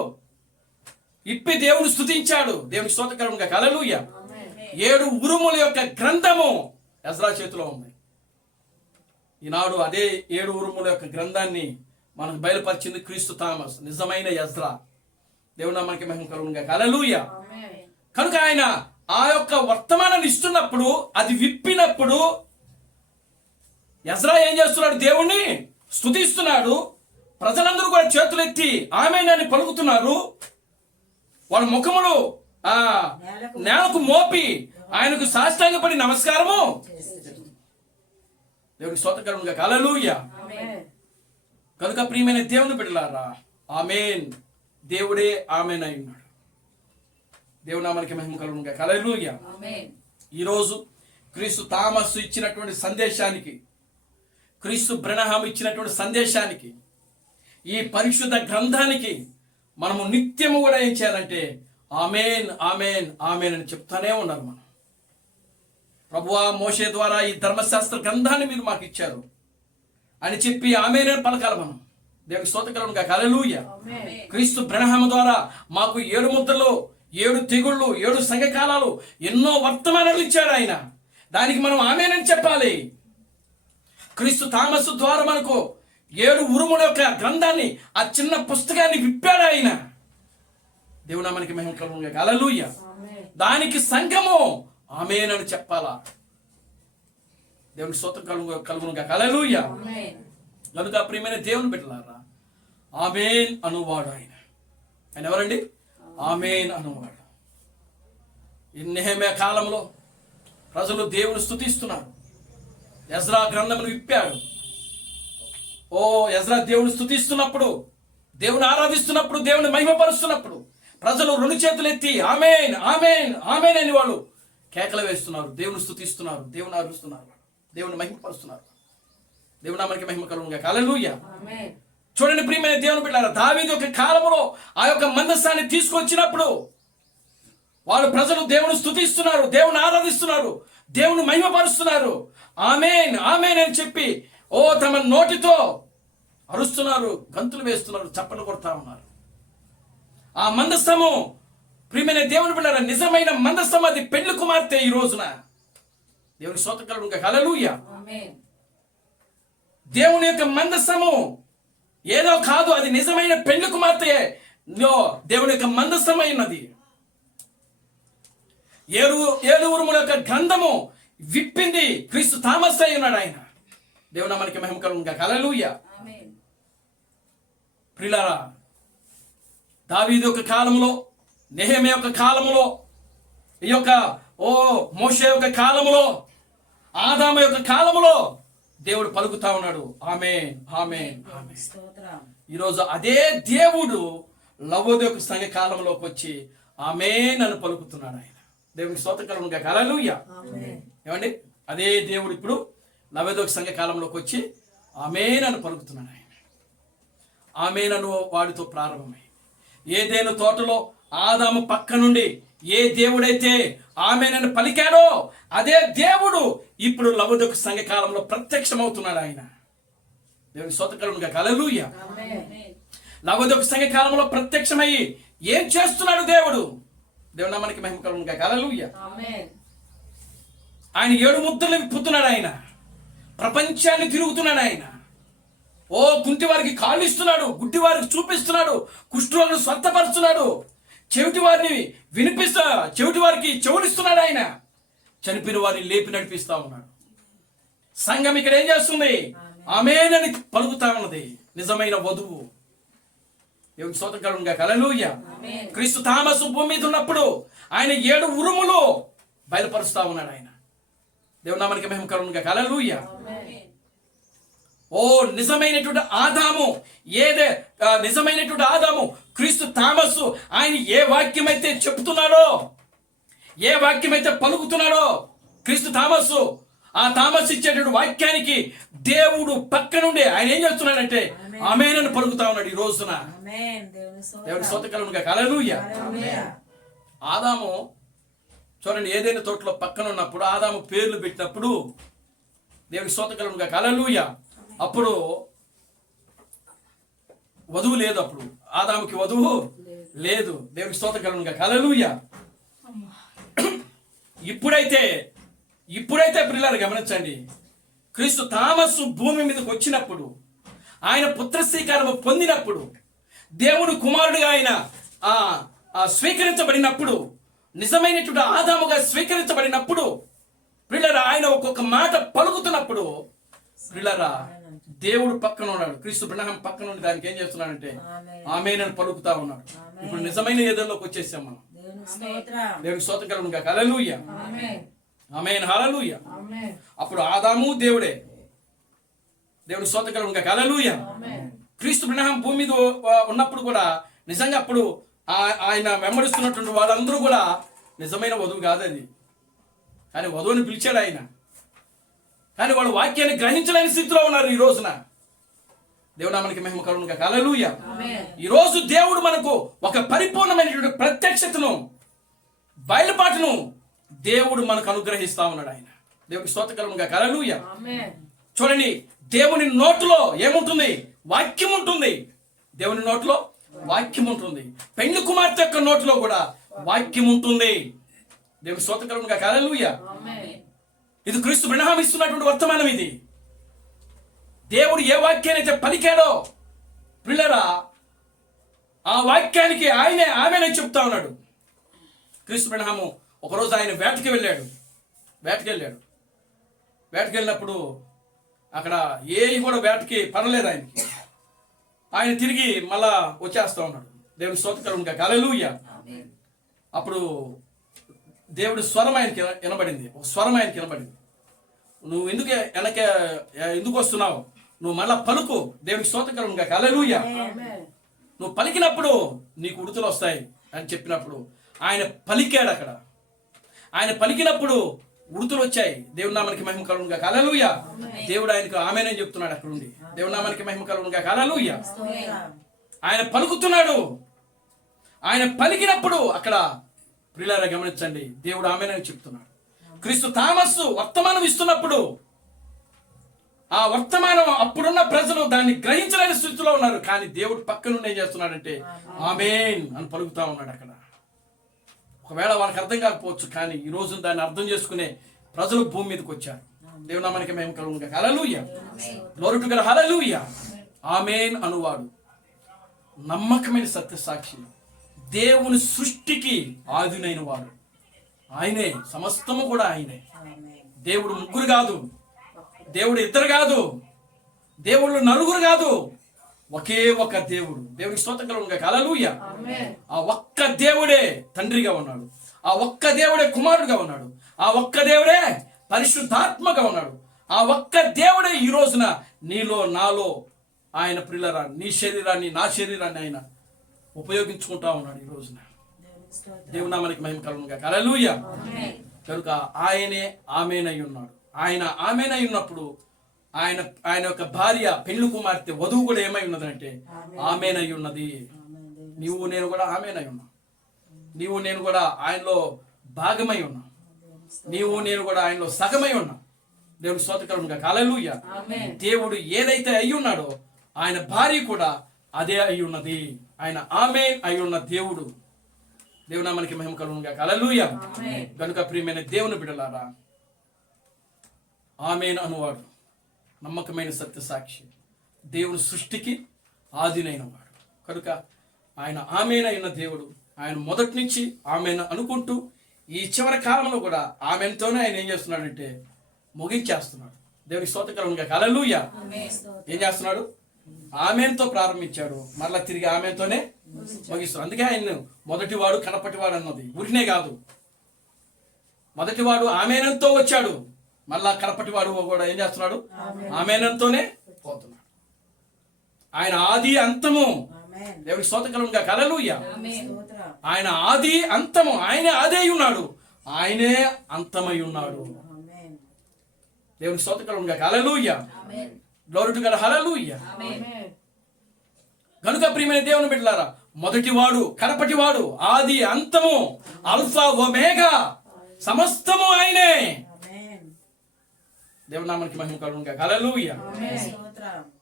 ఇప్పి దేవుని స్తుతించాడు. దేవునికి స్తోత్రం కలుగును గాక. హల్లెలూయా. 7 ఉరుముల యొక్క గ్రంథము ఎజ్రా చేతిలో ఉంది. ఈనాడు అదే 7 ఉరుముల యొక్క గ్రంథాన్ని మనకు బయలుపరిచింది క్రీస్తు థామస్, నిజమైన ఎజ్రా. దేవుని నామానికి మహిమ కలుగును గాక. హల్లెలూయా. కనుక ఆయన ఆ యొక్క వర్తమానాన్ని ఇస్తున్నప్పుడు, అది విప్పినప్పుడు ఎజ్రా ఏం చేస్తున్నాడు? దేవుణ్ణి స్తుతిస్తున్నాడు. ప్రజలందరూ కూడా చేతులెత్తి ఆమేన్ అని పలుకుతున్నారు. వాళ్ళ ముఖములు నేలకు మోపి ఆయనకు సాష్టాంగపడి నమస్కారము. దేవునికి స్తోత్రం కలుగును గాక. హల్లెలూయా. కనుక ప్రియమైన దేవుని బిడ్డలారా, ఆమేన్, దేవుడే ఆమేన్ అయి ఉన్నాడు. దేవుని నామానికి మహిమ కలుగును గాక. హల్లెలూయా. ఈరోజు క్రీస్తు థామస్ ఇచ్చినటువంటి సందేశానికి, క్రీస్తు బ్రనహాం ఇచ్చినటువంటి సందేశానికి, ఈ పరిశుద్ధ గ్రంథానికి మనము నిత్యము కూడా ఏం చేయాలంటే ఆమేన్ ఆమేన్ ఆమేన్ అని చెప్తానే ఉన్నారు. మనం ప్రభువా మోషే ద్వారా ఈ ధర్మశాస్త్ర గ్రంథాన్ని మీరు మాకు ఇచ్చారు అని చెప్పి ఆమేన్ అని పలకాలి మనం. దేవునికి స్తోత్రం కలుగును గాక. హల్లెలూయా. క్రీస్తు బ్రనహాం ద్వారా మాకు 7 ముద్రలు, 7 తెగుళ్ళు, 7 సంఘకాలాలు, ఎన్నో వర్తమానాలు ఇచ్చాడు ఆయన. దానికి మనం ఆమేన్ అని చెప్పాలి. క్రీస్తు థామస్ ద్వారా మనకు 7 ఉరుముల యొక్క గ్రంథాన్ని, ఆ చిన్న పుస్తకాన్ని విప్పాడు ఆయన. దేవుని నామానికి మహిమ కలుగును గాక. హల్లెలూయా. దానికి సంఘము ఆమేన్ అని చెప్పాలా. దేవునికి స్తోత్రం కలుగును గాక. హల్లెలూయా. కనుక ప్రియమైన దేవుని బిడ్డలారా, ఆమేన్ అనువాడు ఆయన. ఆయన ఎవరండి? ఆమేన్ అనువాడు. ఈ నెహెమ్యా కాలంలో ప్రజలు దేవుని స్తుతిస్తున్నారు. ఎజ్రా గ్రంథమును విప్పాడు. ఓ ఎజ్రా దేవుని స్తుతిస్తున్నప్పుడు, దేవుని ఆరాధిస్తున్నప్పుడు, దేవుని మహిమపరుస్తున్నప్పుడు ప్రజలు 2 చేతులు ఎత్తి ఆమేన్ ఆమేన్ ఆమేన్ అని వాళ్ళు కేకలు వేస్తున్నారు. దేవుని స్తుతిస్తున్నారు, దేవుని ఆరాధిస్తున్నారు, దేవుని మహిమపరుస్తున్నారు. దేవుని నామానికి మహిమ కలుగును గాక. హల్లెలూయా. చూడండి ప్రియమైన దేవుని బిడ్డలారా, దావీదు యొక్క కాలంలో ఆ యొక్క మందసాన్ని తీసుకొచ్చినప్పుడు వాళ్ళు ప్రజలు దేవుని స్తుతిస్తున్నారు, దేవుని ఆరాధిస్తున్నారు, దేవుని మహిమపరుస్తున్నారు. ఆమేన్ ఆమేన్ అని చెప్పి తమ నోటితో అరుస్తున్నారు, గంతులు వేస్తున్నారు, చప్పట్లు కొడతా ఉన్నారు. ఆ మందస్థము ప్రియమైన దేవుని బిడ్డలారా, నిజమైన మందస్థం అది పెళ్లి కుమార్తె. ఈ రోజున దేవుని స్తోత్రం కలుగును గాక. హల్లెలూయా. దేవుని యొక్క మందస్థము ఏదో కాదు, అది నిజమైన పెళ్లి కుమార్తె. దేవుని యొక్క మందస్థమైనది. 7 ఉరుముల యొక్క గ్రంథము విప్పింది క్రీస్తు థామస్ అయి ఉన్నాడు ఆయన. దేవుని నామానికి మహిమ కలుగును గాక. హల్లెలూయా. ప్రియులారా, దావీదు యొక్క కాలంలో, నెహెమ్యా యొక్క కాలంలో, ఈ యొక్క మోషే యొక్క కాలంలో, ఆదాము యొక్క కాలంలో దేవుడు పలుకుతా ఉన్నాడు ఆమేన్ ఆమేన్ ఆమేన్. ఈరోజు అదే దేవుడు లవోదియ యొక్క సంఘ కాలంలోకి వచ్చి ఆమేన్ అని పలుకుతున్నాడు ఆయన. దేవునికి స్తోత్రం కలుగును గాక. హల్లెలూయా. ఏమండి, అదే దేవుడు ఇప్పుడు నవోదయ సంఘ కాలంలోకి వచ్చి ఆమేన్ అని పలుకుతున్నాడు ఆయన. ఆమేన్ అను వాడితో ప్రారంభమై ఏదేను తోటలో ఆదాము పక్క నుండి ఏ దేవుడైతే ఆమేన్ అని పలికాడో అదే దేవుడు ఇప్పుడు నవోదయ సంఘ కాలంలో ప్రత్యక్షమవుతున్నాడు ఆయన. దేవునికి స్తోత్రం కలుగును గాక. హల్లెలూయా. నవోదయ సంఘ కాలంలో ప్రత్యక్షమయ్యి ఏం చేస్తున్నాడు దేవుడు? దేవుడు నామానికి మహిమ కలుగును గాక. హల్లెలూయా. ఆయన 7 ముద్రలు విప్పుతున్నాడు ఆయన. ప్రపంచాన్ని తిరుగుతున్నాడు ఆయన. ఓ కుంటి వారికి కాళ్ళు ఇస్తున్నాడు, గుడ్డి వారికి చూపిస్తున్నాడు, కుష్ఠరోగులను స్వస్థపరుస్తున్నాడు, చెవిటి వారికి చెవుడిస్తున్నాడు ఆయన. చనిపోయిన వారిని లేపి నడిపిస్తా ఉన్నాడు. సంఘం ఇక్కడ ఏం చేస్తుంది? ఆమేన్ అని పలుకుతా ఉన్నది. నిజమైన వధువు. దేవుని స్తోత్రం కలుగును గాక. హల్లెలూయా. క్రీస్తు థామసు భూమి మీద ఉన్నప్పుడు ఆయన 7 ఉరుములు బయలుపరుస్తా ఉన్నాడు ఆయన. దేవుని నామానికి మహిమ కలుగును గాక. హల్లెలూయా. ఓ నిజమైనటువంటి ఆదాము, నిజమైనటువంటి ఆదాము క్రీస్తు థామసు ఆయన ఏ వాక్యం అయితే చెప్తున్నాడో, ఏ వాక్యం అయితే పలుకుతున్నాడో క్రీస్తు థామసు, ఆ థామస్ ఇచ్చేటువంటి వాక్యానికి దేవుడు పక్క నుండి ఆయన ఏం చేస్తున్నాడంటే ఆమేన్ అని పలుకుతా ఉన్నాడు ఈ రోజున. దేవుని స్తోత్రం కలుగును గాక. హల్లెలూయా. ఆదాము చూడండి, ఏదైనా తోటలో పక్కన ఉన్నప్పుడు ఆదాము పేర్లు పెట్టినప్పుడు దేవుని స్తోత్రం కలుగును గాక. హల్లెలూయా. అప్పుడు వధువు లేదు. అప్పుడు ఆదాముకి వధువు లేదు. దేవునికి స్తోత్రం కలుగును గాక. హల్లెలూయా. ఇప్పుడైతే ప్రియులారా గమనించండి, క్రీస్తు థామసు భూమి మీదకి వచ్చినప్పుడు, ఆయన పుత్ర స్వీకారం పొందినప్పుడు, దేవుడు కుమారుడిగా ఆయన స్వీకరించబడినప్పుడు, నిజమైనటువంటి ఆదాముగా స్వీకరించబడినప్పుడు, ప్రియులారా ఆయన ఒక్కొక్క మాట పలుకుతున్నప్పుడు, ప్రియులారా దేవుడు పక్కన ఉన్నాడు. క్రీస్తు బ్రహ్మ పక్కన ఉండి దానికి ఏం చేస్తున్నాడంటే ఆమేన్ అని పలుకుతా ఉన్నాడు. ఇప్పుడు నిజమైన ఎదురులోకి వచ్చేసాం మనం. దేవునికి స్తోత్రం కలుగును గాక. హల్లెలూయా. ఆమేన్. హల్లెలూయా. అప్పుడు ఆదాము దేవుడే. దేవుని స్తోత్రం కలుగును గాక. హల్లెలూయా. క్రీస్తు బ్రహ్మ భూమి మీద ఉన్నప్పుడు కూడా నిజంగా అప్పుడు ఆయన వెంబడిస్తున్నటువంటి వాళ్ళందరూ కూడా నిజమైన వధువు కాదు అది. కానీ వధువుని పిలిచాడు ఆయన. కానీ వాళ్ళు వాక్యాన్ని గ్రహించలేని స్థితిలో ఉన్నారు ఈ రోజున. దేవుడు నామానికి మహిమ కలుగును గాక. హల్లెలూయా. ఈ రోజు దేవుడు మనకు ఒక పరిపూర్ణమైనటువంటి ప్రత్యక్షతను, బయలుపాటును దేవుడు మనకు అనుగ్రహిస్తా ఉన్నాడు ఆయన. దేవునికి స్తోత్రం కలుగును గాక. హల్లెలూయా. చూడండి, దేవుని నోట్లో ఏముంటుంది? వాక్యం ఉంటుంది. దేవుని నోట్లో వాక్యం ఉంటుంది. పెండ్లి కుమార్తె యొక్క నోట్లో కూడా వాక్యం ఉంటుంది. దేవునికి స్తోత్రం కలుగును గాక. హల్లెలూయా. ఇది క్రీస్తు బ్రహ్మ ఇస్తున్నటువంటి వర్తమానం. ఇది దేవుడు ఏ వాక్యాన్ని అయితే పలికాడో ప్రియులారా ఆ వాక్యానికి ఆయనే ఆమెనే చెప్తా ఉన్నాడు. క్రీస్తు బ్రహ్మ ఒకరోజు ఆయన వేటకి వెళ్ళాడు. వేటకి వెళ్ళినప్పుడు అక్కడ ఏవి కూడా వేటకి పడలేదు ఆయనకి. ఆయన తిరిగి మళ్ళా వచ్చేస్తా ఉన్నాడు. దేవుని స్తోత్రం కలుగును గాక. హల్లెలూయా. అప్పుడు దేవుడి స్వరం ఆయనకి వినబడింది. ఒక స్వరం ఆయనకి వినబడింది. నువ్వు ఎందుకు వస్తున్నావు? నువ్వు మళ్ళా పలుకు. దేవునికి స్తోత్రం కలుగును గాక. హల్లెలూయా. నువ్వు పలికినప్పుడు నీకు ఉడుతలు వస్తాయి అని చెప్పినప్పుడు ఆయన పలికాడు. అక్కడ ఆయన పలికినప్పుడు ఉడుతులు వచ్చాయి. దేవుని నామానికి మహిమ కలుగును గాక. హల్లెలూయా. దేవుడు ఆయనకు ఆమేన్ అని చెప్తున్నాడు అక్కడ ఉండి. దేవుని నామానికి మహిమ కలుగును గాక. హల్లెలూయా. ఆయన పలుకుతున్నాడు. ఆయన పలికినప్పుడు అక్కడ ప్రియులారా గమనించండి, దేవుడు ఆమేన్ అని చెప్తున్నాడు. క్రీస్తు థామస్సు వర్తమానం ఇస్తున్నప్పుడు ఆ వర్తమానం అప్పుడున్న ప్రజలు దాన్ని గ్రహించలేని స్థితిలో ఉన్నారు. కానీ దేవుడు పక్క నుండి ఏం చేస్తున్నాడంటే ఆమేన్ అని పలుకుతా ఉన్నాడు అక్కడ. ఒకవేళ వాళ్ళకి అర్థం కాకపోవచ్చు, కానీ ఈ రోజు దాన్ని అర్థం చేసుకునే ప్రజలు భూమి మీదకి వచ్చారు. దేవుని నామానికి మహిమ కలుగును గాక. Hallelujah. Glory to God. Hallelujah. Amen అనువాడు నమ్మకమైన సత్య సాక్షి, దేవుని సృష్టికి ఆదినైన వాడు ఆయనే. సమస్తము కూడా ఆయనే. దేవుడు ముగ్గురు కాదు, దేవుడు ఇద్దరు కాదు, దేవుళ్ళు నలుగురు కాదు, ఒకే ఒక దేవుడు. దేవునికి స్తోత్రం కలుగును గాక. హల్లెలూయా. ఆ ఒక్క దేవుడే తండ్రిగా ఉన్నాడు. ఆ ఒక్క దేవుడే కుమారుడుగా ఉన్నాడు. ఆ ఒక్క దేవుడే పరిశుద్ధాత్మగా ఉన్నాడు. ఆ ఒక్క దేవుడే ఈ రోజున నీలో నాలో ఆయన ప్రియులరా నీ శరీరాన్ని నా శరీరాన్ని ఆయన ఉపయోగించుకుంటా ఉన్నాడు ఈ రోజున. దేవుని నామానికి మహిమ కలుగును గాక. హల్లెలూయా. కనుక ఆయనే ఆమేనై ఉన్నాడు. ఆయన ఆమేనై ఉన్నప్పుడు ఆయన యొక్క భార్య పెళ్లి కుమార్తె వధువు కూడా ఏమై ఉన్నదంటే ఆమేనై ఉన్నది. నీవు నేను కూడా ఆమేనై ఉన్నాం. నీవు నేను కూడా ఆయనలో భాగమై ఉన్నాం. నీవు నేను కూడా ఆయనలో సగమై ఉన్నాం. దేవుని స్తోత్రం గాక. హల్లెలూయా. దేవుడు ఏదైతే అయి ఉన్నాడో ఆయన భార్య కూడా అదే అయి ఉన్నది. ఆయన ఆమేన్ అయి ఉన్న దేవుడు. దేవుని నామానికి మహిమ కలుగును గాక. హల్లెలూయా. కనుక ప్రియమైన దేవుని బిడ్డలారా, ఆమేన్ అనువాడు నమ్మకమైన సత్య సాక్షి, దేవుని సృష్టికి ఆదినైన వాడు. కనుక ఆయన ఆమేన్ అయిన దేవుడు. ఆయన మొదటి నుంచి ఆమెన్ అనుకుంటూ ఈ చివరి కాలంలో కూడా ఆమెన్తోనే ఆయన ఏం చేస్తున్నాడంటే ముగించేస్తున్నాడు. దేవునికి స్తోత్రం గాక. హల్లెలూయా. ఏం చేస్తున్నాడు? ఆమెన్తో ప్రారంభించాడు, మరలా తిరిగి ఆమెన్తోనే ముగిస్తున్నాడు. అందుకే ఆయన మొదటివాడు కనపటివాడు అన్నది ఊరినే కాదు. మొదటివాడు ఆమెనంతో వచ్చాడు, మళ్ళా కనపటివాడు కూడా ఏం చేస్తున్నాడు? ఆమెనంతోనే పోతున్నాడు. ఆయన ఆది అంతము. దేవునికి స్తోత్రం గాక. హల్లెలూయా. ఆయన ఆది అంతము. ఆయనే ఆది అయి ఉన్నాడు, ఆయనే అంతమై ఉన్నాడు. దేవునికి స్తోత్రం గాక. Hallelujah. Glory to God. Hallelujah. కనుక ప్రియమైన దేవుని బిడ్డలారా, మొదటివాడు కడపటివాడు ఆది అంతము అల్ఫా ఒమేగా సమస్తము ఆయనే. దేవుని నామానికి మహిమ కలుగును గాక. హల్లెలూయా.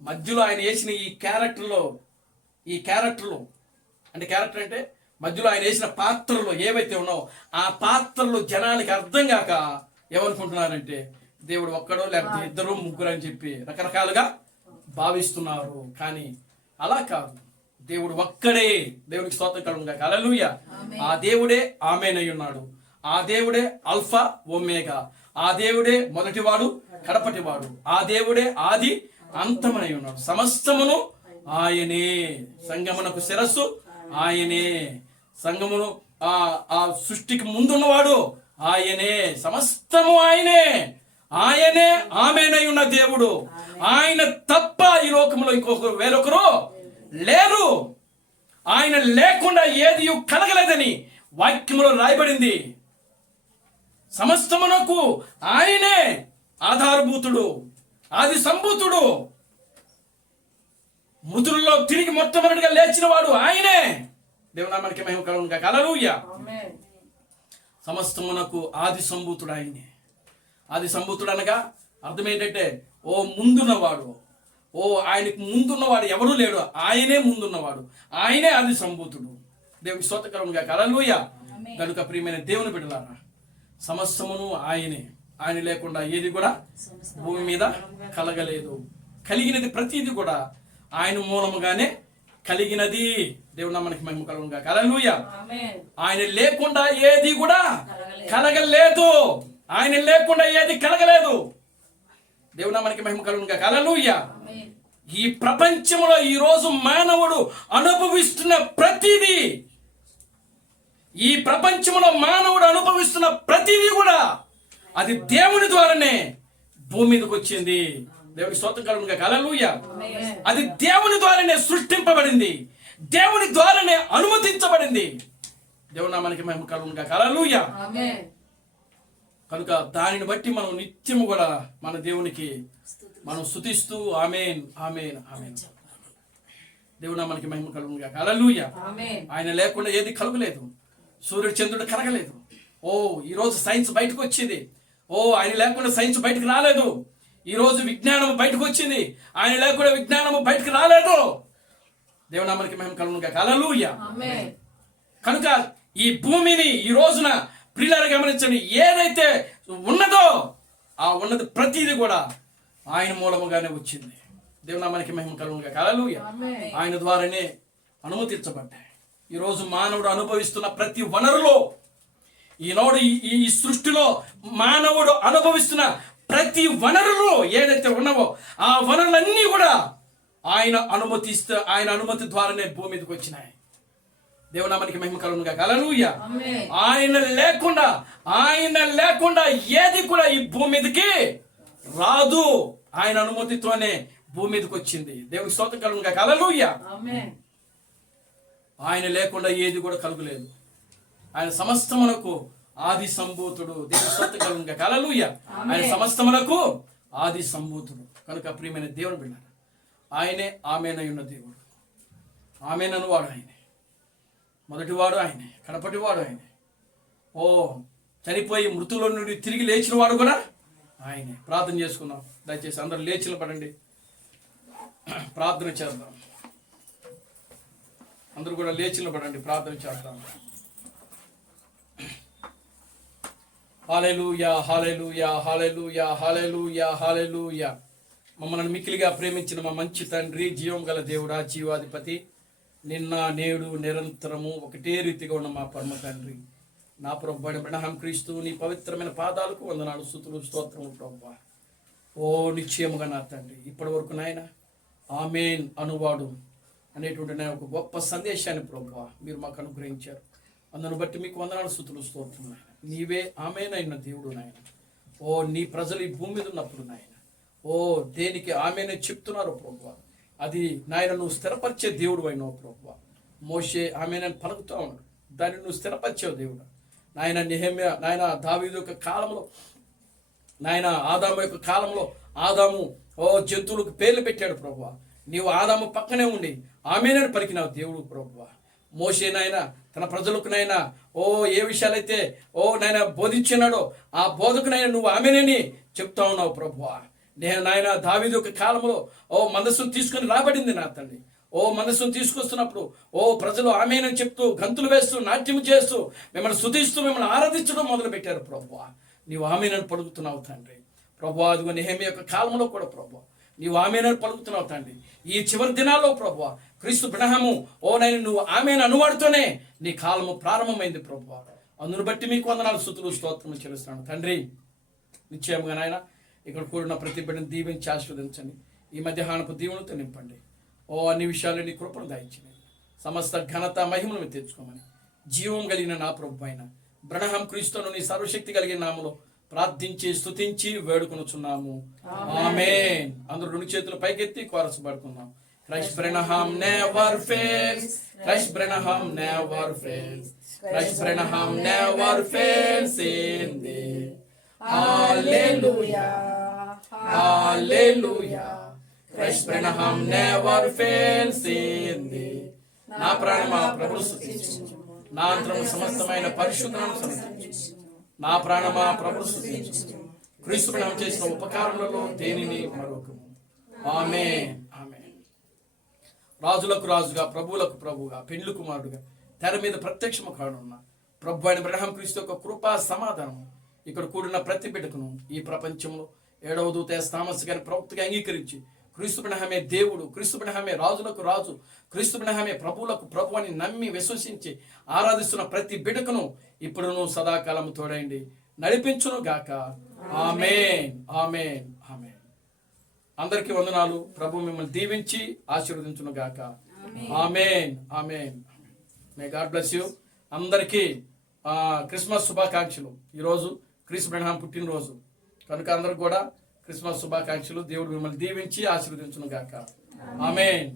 మధ్యలో ఆయన వేసిన ఈ క్యారెక్టర్లో అంటే క్యారెక్టర్ అంటే మధ్యలో ఆయన వేసిన పాత్రలు ఏవైతే ఉన్నావో ఆ పాత్రలు జనానికి అర్థం కాక ఏమనుకుంటున్నారంటే దేవుడు ఒక్కడో లేకపోతే ఇద్దరు ముగ్గురు అని చెప్పి రకరకాలుగా భావిస్తున్నారు. కానీ అలా కాదు, దేవుడు ఒక్కడే. దేవునికి స్తోత్రం కలుగును గాక. హల్లెలూయా. ఆ దేవుడే ఆమేన్ అయి ఉన్నాడు. ఆ దేవుడే అల్ఫా ఒమేగా. ఆ దేవుడే మొదటివాడు కడపటివాడు. ఆ దేవుడే ఆది అంతమై ఉన్నాడు. సమస్తమును ఆయనే. సంగమునకు శిరస్సు ఆయనే. సంగమును ఆ సృష్టికి ముందున్నవాడు ఆయనే. సమస్తము ఆయనే. ఆయనే ఆమేనై ఉన్న దేవుడు. ఆయన తప్ప ఈ లోకంలో ఇంకొకరు వేరొకరు లేరు. ఆయన లేకుండా ఏది కలగలేదని వాక్యములో రాయబడింది. సమస్తమునకు ఆయనే ఆధారభూతుడు, ఆది సంభూతుడు. మృతుల్లో తిరిగి మొట్టమొదటిగా లేచిన వాడు ఆయనే. దేవుని నామానికి మహిమ కలుగును గాక. హల్లెలూయా. సమస్తమునకు ఆది సంభూతుడు ఆయనే. ఆది సంభూతుడు అనగా అర్థం ఏంటంటే ముందున్నవాడు. ఆయనకు ముందున్నవాడు ఎవడూ లేడు, ఆయనే ముందున్నవాడు, ఆయనే ఆది సంభూతుడు. దేవునికి స్తోత్రం కలుగును గాక. హల్లెలూయా. కనుక ప్రియమైన దేవుని బిడ్డలారా, సమస్తమును ఆయనే. ఆయన లేకుండా ఏది కూడా భూమి మీద కలగలేదు. కలిగినది ప్రతిది కూడా ఆయన మూలముగానే కలిగినది. దేవుని నామానికి మహిమ కలుగును గాక. హల్లెలూయా. ఆయన లేకుండా ఏది కూడా కలగలేదు. ఆయన లేకుండా ఏది కలగలేదు. దేవుని నామానికి మహిమ కలుగును గాక. హల్లెలూయా. ఈ ప్రపంచంలో ఈ రోజు మానవుడు అనుభవిస్తున్న ప్రతిదీ, ఈ ప్రపంచంలో మానవుడు అనుభవిస్తున్న ప్రతిదీ కూడా అది దేవుని ద్వారానే భూమి మీదకి వచ్చింది. దేవుని స్తోత్రం కలుగును గాక. హల్లెలూయా. అది దేవుని ద్వారానే సృష్టింపబడింది, దేవుని ద్వారానే అనుమతించబడింది. దేవుని నామానికి మహిమ కలుగును గాక. హల్లెలూయా. కనుక దానిని బట్టి మనం నిత్యము కూడా మన దేవునికి మనం స్తుతిస్తూ ఆమేన్ ఆమేన్ ఆమేన్. దేవుని నామానికి మహిమ కలుగును గాక. హల్లెలూయా. ఆయన లేకుండా ఏది కలుగలేదు. సూర్యుడు చంద్రుడు కలగలేదు. ఈరోజు సైన్స్ బయటకు వచ్చింది. ఆయన లేకుండా సైన్స్ బయటకు రాలేదు. ఈరోజు విజ్ఞానం బయటకు వచ్చింది. ఆయన లేకుండా విజ్ఞానము బయటకు రాలేదు. దేవుని నామానికి మహిమ కలుగును గాక. హల్లెలూయా. కనుక ఈ భూమిని ఈ రోజున ప్రియులారా గమనించండి, ఏదైతే ఉన్నదో ఆ ఉన్నది ప్రతిదీ కూడా ఆయన మూలముగానే వచ్చింది. దేవుని నామానికి మహిమ కలుగును గాక. హల్లెలూయా. ఆయన ద్వారానే అనుమతించబడ్డాయి. ఈరోజు మానవుడు అనుభవిస్తున్న ప్రతి వనరులో, ఈనాడు ఈ సృష్టిలో మానవుడు అనుభవిస్తున్న ప్రతి వనరులు ఏదైతే ఉన్నావో ఆ వనరులన్నీ కూడా ఆయన అనుమతి ద్వారానే భూమి మీదకి వచ్చినాయి. దేవుని నామానికి మహిమ కలుగును గాక. హల్లెలూయా. ఆయన లేకుండా ఏది కూడా ఈ భూమి మీదకి రాదు. ఆయన అనుమతితోనే భూమి మీదకి వచ్చింది. దేవునికి స్తోత్రం కలుగును గాక. హల్లెలూయా. ఆయన లేకుండా ఏది కూడా కలుగలేదు. ఆయన సమస్తమునకు ఆది సంభూతుడు. దేవుని స్తోత్రం కలుగును గాక. హల్లెలూయా. ఆయన సమస్తమునకు ఆది సంభూతుడు. కనుక ప్రియమైన దేవుని బిడ్డలారా, ఆయనే ఆమేనై ఉన్న దేవుడు. ఆమేనను వాడు ఆయనే, మొదటివాడు ఆయనే, కడపటివాడు ఆయనే. ఓ చనిపోయి మృతుల నుండి తిరిగి లేచిన వాడు కూడా ఆయనే. ప్రార్థన చేసుకుందాం. దయచేసి అందరూ లేచి నిలబడండి, ప్రార్థన చేద్దాం. అందరూ కూడా లేచి నిలబడండి, ప్రార్థన చేద్దాం. హల్లెలూయా, హల్లెలూయా, హల్లెలూయా, హల్లెలూయా, హల్లెలూయా. మమ్మల్ని మిక్కిలిగా ప్రేమించిన మా మంచి తండ్రి, జీవం గల దేవుడా, జీవాధిపతి, నిన్న నేడు నిరంతరము ఒకటే రీతిగా ఉన్న మా పరమ తండ్రి, నా ప్రభువైన అబ్రహాం క్రీస్తు నీ పవిత్రమైన పాదాలకు వందనాలు, స్తుతులు, స్తోత్రము ప్రభువా. ఓ నిశ్చయముగా నా తండ్రి, ఇప్పటి వరకు నాయన ఆమేన్ అనువాడు అనేటువంటి నా ఒక గొప్ప సందేశాన్ని ప్రభువా మీరు మాకు అనుగ్రహించారు. అందును బట్టి మీకు వందనాలు, స్తుతులు, స్తోత్రం నాయన. నీవే ఆమేన్ అయిన దేవుడు నాయన. ఓ నీ ప్రజలు ఈ భూమి మీద ఉన్నప్పుడు నాయన, ఓ దేనికి ఆమెనే చెప్తున్నారు ప్రభువా, అది నాయన నువ్వు స్థిరపరిచే దేవుడు అయినావు ప్రభువా. మోషే ఆమెనని పలుకుతా ఉన్నాడు, దాన్ని నువ్వు స్థిరపరిచావు దేవుడు నాయన. నెహెమ్యా నాయన దావీదు యొక్క కాలంలో నాయన, ఆదాము యొక్క కాలంలో ఆదాము ఓ జంతువులకు పేర్లు పెట్టాడు ప్రభువా. నీవు ఆదాము పక్కనే ఉండి ఆమెనని పలికినావు దేవుడు ప్రభువా. మోషే నాయన తన ప్రజలకు నాయన ఓ ఏ విషయాలైతే ఓ నాయన బోధించినాడో ఆ బోధకునైనా నువ్వు ఆమెనని చెప్తా ఉన్నావు ప్రభువా. నేను నాయన దావీదు యొక్క కాలంలో ఓ మందస్సును తీసుకొని రాబడింది నా తండ్రి. ఓ మనస్సును తీసుకొస్తున్నప్పుడు ఓ ప్రజలు ఆమేనని చెప్తూ గంతులు వేస్తూ నాట్యం చేస్తూ మిమ్మల్ని స్తుతిస్తూ మిమ్మల్ని ఆరాధించడం మొదలు పెట్టారు ప్రభువా. నీవు ఆమేనని పలుకుతున్నావు తండ్రి ప్రభువా. అదిగో నెహెమ్యా యొక్క కాలంలో కూడా ప్రభువా నీవు ఆమేనని పలుకుతున్నావు తండ్రి. ఈ చివరి దినాల్లో ప్రభువా క్రీస్తు అబ్రహాము ఓ నైనా నువ్వు ఆమేన్ అనువాడుతోనే నీ కాలము ప్రారంభమైంది ప్రభువా. అందును బట్టి మీకు వందనాలు, స్తుతులు, స్తోత్రము చెల్లిస్తున్నాను తండ్రి. నిశ్చయముగా నాయన ఇక్కడ కూడిన ప్రతి బిడ్డను దీవించి ఆశీర్వదించండి. ఈ మధ్యాహ్నపు దీవెనతో నింపండి. ఓ అన్ని విషయాలు నీ కృపను దాయించండి. సమస్త ఘనత మహిమను తెచ్చుకోమని జీవం కలిగిన నా ప్రభు అయిన అబ్రహాం క్రీస్తును నీ సర్వశక్తి కలిగిన నామములో ప్రార్థించి స్తుతించి వేడుకొనుచున్నాము. ఆమేన్. అందరూ రెండు చేతులు పైకెత్తి కోరస్ పాడుకుందాం. Christ Branham never fails. Christ Branham never fails. Christ Branham never fails in thee. Hallelujah. Hallelujah. Christ Branham never fails in thee. నా ప్రాణమా ప్రభువును స్తుతించు, నా అంతరము సమస్తమైన పరిశుద్ధనామమును స్తుతించు. నా ప్రాణమా ప్రభువును స్తుతించు, క్రీస్తు బ్రహ్మ చేసిన ఉపకారములలో దేనిని మరొకము. ఆమేన్. ఆమేన్. రాజులకు రాజుగా, ప్రభువులకు ప్రభువుగా, పెండ్లి కుమారుడుగా తెర మీద ప్రత్యక్షము కానున్న ప్రభు అయిన అబ్రహాం క్రీస్తు యొక్క కృపా సమాధానము ఇక్కడ కూడిన ప్రతి బిడ్డకును ఈ ప్రపంచంలో 7వ దూత థామస్ గారిని ప్రవక్తగా అంగీకరించి క్రీస్తు బ్రహ్మే దేవుడు, క్రీస్తు బ్రహ్మే రాజులకు రాజు, క్రీస్తు బ్రహ్మే ప్రభువులకు ప్రభు అని నమ్మి విశ్వసించి ఆరాధిస్తున్న ప్రతి బిడ్డకును ఇప్పుడును సదాకాలం తోడైండి నడిపించును గాక. ఆమేన్. ఆమేన్. ఆమేన్. అందరికీ వందనాలు. ప్రభు మిమ్మల్ని దీవించి ఆశీర్వదించును గాక. Amen. Amen. May God bless you. అందరికీ క్రిస్మస్ శుభాకాంక్షలు. ఈరోజు క్రీస్తు బ్రహ్మ పుట్టినరోజు కనుక అందరికి కూడా క్రిస్మస్ శుభాకాంక్షలు. దేవుడు మిమ్మల్ని దీవించి ఆశీర్వదించును గాక. ఆమేన్.